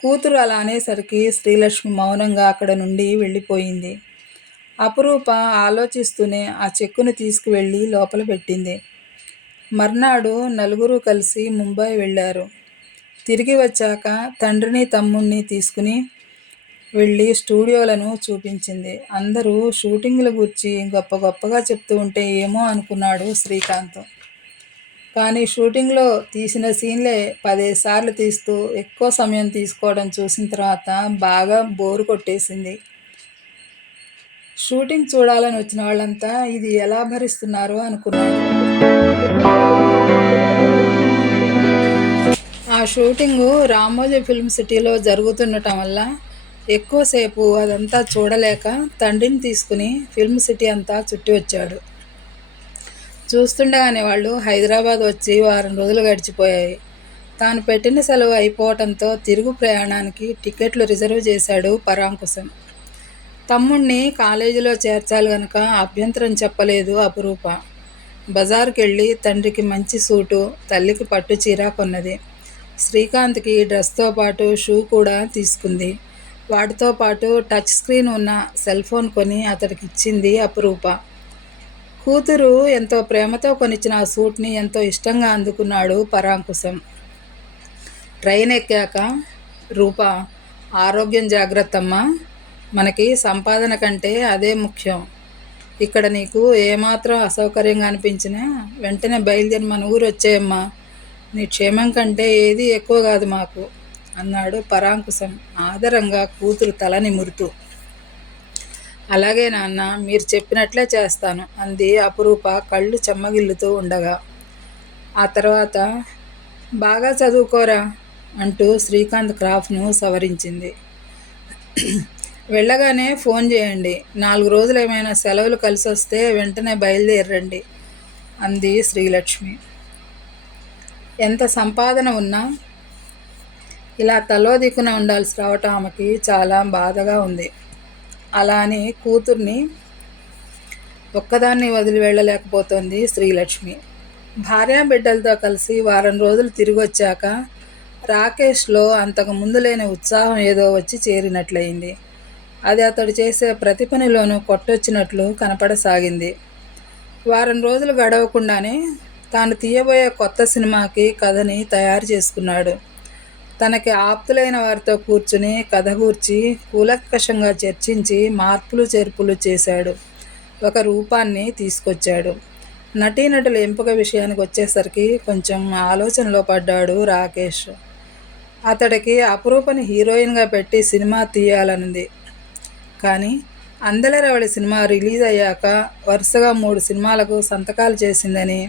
కూతురు అలా అనేసరికి శ్రీలక్ష్మి మౌనంగా అక్కడ నుండి వెళ్ళిపోయింది. అపురూప ఆలోచిస్తూనే ఆ చెక్కును తీసుకువెళ్ళి లోపల పెట్టింది. మర్నాడు నలుగురు కలిసి ముంబై వెళ్ళారు. తిరిగి వచ్చాక తండ్రిని తమ్ముణ్ణి తీసుకుని వెళ్ళి స్టూడియోలను చూపించింది. అందరూ షూటింగ్ల గురించి గొప్ప గొప్పగా చెప్తూ ఉంటే ఏమో అనుకున్నాడు శ్రీకాంత్. కానీ షూటింగ్లో తీసిన సీన్లే 15 సార్లు తీస్తూ ఎక్కువ సమయం తీసుకోవడం చూసిన తర్వాత బాగా బోరు కొట్టేసింది. షూటింగ్ చూడాలని వచ్చిన వాళ్ళంతా ఇది ఎలా భరిస్తున్నారో అనుకున్నారు. ఆ షూటింగు రామోజీ ఫిల్మ్ సిటీలో జరుగుతుండటం వల్ల ఎక్కువసేపు అదంతా చూడలేక తండ్రిని తీసుకుని ఫిల్మ్ సిటీ అంతా చుట్టి వచ్చాడు. చూస్తుండగానే వాళ్ళు హైదరాబాద్ వచ్చి వారం రోజులు గడిచిపోయాయి. తాను పెట్టిన సెలవు అయిపోవటంతో తిరుగు ప్రయాణానికి టికెట్లు రిజర్వ్ చేశాడు పరాంకుశం. తమ్ముణ్ణి కాలేజీలో చేర్చాలి గనక అభ్యంతరం చెప్పలేదు అపురూప. బజారుకి వెళ్ళి తండ్రికి మంచి సూటు, తల్లికి పట్టు చీర కొన్నది. శ్రీకాంత్కి డ్రెస్తో పాటు షూ కూడా తీసుకుంది. వాటితో పాటు టచ్ స్క్రీన్ ఉన్న సెల్ ఫోన్ కొని అతడికి ఇచ్చింది అపురూప. కూతురు ఎంతో ప్రేమతో కొనిచ్చిన ఆ సూట్ని ఎంతో ఇష్టంగా అందుకున్నాడు పరాంకుశం. ట్రైన్ ఎక్కాక, రూపా, ఆరోగ్యం జాగ్రత్తమ్మా, మనకి సంపాదన కంటే అదే ముఖ్యం. ఇక్కడ నీకు ఏమాత్రం అసౌకర్యంగా అనిపించినా వెంటనే బయలుదేరి మన ఊరు వచ్చేయమ్మా. నీ క్షేమం కంటే ఏది ఎక్కువ కాదు మాకు అన్నాడు పరాంకుశం ఆదరంగా కూతురు తల నిమురుతూ. అలాగే నాన్న, మీరు చెప్పినట్లే చేస్తాను అంది అపురూప కళ్ళు చెమ్మగిల్లుతూ ఉండగా. ఆ తర్వాత, బాగా చదువుకోరా అంటూ శ్రీకాంత్ క్రాఫ్ట్ను సవరించింది. వెళ్ళగానే ఫోన్ చేయండి. 4 రోజులు ఏమైనా సెలవులు కలిసి వస్తే వెంటనే బయలుదేరండి అంది శ్రీలక్ష్మి. ఎంత సంపాదన ఉన్నా ఇలా తలో దిక్కున ఉండాల్సి రావటం ఆమెకి చాలా బాధగా ఉంది. అలా అని కూతుర్ని ఒక్కదాన్ని వదిలి వెళ్ళలేకపోతోంది శ్రీలక్ష్మి. భార్యాబిడ్డలతో కలిసి వారం రోజులు తిరిగి వచ్చాక రాకేష్లో అంతకు ముందు లేని ఉత్సాహం ఏదో వచ్చి చేరినట్లయింది. అది అతడు చేసే ప్రతి పనిలోనూ కొట్టొచ్చినట్లు కనపడసాగింది. వారం రోజులు గడవకుండానే తాను తీయబోయే కొత్త సినిమాకి కథని తయారు చేసుకున్నాడు. తనకి ఆప్తులైన వారితో కూర్చుని కథ గూర్చి కూలంకషంగా చర్చించి మార్పులు చేర్పులు చేశాడు. ఒక రూపాన్ని తీసుకొచ్చాడు. నటీనటుల ఎంపిక విషయానికి వచ్చేసరికి కొంచెం ఆలోచనలో పడ్డాడు రాకేష్. అతడికి అపురూపని హీరోయిన్గా పెట్టి సినిమా తీయాలనుంది. కానీ అందెలరవళి సినిమా రిలీజ్ అయ్యాక వరుసగా 3 సినిమాలకు సంతకాలు చేసిందని,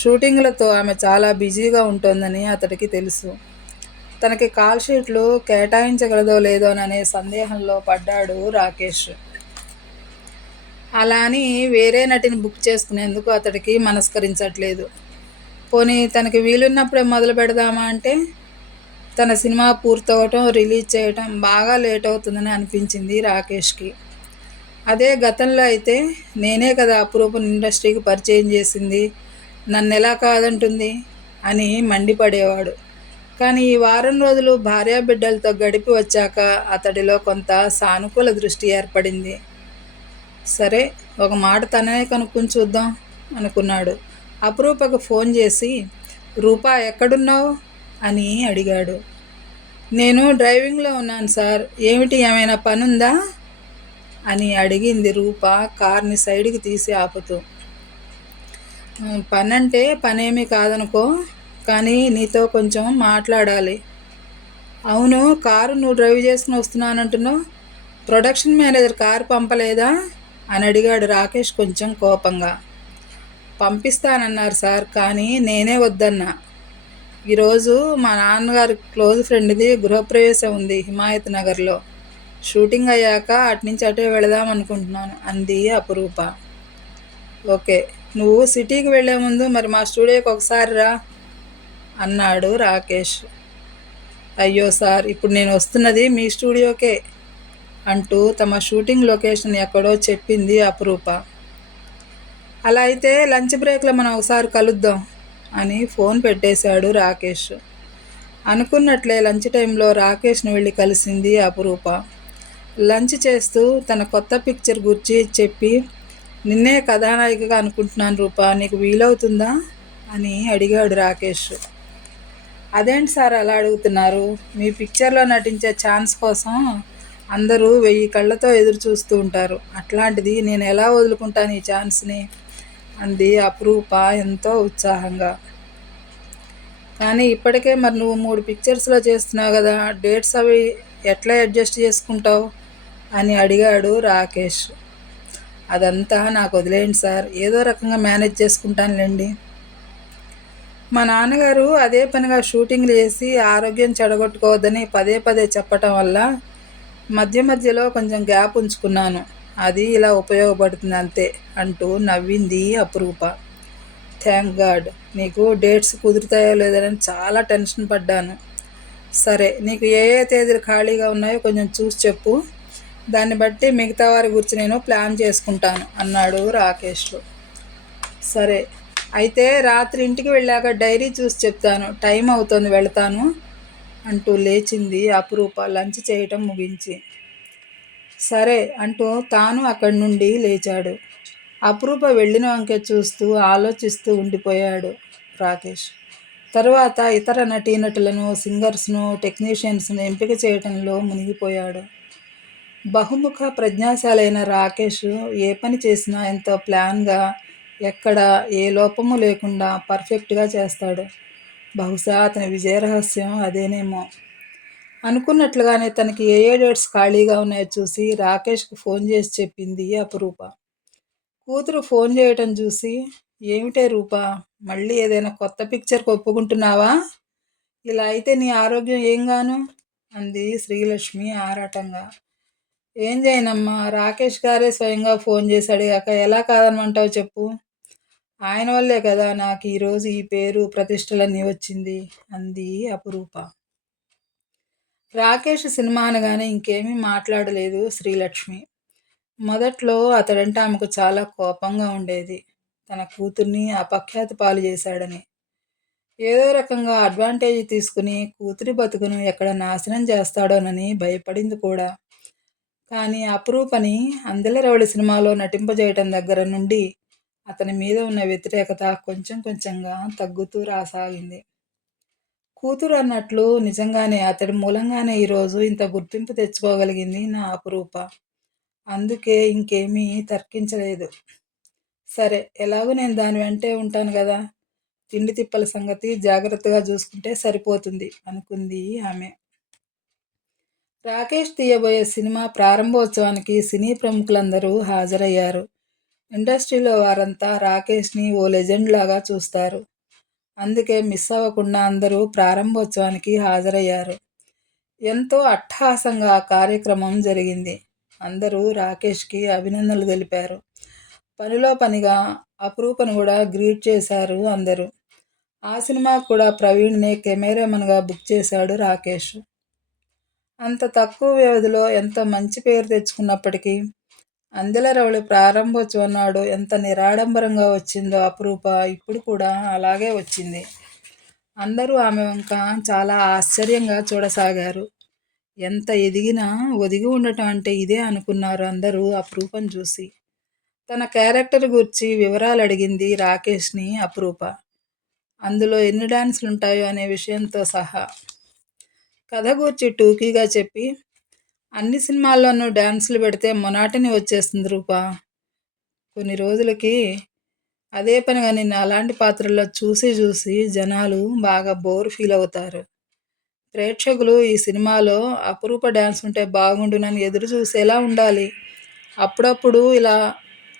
షూటింగ్లతో ఆమె చాలా బిజీగా ఉంటోందని అతడికి తెలుసు. తనకి కాల్ షీట్లు కేటాయించగలదో లేదోననే సందేహంలో పడ్డాడు రాకేష్. అలా అని వేరే నటిని బుక్ చేసుకునేందుకు అతడికి మనస్కరించట్లేదు. పోనీ తనకి వీలున్నప్పుడే మొదలు పెడదామా అంటే తన సినిమా పూర్తవటం, రిలీజ్ చేయటం బాగా లేట్ అవుతుందని అనిపించింది రాకేష్కి. అదే గతంలో అయితే నేనే కదా అపురూపం ఇండస్ట్రీకి పరిచయం చేసింది, నన్ను ఎలా కాదంటుంది అని మండిపడేవాడు. కానీ ఈ వారం రోజులు భార్యాబిడ్డలతో గడిపి వచ్చాక అతడిలో కొంత సానుకూల దృష్టి ఏర్పడింది. సరే, ఒక మాట తననే కనుక్కొని చూద్దాం అనుకున్నాడు. అపురూపకు ఫోన్ చేసి, రూపా ఎక్కడున్నావు అని అడిగాడు. నేను డ్రైవింగ్లో ఉన్నాను సార్, ఏమిటి ఏమైనా పనుందా అని అడిగింది రూప కార్ని సైడ్కి తీసి ఆపుతూ. పనంటే పనేమీ కాదనుకో, కానీ నీతో కొంచెం మాట్లాడాలి. అవును, కారు నువ్వు డ్రైవ్ చేసుకుని వస్తున్నానంటున్నావు, ప్రొడక్షన్ మేనేజర్ కారు పంపలేదా అని అడిగాడు రాకేష్ కొంచెం కోపంగా. పంపిస్తానన్నారు సార్, కానీ నేనే వద్దన్నా. ఈరోజు మా నాన్నగారి క్లోజ్ ఫ్రెండ్ది గృహప్రవేశం ఉంది హిమాయత్ నగర్లో. షూటింగ్ అయ్యాక అట్నుంచి అటే వెళదాం అనుకుంటున్నాను అంది అపురూప. ఓకే, నువ్వు సిటీకి వెళ్ళే ముందు మరి మా స్టూడియోకి ఒకసారి రా అన్నాడు రాకేష్. అయ్యో సార్, ఇప్పుడు నేను వస్తున్నది మీ స్టూడియోకే అంటూ తమ షూటింగ్ లొకేషన్ ఎక్కడో చెప్పింది అపురూప. అలా అయితే లంచ్ బ్రేక్లో మనం ఒకసారి కలుద్దాం అని ఫోన్ పెట్టేశాడు రాకేష్. అనుకున్నట్లే లంచ్ టైంలో రాకేష్ను వెళ్ళి కలిసింది అపురూప. లంచ్ చేస్తూ తన కొత్త పిక్చర్ గురించి చెప్పి, నిన్నే కథానాయికగా అనుకుంటున్నాను రూపా, నీకు వీలవుతుందా అని అడిగాడు రాకేష్. అదేంటి సార్ అలా అడుగుతున్నారు? మీ పిక్చర్లో నటించే ఛాన్స్ కోసం అందరూ 1000 కళ్ళతో ఎదురు చూస్తూ ఉంటారు. అట్లాంటిది నేను ఎలా వదులుకుంటాను ఈ ఛాన్స్ని అంది అపురూప ఎంతో ఉత్సాహంగా. కానీ ఇప్పటికే మరి నువ్వు 3 పిక్చర్స్లో చేస్తున్నావు కదా, డేట్స్ అవి ఎట్లా అడ్జస్ట్ చేసుకుంటావు అని అడిగాడు రాకేష్. అదంతా నాకు వదిలేయండి సార్, ఏదో రకంగా మేనేజ్ చేసుకుంటానులేండి. మా నాన్నగారు అదే పనిగా షూటింగ్లు చేసి ఆరోగ్యం చెడగొట్టుకోవద్దని పదే పదే చెప్పటం వల్ల మధ్య మధ్యలో కొంచెం గ్యాప్ ఉంచుకున్నాను. అది ఇలా ఉపయోగపడుతుంది అంతే అంటూ నవ్వింది అపురూప. థ్యాంక్ గాడ్, నీకు డేట్స్ కుదురుతాయో లేదని చాలా టెన్షన్ పడ్డాను. సరే, నీకు ఏ ఏ తేదీలు ఖాళీగా ఉన్నాయో కొంచెం చూసి చెప్పు, దాన్ని బట్టి మిగతా వారి గురించి నేను ప్లాన్ చేసుకుంటాను అన్నాడు రాకేష్. సరే, అయితే రాత్రి ఇంటికి వెళ్ళాక డైరీ చూసి చెప్తాను, టైం అవుతోంది వెళతాను అంటూ లేచింది అపురూప లంచ్ చేయటం ముగించి. సరే అంటూ తాను అక్కడి నుండి లేచాడు. అపురూప వెళ్ళిన వంకే చూస్తూ ఆలోచిస్తూ ఉండిపోయాడు రాకేష్. తరువాత ఇతర నటీనటులను, సింగర్స్ను, టెక్నీషియన్స్ను ఎంపిక చేయటంలో మునిగిపోయాడు. బహుముఖ ప్రజ్ఞాశాలైన రాకేష్ ఏ పని చేసినా ఎంతో ప్లాన్గా, ఎక్కడ ఏ లోపము లేకుండా పర్ఫెక్ట్గా చేస్తాడు. బహుశా అతని విజయరహస్యం అదేనేమో. అనుకున్నట్లుగానే తనకి ఏ ఏ డేట్స్ ఖాళీగా ఉన్నాయో చూసి రాకేష్కి ఫోన్ చేసి చెప్పింది అపురూప. కూతురు ఫోన్ చేయటం చూసి, ఏమిటే రూపా, మళ్ళీ ఏదైనా కొత్త పిక్చర్కి ఒప్పుకుంటున్నావా? ఇలా అయితే నీ ఆరోగ్యం ఏంగాను అంది శ్రీలక్ష్మి ఆరాటంగా. ఏం చేయనమ్మా, రాకేష్ గారే స్వయంగా ఫోన్ చేసి అడిగాక ఎలా కాదనమంటావు చెప్పు. ఆయన వల్లే కదా నాకు ఈరోజు ఈ పేరు ప్రతిష్టలన్నీ వచ్చింది అంది అపురూప. రాకేష్ సినిమా అనగానే ఇంకేమీ మాట్లాడలేదు శ్రీలక్ష్మి. మొదట్లో అతడంటే ఆమెకు చాలా కోపంగా ఉండేది. తన కూతుర్ని అపఖ్యాతి పాలు చేశాడని. ఏదో రకంగా అడ్వాంటేజ్ తీసుకుని కూతురి బతుకును ఎక్కడ నాశనం చేస్తాడోనని భయపడింది కూడా. కానీ అపురూపని అందెలరవళి సినిమాలో నటింపజేయటం దగ్గర నుండి అతని మీద ఉన్న వ్యతిరేకత కొంచెం కొంచెంగా తగ్గుతూ రాసాగింది. కూతురు అన్నట్లు నిజంగానే అతడి మూలంగానే ఈరోజు ఇంత గుర్తింపు తెచ్చుకోగలిగింది నా అపురూప. అందుకే ఇంకేమీ తర్కించలేదు. సరే, ఎలాగూ నేను దాని వెంటే ఉంటాను కదా, తిండి తిప్పల సంగతి జాగ్రత్తగా చూసుకుంటే సరిపోతుంది అనుకుంది ఆమె. రాకేష్ తీయబోయే సినిమా ప్రారంభోత్సవానికి సినీ ప్రముఖులందరూ హాజరయ్యారు. ఇండస్ట్రీలో వారంతా రాకేష్ని ఓ లెజెండ్ లాగా చూస్తారు. అందుకే మిస్ అవ్వకుండా అందరూ ప్రారంభోత్సవానికి హాజరయ్యారు. ఎంతో అట్టహాసంగా ఆ కార్యక్రమం జరిగింది. అందరూ రాకేష్కి అభినందనలు తెలిపారు. పనిలో పనిగా అపురూపను కూడా గ్రీట్ చేశారు అందరూ. ఆ సినిమా కూడా ప్రవీణ్నే కెమెరామన్గా బుక్ చేశాడు రాకేష్. అంత తక్కువ వ్యవధిలో ఎంత మంచి పేరు తెచ్చుకున్నప్పటికీ అందెలరవళి ప్రారంభోత్సవం నాడు ఎంత నిరాడంబరంగా వచ్చిందో అపురూప ఇప్పుడు కూడా అలాగే వచ్చింది. అందరూ ఆమె వంక చాలా ఆశ్చర్యంగా చూడసాగారు. ఎంత ఎదిగినా ఒదిగి ఉండటం అంటే ఇదే అనుకున్నారు అందరూ అపురూపను చూసి. తన క్యారెక్టర్ గురించి వివరాలు అడిగింది రాకేష్ని అపురూప. అందులో ఎన్ని డాన్సులుంటాయో అనే విషయంతో సహా. కథ గూర్చి టూకీగా చెప్పి, అన్ని సినిమాల్లోనూ డాన్సులు పెడితే మొనాటని వచ్చేస్తుంది రూపా. కొన్ని రోజులకి అదే పనిగా నిన్ను అలాంటి పాత్రల్లో చూసి చూసి జనాలు బాగా బోర్ ఫీల్ అవుతారు. ప్రేక్షకులు ఈ సినిమాలో అపురూప డ్యాన్స్ ఉంటే బాగుండునని ఎదురు చూసేలా ఉండాలి. అప్పుడప్పుడు ఇలా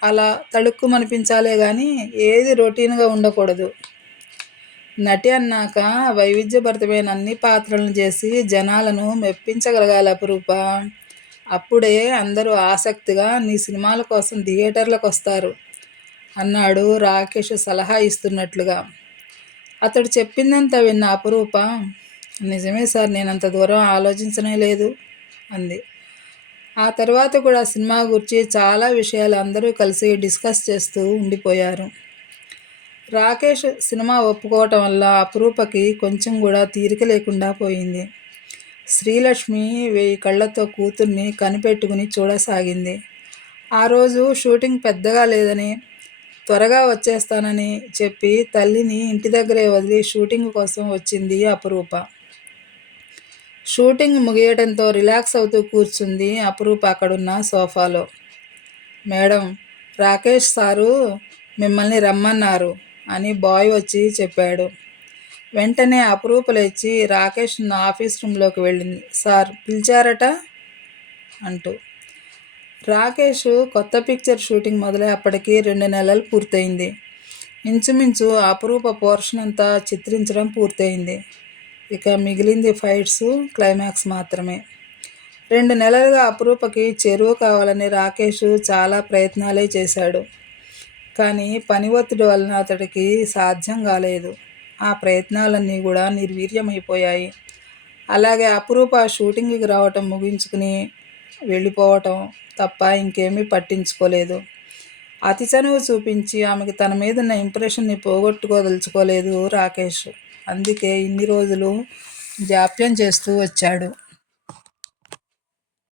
అలా తళుక్కుమనిపించాలే కానీ ఏది రొటీన్గా ఉండకూడదు. నటి అన్నాక వైవిధ్యభరితమైన అన్ని పాత్రలను చేసి జనాలను మెప్పించగలగాలి అపురూప. అప్పుడే అందరూ ఆసక్తిగా నీ సినిమాల కోసం థియేటర్లకు వస్తారు అన్నాడు రాకేష్ సలహా ఇస్తున్నట్లుగా. అతడు చెప్పిందంతా విన్న అపురూప, నిజమే సార్, నేనంత దూరం ఆలోచించనే లేదు అంది. ఆ తర్వాత కూడా సినిమా గురించి చాలా విషయాలు అందరూ కలిసి డిస్కస్ చేస్తూ ఉండిపోయారు. రాకేష్ సినిమా ఒప్పుకోవటం వల్ల అపురూపకి కొంచెం కూడా తీరిక లేకుండా పోయింది. శ్రీలక్ష్మి 1000 కళ్ళతో కూతుర్ని కనిపెట్టుకుని చూడసాగింది. ఆ రోజు షూటింగ్ పెద్దగా లేదని, త్వరగా వచ్చేస్తానని చెప్పి తల్లిని ఇంటి దగ్గరే వదిలి షూటింగ్ కోసం వచ్చింది అపురూప. షూటింగ్ ముగియటంతో రిలాక్స్ అవుతూ కూర్చుంది అపురూప అక్కడున్న సోఫాలో. మేడం, రాకేష్ సారు మిమ్మల్ని రమ్మన్నారు అని బాయ్ వచ్చి చెప్పాడు. వెంటనే అపురూప లేచి రాకేష్ ఉన్న ఆఫీస్ రూమ్లోకి వెళ్ళింది. సార్ పిలిచారట అంటూ. రాకేష్ కొత్త పిక్చర్ షూటింగ్ మొదలై అప్పటికి 2 నెలలు పూర్తయింది. ఇంచుమించు అపురూప పోర్షన్ అంతా చిత్రించడం పూర్తయింది. ఇక మిగిలింది ఫైట్స్, క్లైమాక్స్ మాత్రమే. 2 నెలలుగా అపురూపకి చేరువ కావాలని రాకేష్ చాలా ప్రయత్నాలే చేశాడు. కానీ పని ఒత్తిడి వలన అతడికి సాధ్యం కాలేదు. ఆ ప్రయత్నాలన్నీ కూడా నిర్వీర్యమైపోయాయి. అలాగే అపురూప షూటింగ్కి రావటం, ముగించుకుని వెళ్ళిపోవటం తప్ప ఇంకేమీ పట్టించుకోలేదు. అతి చనువు చూపించి ఆమెకి తన మీదున్న ఇంప్రెషన్‌ని పోగొట్టుకోదలుచుకోలేదు రాకేష్. అందుకే ఇన్ని రోజులు జాప్యం చేస్తూ వచ్చాడు.